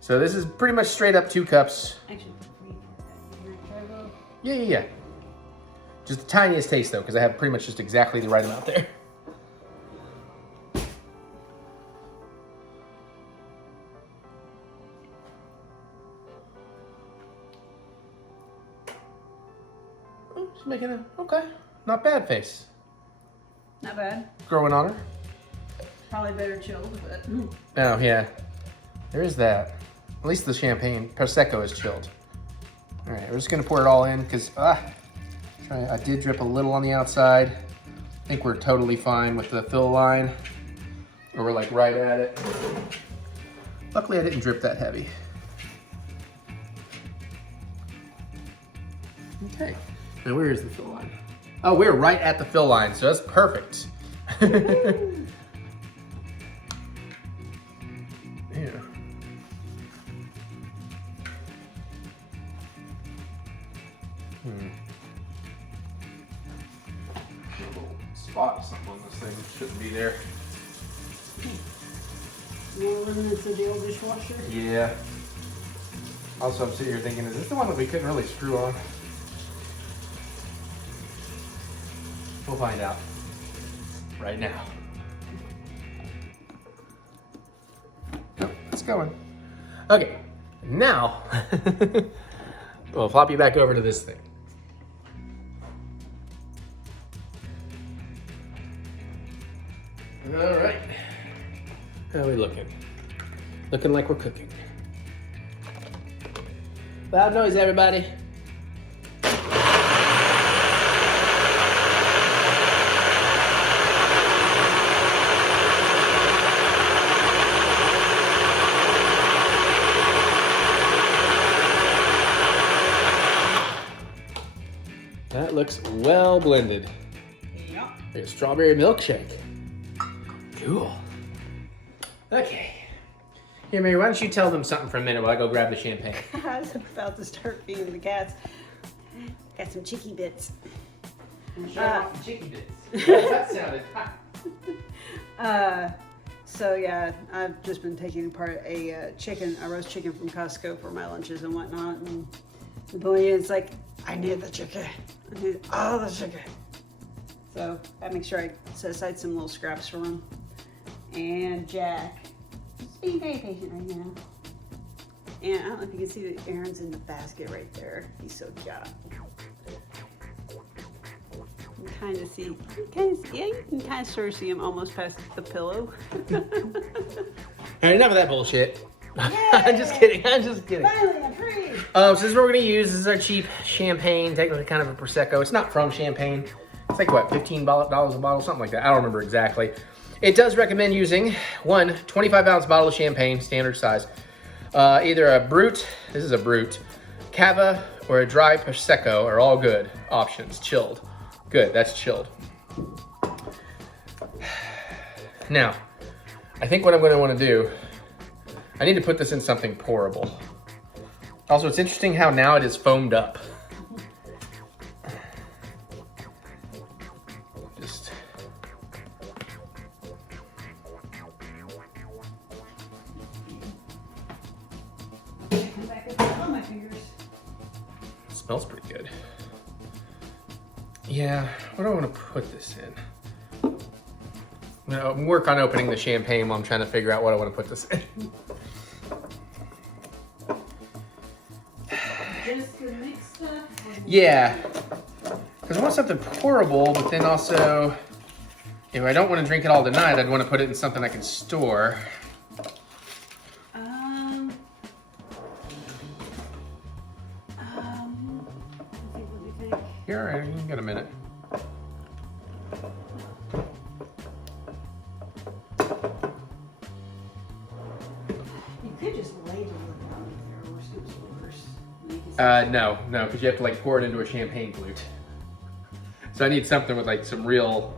So this is pretty much straight up 2 cups. Actually, Yeah. Just the tiniest taste though, because I have pretty much just exactly the right amount there. Oh, she's making a, okay, not bad face. not bad. Growing on her. Probably better chilled, but. Oh yeah, there is that. At least the champagne, Prosecco is chilled. All right, we're just gonna pour it all in because I did drip a little on the outside. I think we're totally fine with the fill line. Or we're like right at it. Luckily I didn't drip that heavy. Okay, now where is the fill line? Oh, we're right at the fill line, so that's perfect. Yeah. A little spot, something on this thing shouldn't be there. More remnants of the old dishwasher? Yeah. Also, I'm sitting here thinking, is this the one that we couldn't really screw on? We'll find out right now. Nope, it's going. Okay, now we'll flop you back over to this thing. All right. How are we looking? Looking like we're cooking. Loud noise, everybody. That looks well blended. Yeah. Like a strawberry milkshake. Cool. Okay. Here, Mary, why don't you tell them something for a minute while I go grab the champagne? I was about to start feeding the cats. Got some chicky bits. Show off the chicky bits. That sounded hot. So yeah, I've just been taking apart a roast chicken from Costco for my lunches and whatnot. And the boy is like, I need the chicken. I need all the chicken. So I make sure I set aside some little scraps for him. And Jack, just being very patient right now. And I don't know if you can see that Aaron's in the basket right there. He's so cute. You can kind of see, yeah, you can kind of sort of see him almost past the pillow. All right, enough of that bullshit. I'm just kidding. Finally, I'm free. So this is what we're gonna use. This is our cheap champagne, technically kind of a Prosecco. It's not from Champagne. It's like what, $15 a bottle, something like that. I don't remember exactly. It does recommend using one 25-ounce bottle of champagne, standard size. Either a Brut, this is a Brut, Cava, or a dry Prosecco are all good options. Chilled. Good, that's chilled. Now, I think what I'm gonna wanna do, I need to put this in something pourable. Also, it's interesting how now it is foamed up. Just. Come back with all my fingers. Smells pretty good. Yeah, what do I want to put this in? I'm gonna work on opening the champagne while I'm trying to figure out what I want to put this in. Just to mix stuff? Yeah, because I want something pourable, but then also, if I don't want to drink it all tonight, I'd want to put it in something I can store. What do you think? You're all right, you got a minute. You could just label it on there, or something worse. No, because you have to like pour it into a champagne flute. So I need something with like some real,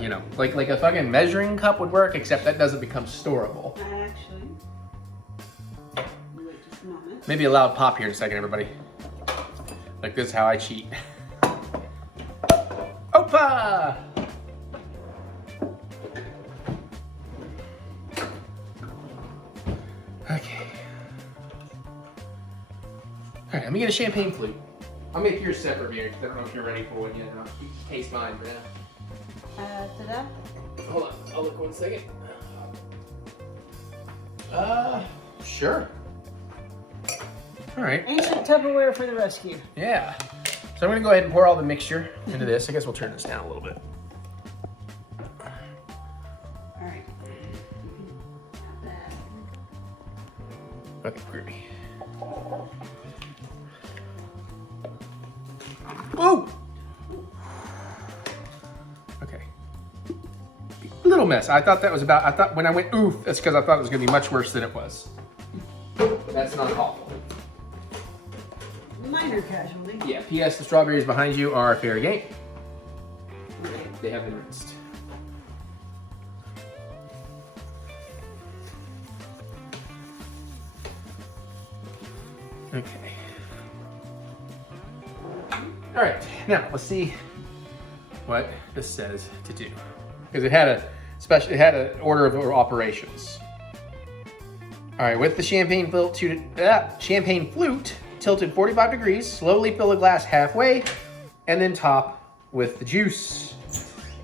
you know, like a fucking measuring cup would work, except that doesn't become storable. Actually, wait just a moment. Maybe a loud pop here in a second, everybody. Like this is how I cheat. Opa! Okay. All right, let me get a champagne flute. I'll make yours separate here because I don't know if you're ready for one yet. I'll taste mine for now. Ta-da. Hold on, I'll look 1 second. Sure. All right. Ancient Tupperware for the rescue. Yeah. So I'm gonna go ahead and pour all the mixture into this. I guess we'll turn this down a little bit. All right. Okay, groovy. Whoa! Okay. Little mess. I thought when I went oof, that's because I thought it was gonna be much worse than it was. That's not awful. Minor casualty. Yeah, P.S. the strawberries behind you are fair game. They have been rinsed. Okay. All right, now let's see what this says to do. Because it had an order of operations. All right, with the champagne flute tilted 45 degrees, slowly fill the glass halfway, and then top with the juice.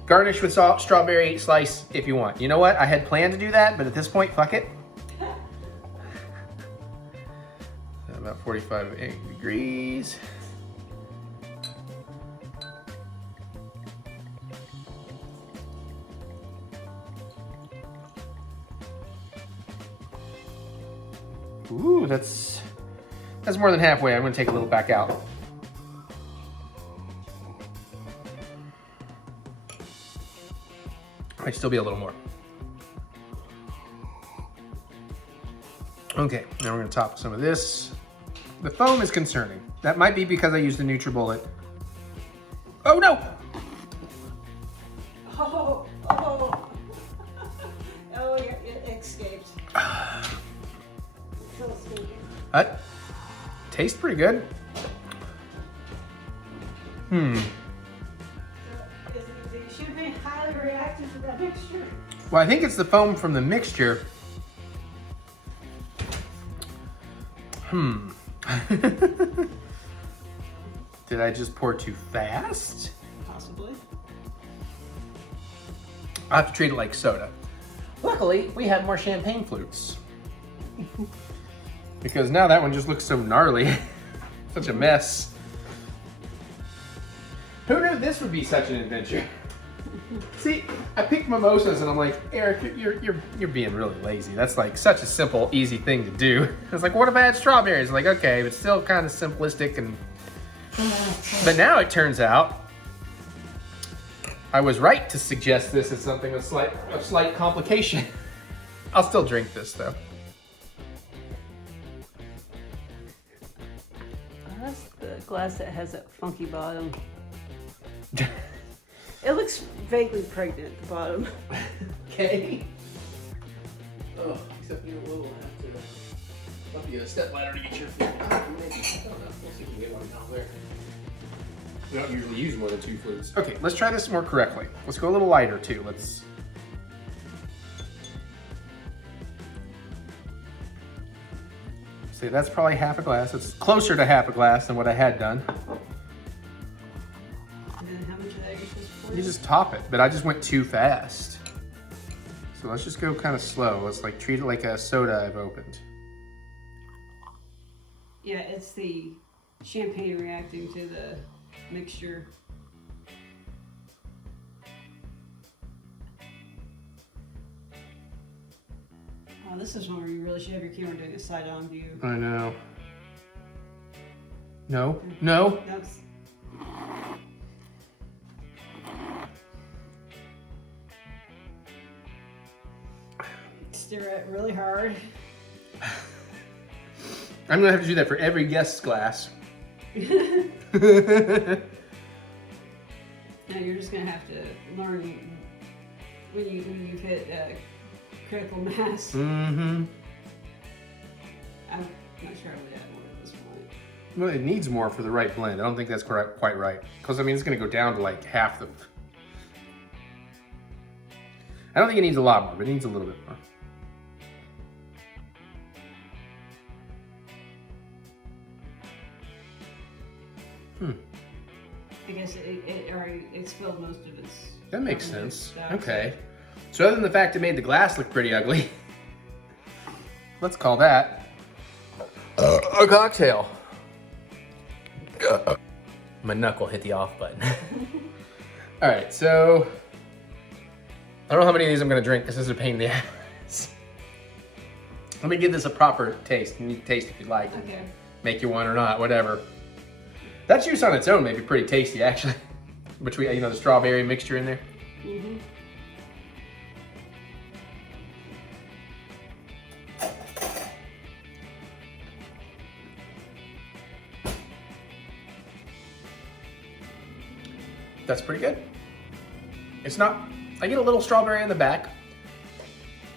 Garnish with strawberry slice if you want. You know what? I had planned to do that, but at this point, fuck it. About 45 degrees. Ooh, that's more than halfway. I'm gonna take a little back out. Might still be a little more. Okay, now we're gonna top some of this. The foam is concerning. That might be because I used the NutriBullet. Oh no! Oh, it escaped. That tastes pretty good. Is the champagne highly reactive to that mixture? Well, I think it's the foam from the mixture. Did I just pour too fast? Possibly. I have to treat it like soda. Luckily, we have more champagne flutes. Because now that one just looks so gnarly. Such a mess. Who knew this would be such an adventure? See, I picked mimosas and I'm like, Eric, you're being really lazy. That's like such a simple, easy thing to do. It's like, what if I had strawberries? I'm like, okay, but still kind of simplistic. But now it turns out I was right to suggest this as something of slight complication. I'll still drink this though. That's the glass that has that funky bottom. It looks vaguely pregnant at the bottom. Okay. Oh, except you will have to get a step ladder to get your food. Maybe. I don't know. We'll see if we can get one out there. We don't usually use more than 2 flutes. Okay, let's try this more correctly. Let's go a little lighter too. Let's. See, that's probably half a glass. It's closer to half a glass than what I had done. And then how much of that are you supposed to pour? You just top it, but I just went too fast. So let's just go kind of slow. Let's like treat it like a soda I've opened. Yeah, it's the champagne reacting to the mixture. Oh, this is one where you really should have your camera doing a side-on view. I know. No, no. That's... Stir it really hard. I'm gonna have to do that for every guest's glass. Now you're just gonna have to learn when you've hit critical mass. Mm-hmm. I'm not sure I would add more at this point. Well, it needs more for the right blend. I don't think that's quite right. Because I mean, it's gonna go down to like half the. I don't think it needs a lot more, but it needs a little bit more. I guess it already expelled most of its. That makes sense. Stuff. Okay. So other than the fact it made the glass look pretty ugly, let's call that a cocktail. My knuckle hit the off button. All right, so I don't know how many of these I'm gonna drink because this is a pain in the ass. Let me give this a proper taste. You need to taste if you'd like. Okay. Make you one or not, whatever. That juice on its own may be pretty tasty, actually. Between, you know, the strawberry mixture in there. Mm-hmm. That's pretty good. It's not, I get a little strawberry in the back.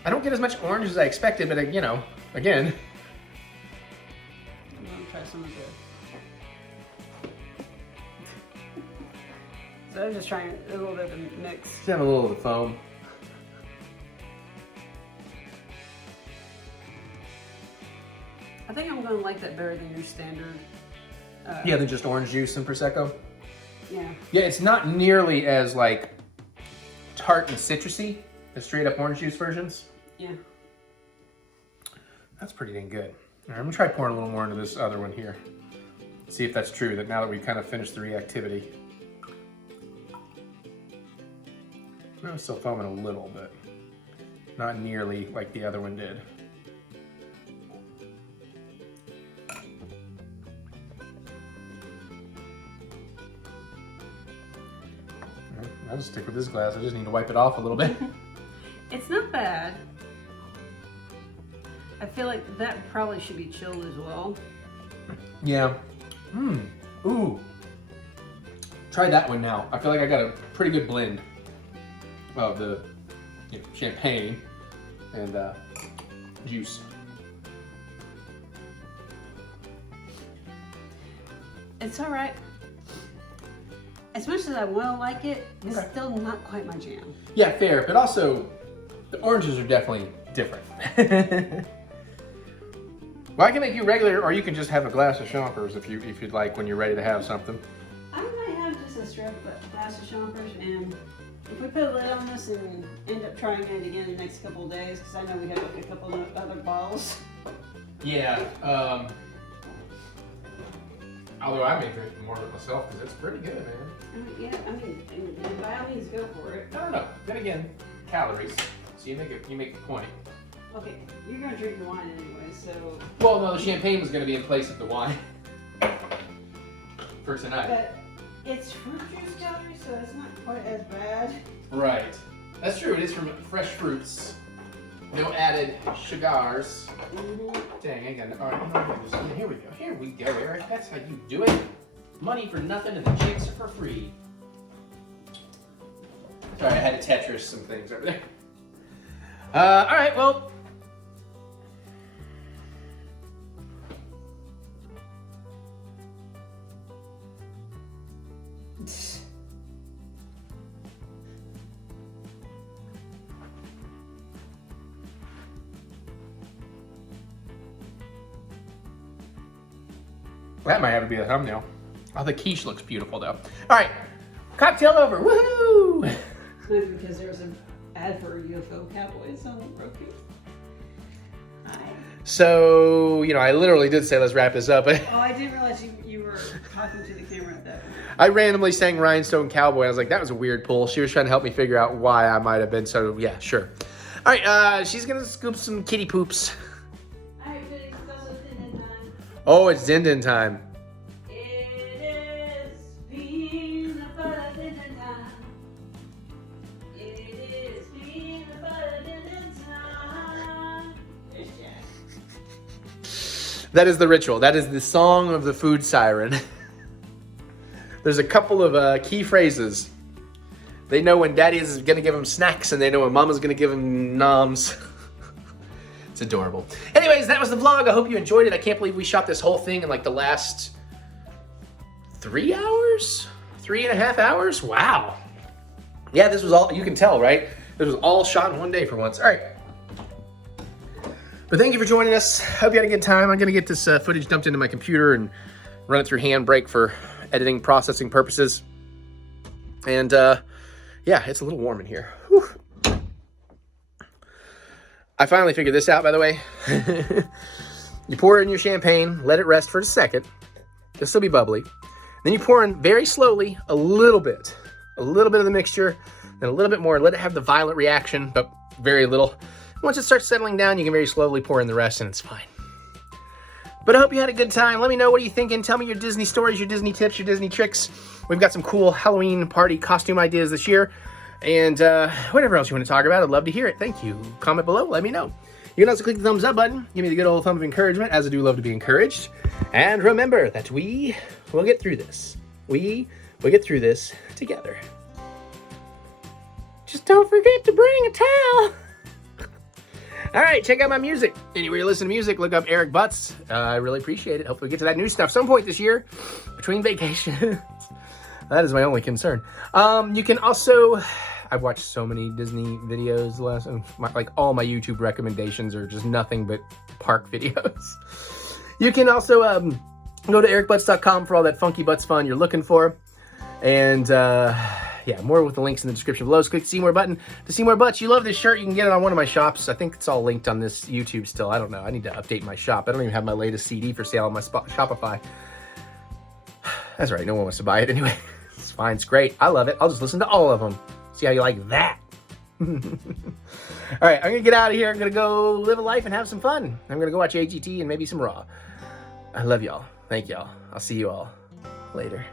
I don't get as much orange as I expected, but you know, again. I'm gonna try some of this. So I'm just trying a little bit of a mix. Just have a little of the foam. I think I'm gonna like that better than your standard. Yeah, than just orange juice and Prosecco. Yeah. Yeah, it's not nearly as like tart and citrusy as straight up orange juice versions. Yeah. That's pretty dang good. All right, I'm gonna try pouring a little more into this other one here. See if that's true, that now that we kind of finished the reactivity. I'm still foaming a little, but not nearly like the other one did. I'll just stick with this glass. I just need to wipe it off a little bit. It's not bad. I feel like that probably should be chilled as well. Yeah. Ooh. Try that one now. I feel like I got a pretty good blend of the champagne and juice. It's all right. As much as I want to like it, it's Okay. still not quite my jam. Yeah, fair, but also the oranges are definitely different. Well, I can make you regular, or you can just have a glass of Chompers if you'd like when you're ready to have something. I might have just a straight glass of Chompers, and if we put a lid on this and end up trying it again in the next couple of days, because I know we have a couple of other bottles. Yeah. Although I may drink more of it myself because it's pretty good, man. Yeah, I mean, and by all means, go for it. I don't know. Then again, calories. So you make a point. Okay, you're gonna drink the wine anyway, so. Well, no, the champagne was going to be in place of the wine for tonight. But it's fruit juice calories, so it's not quite as bad. Right. That's true. It is from fresh fruits. No added sugars. Dang, I got it. All right, here we go. Here we go, Eric. That's how you do it. Money for nothing and the chicks are for free. Sorry, I had to Tetris some things over there. All right, well. That might have to be a thumbnail. Oh, the quiche looks beautiful though. All right, cocktail over, woohoo! Maybe because there's a ad for UFO Cowboys on Roku. So, you know, I literally did say let's wrap this up. Oh, I didn't realize you were talking to the camera at that point. I randomly sang Rhinestone Cowboy. I was like, that was a weird pull. She was trying to help me figure out why I might have been. So, yeah, sure. All right, she's going to scoop some kitty poops. All right, but it's also Din Din time. Oh, it's Din Din time. It is peanut butter Din Din time. It is peanut butter Din Din time. There's Jack. That is the ritual. That is the song of the food siren. There's a couple of key phrases. They know when daddy is going to give them snacks, and they know when mama's going to give them noms. It's adorable. Anyways, that was the vlog. I hope you enjoyed it. I can't believe we shot this whole thing in like the last 3 hours? 3.5 hours? Wow. Yeah, this was all, you can tell, right? This was all shot in one day for once. All right. But thank you for joining us. Hope you had a good time. I'm going to get this footage dumped into my computer and run it through Handbrake for editing, processing purposes. And yeah, it's a little warm in here. Whew. I finally figured this out, by the way. You pour it in your champagne, let it rest for a second. It'll still be bubbly. Then you pour in very slowly a little bit of the mixture, then a little bit more. Let it have the violent reaction, but very little. Once it starts settling down, you can very slowly pour in the rest, and it's fine. But I hope you had a good time. Let me know what are you thinking. Tell me your Disney stories, your Disney tips, your Disney tricks. We've got some cool Halloween party costume ideas this year. And whatever else you want to talk about, I'd love to hear it. Thank you. Comment below. Let me know. You can also click the thumbs up button. Give me the good old thumb of encouragement, as I do love to be encouraged. And remember that we will get through this. We will get through this together. Just don't forget to bring a towel. All right, check out my music. Anywhere you listen to music, look up TheEricButts. I really appreciate it. Hopefully we get to that new stuff some point this year between vacations. That is my only concern. You can also, I've watched so many Disney videos the last, like all my YouTube recommendations are just nothing but park videos. You can also go to TheEricButts.com for all that funky butts fun you're looking for. And yeah, more with the links in the description below. So click the see more button to see more butts. You love this shirt, you can get it on one of my shops. I think it's all linked on this YouTube still. I don't know. I need to update my shop. I don't even have my latest CD for sale on my Shopify. That's right. No one wants to buy it anyway. It's fine. It's great. I love it. I'll just listen to all of them. See how you like that. All right. I'm going to get out of here. I'm going to go live a life and have some fun. I'm going to go watch AGT and maybe some Raw. I love y'all. Thank y'all. I'll see you all later.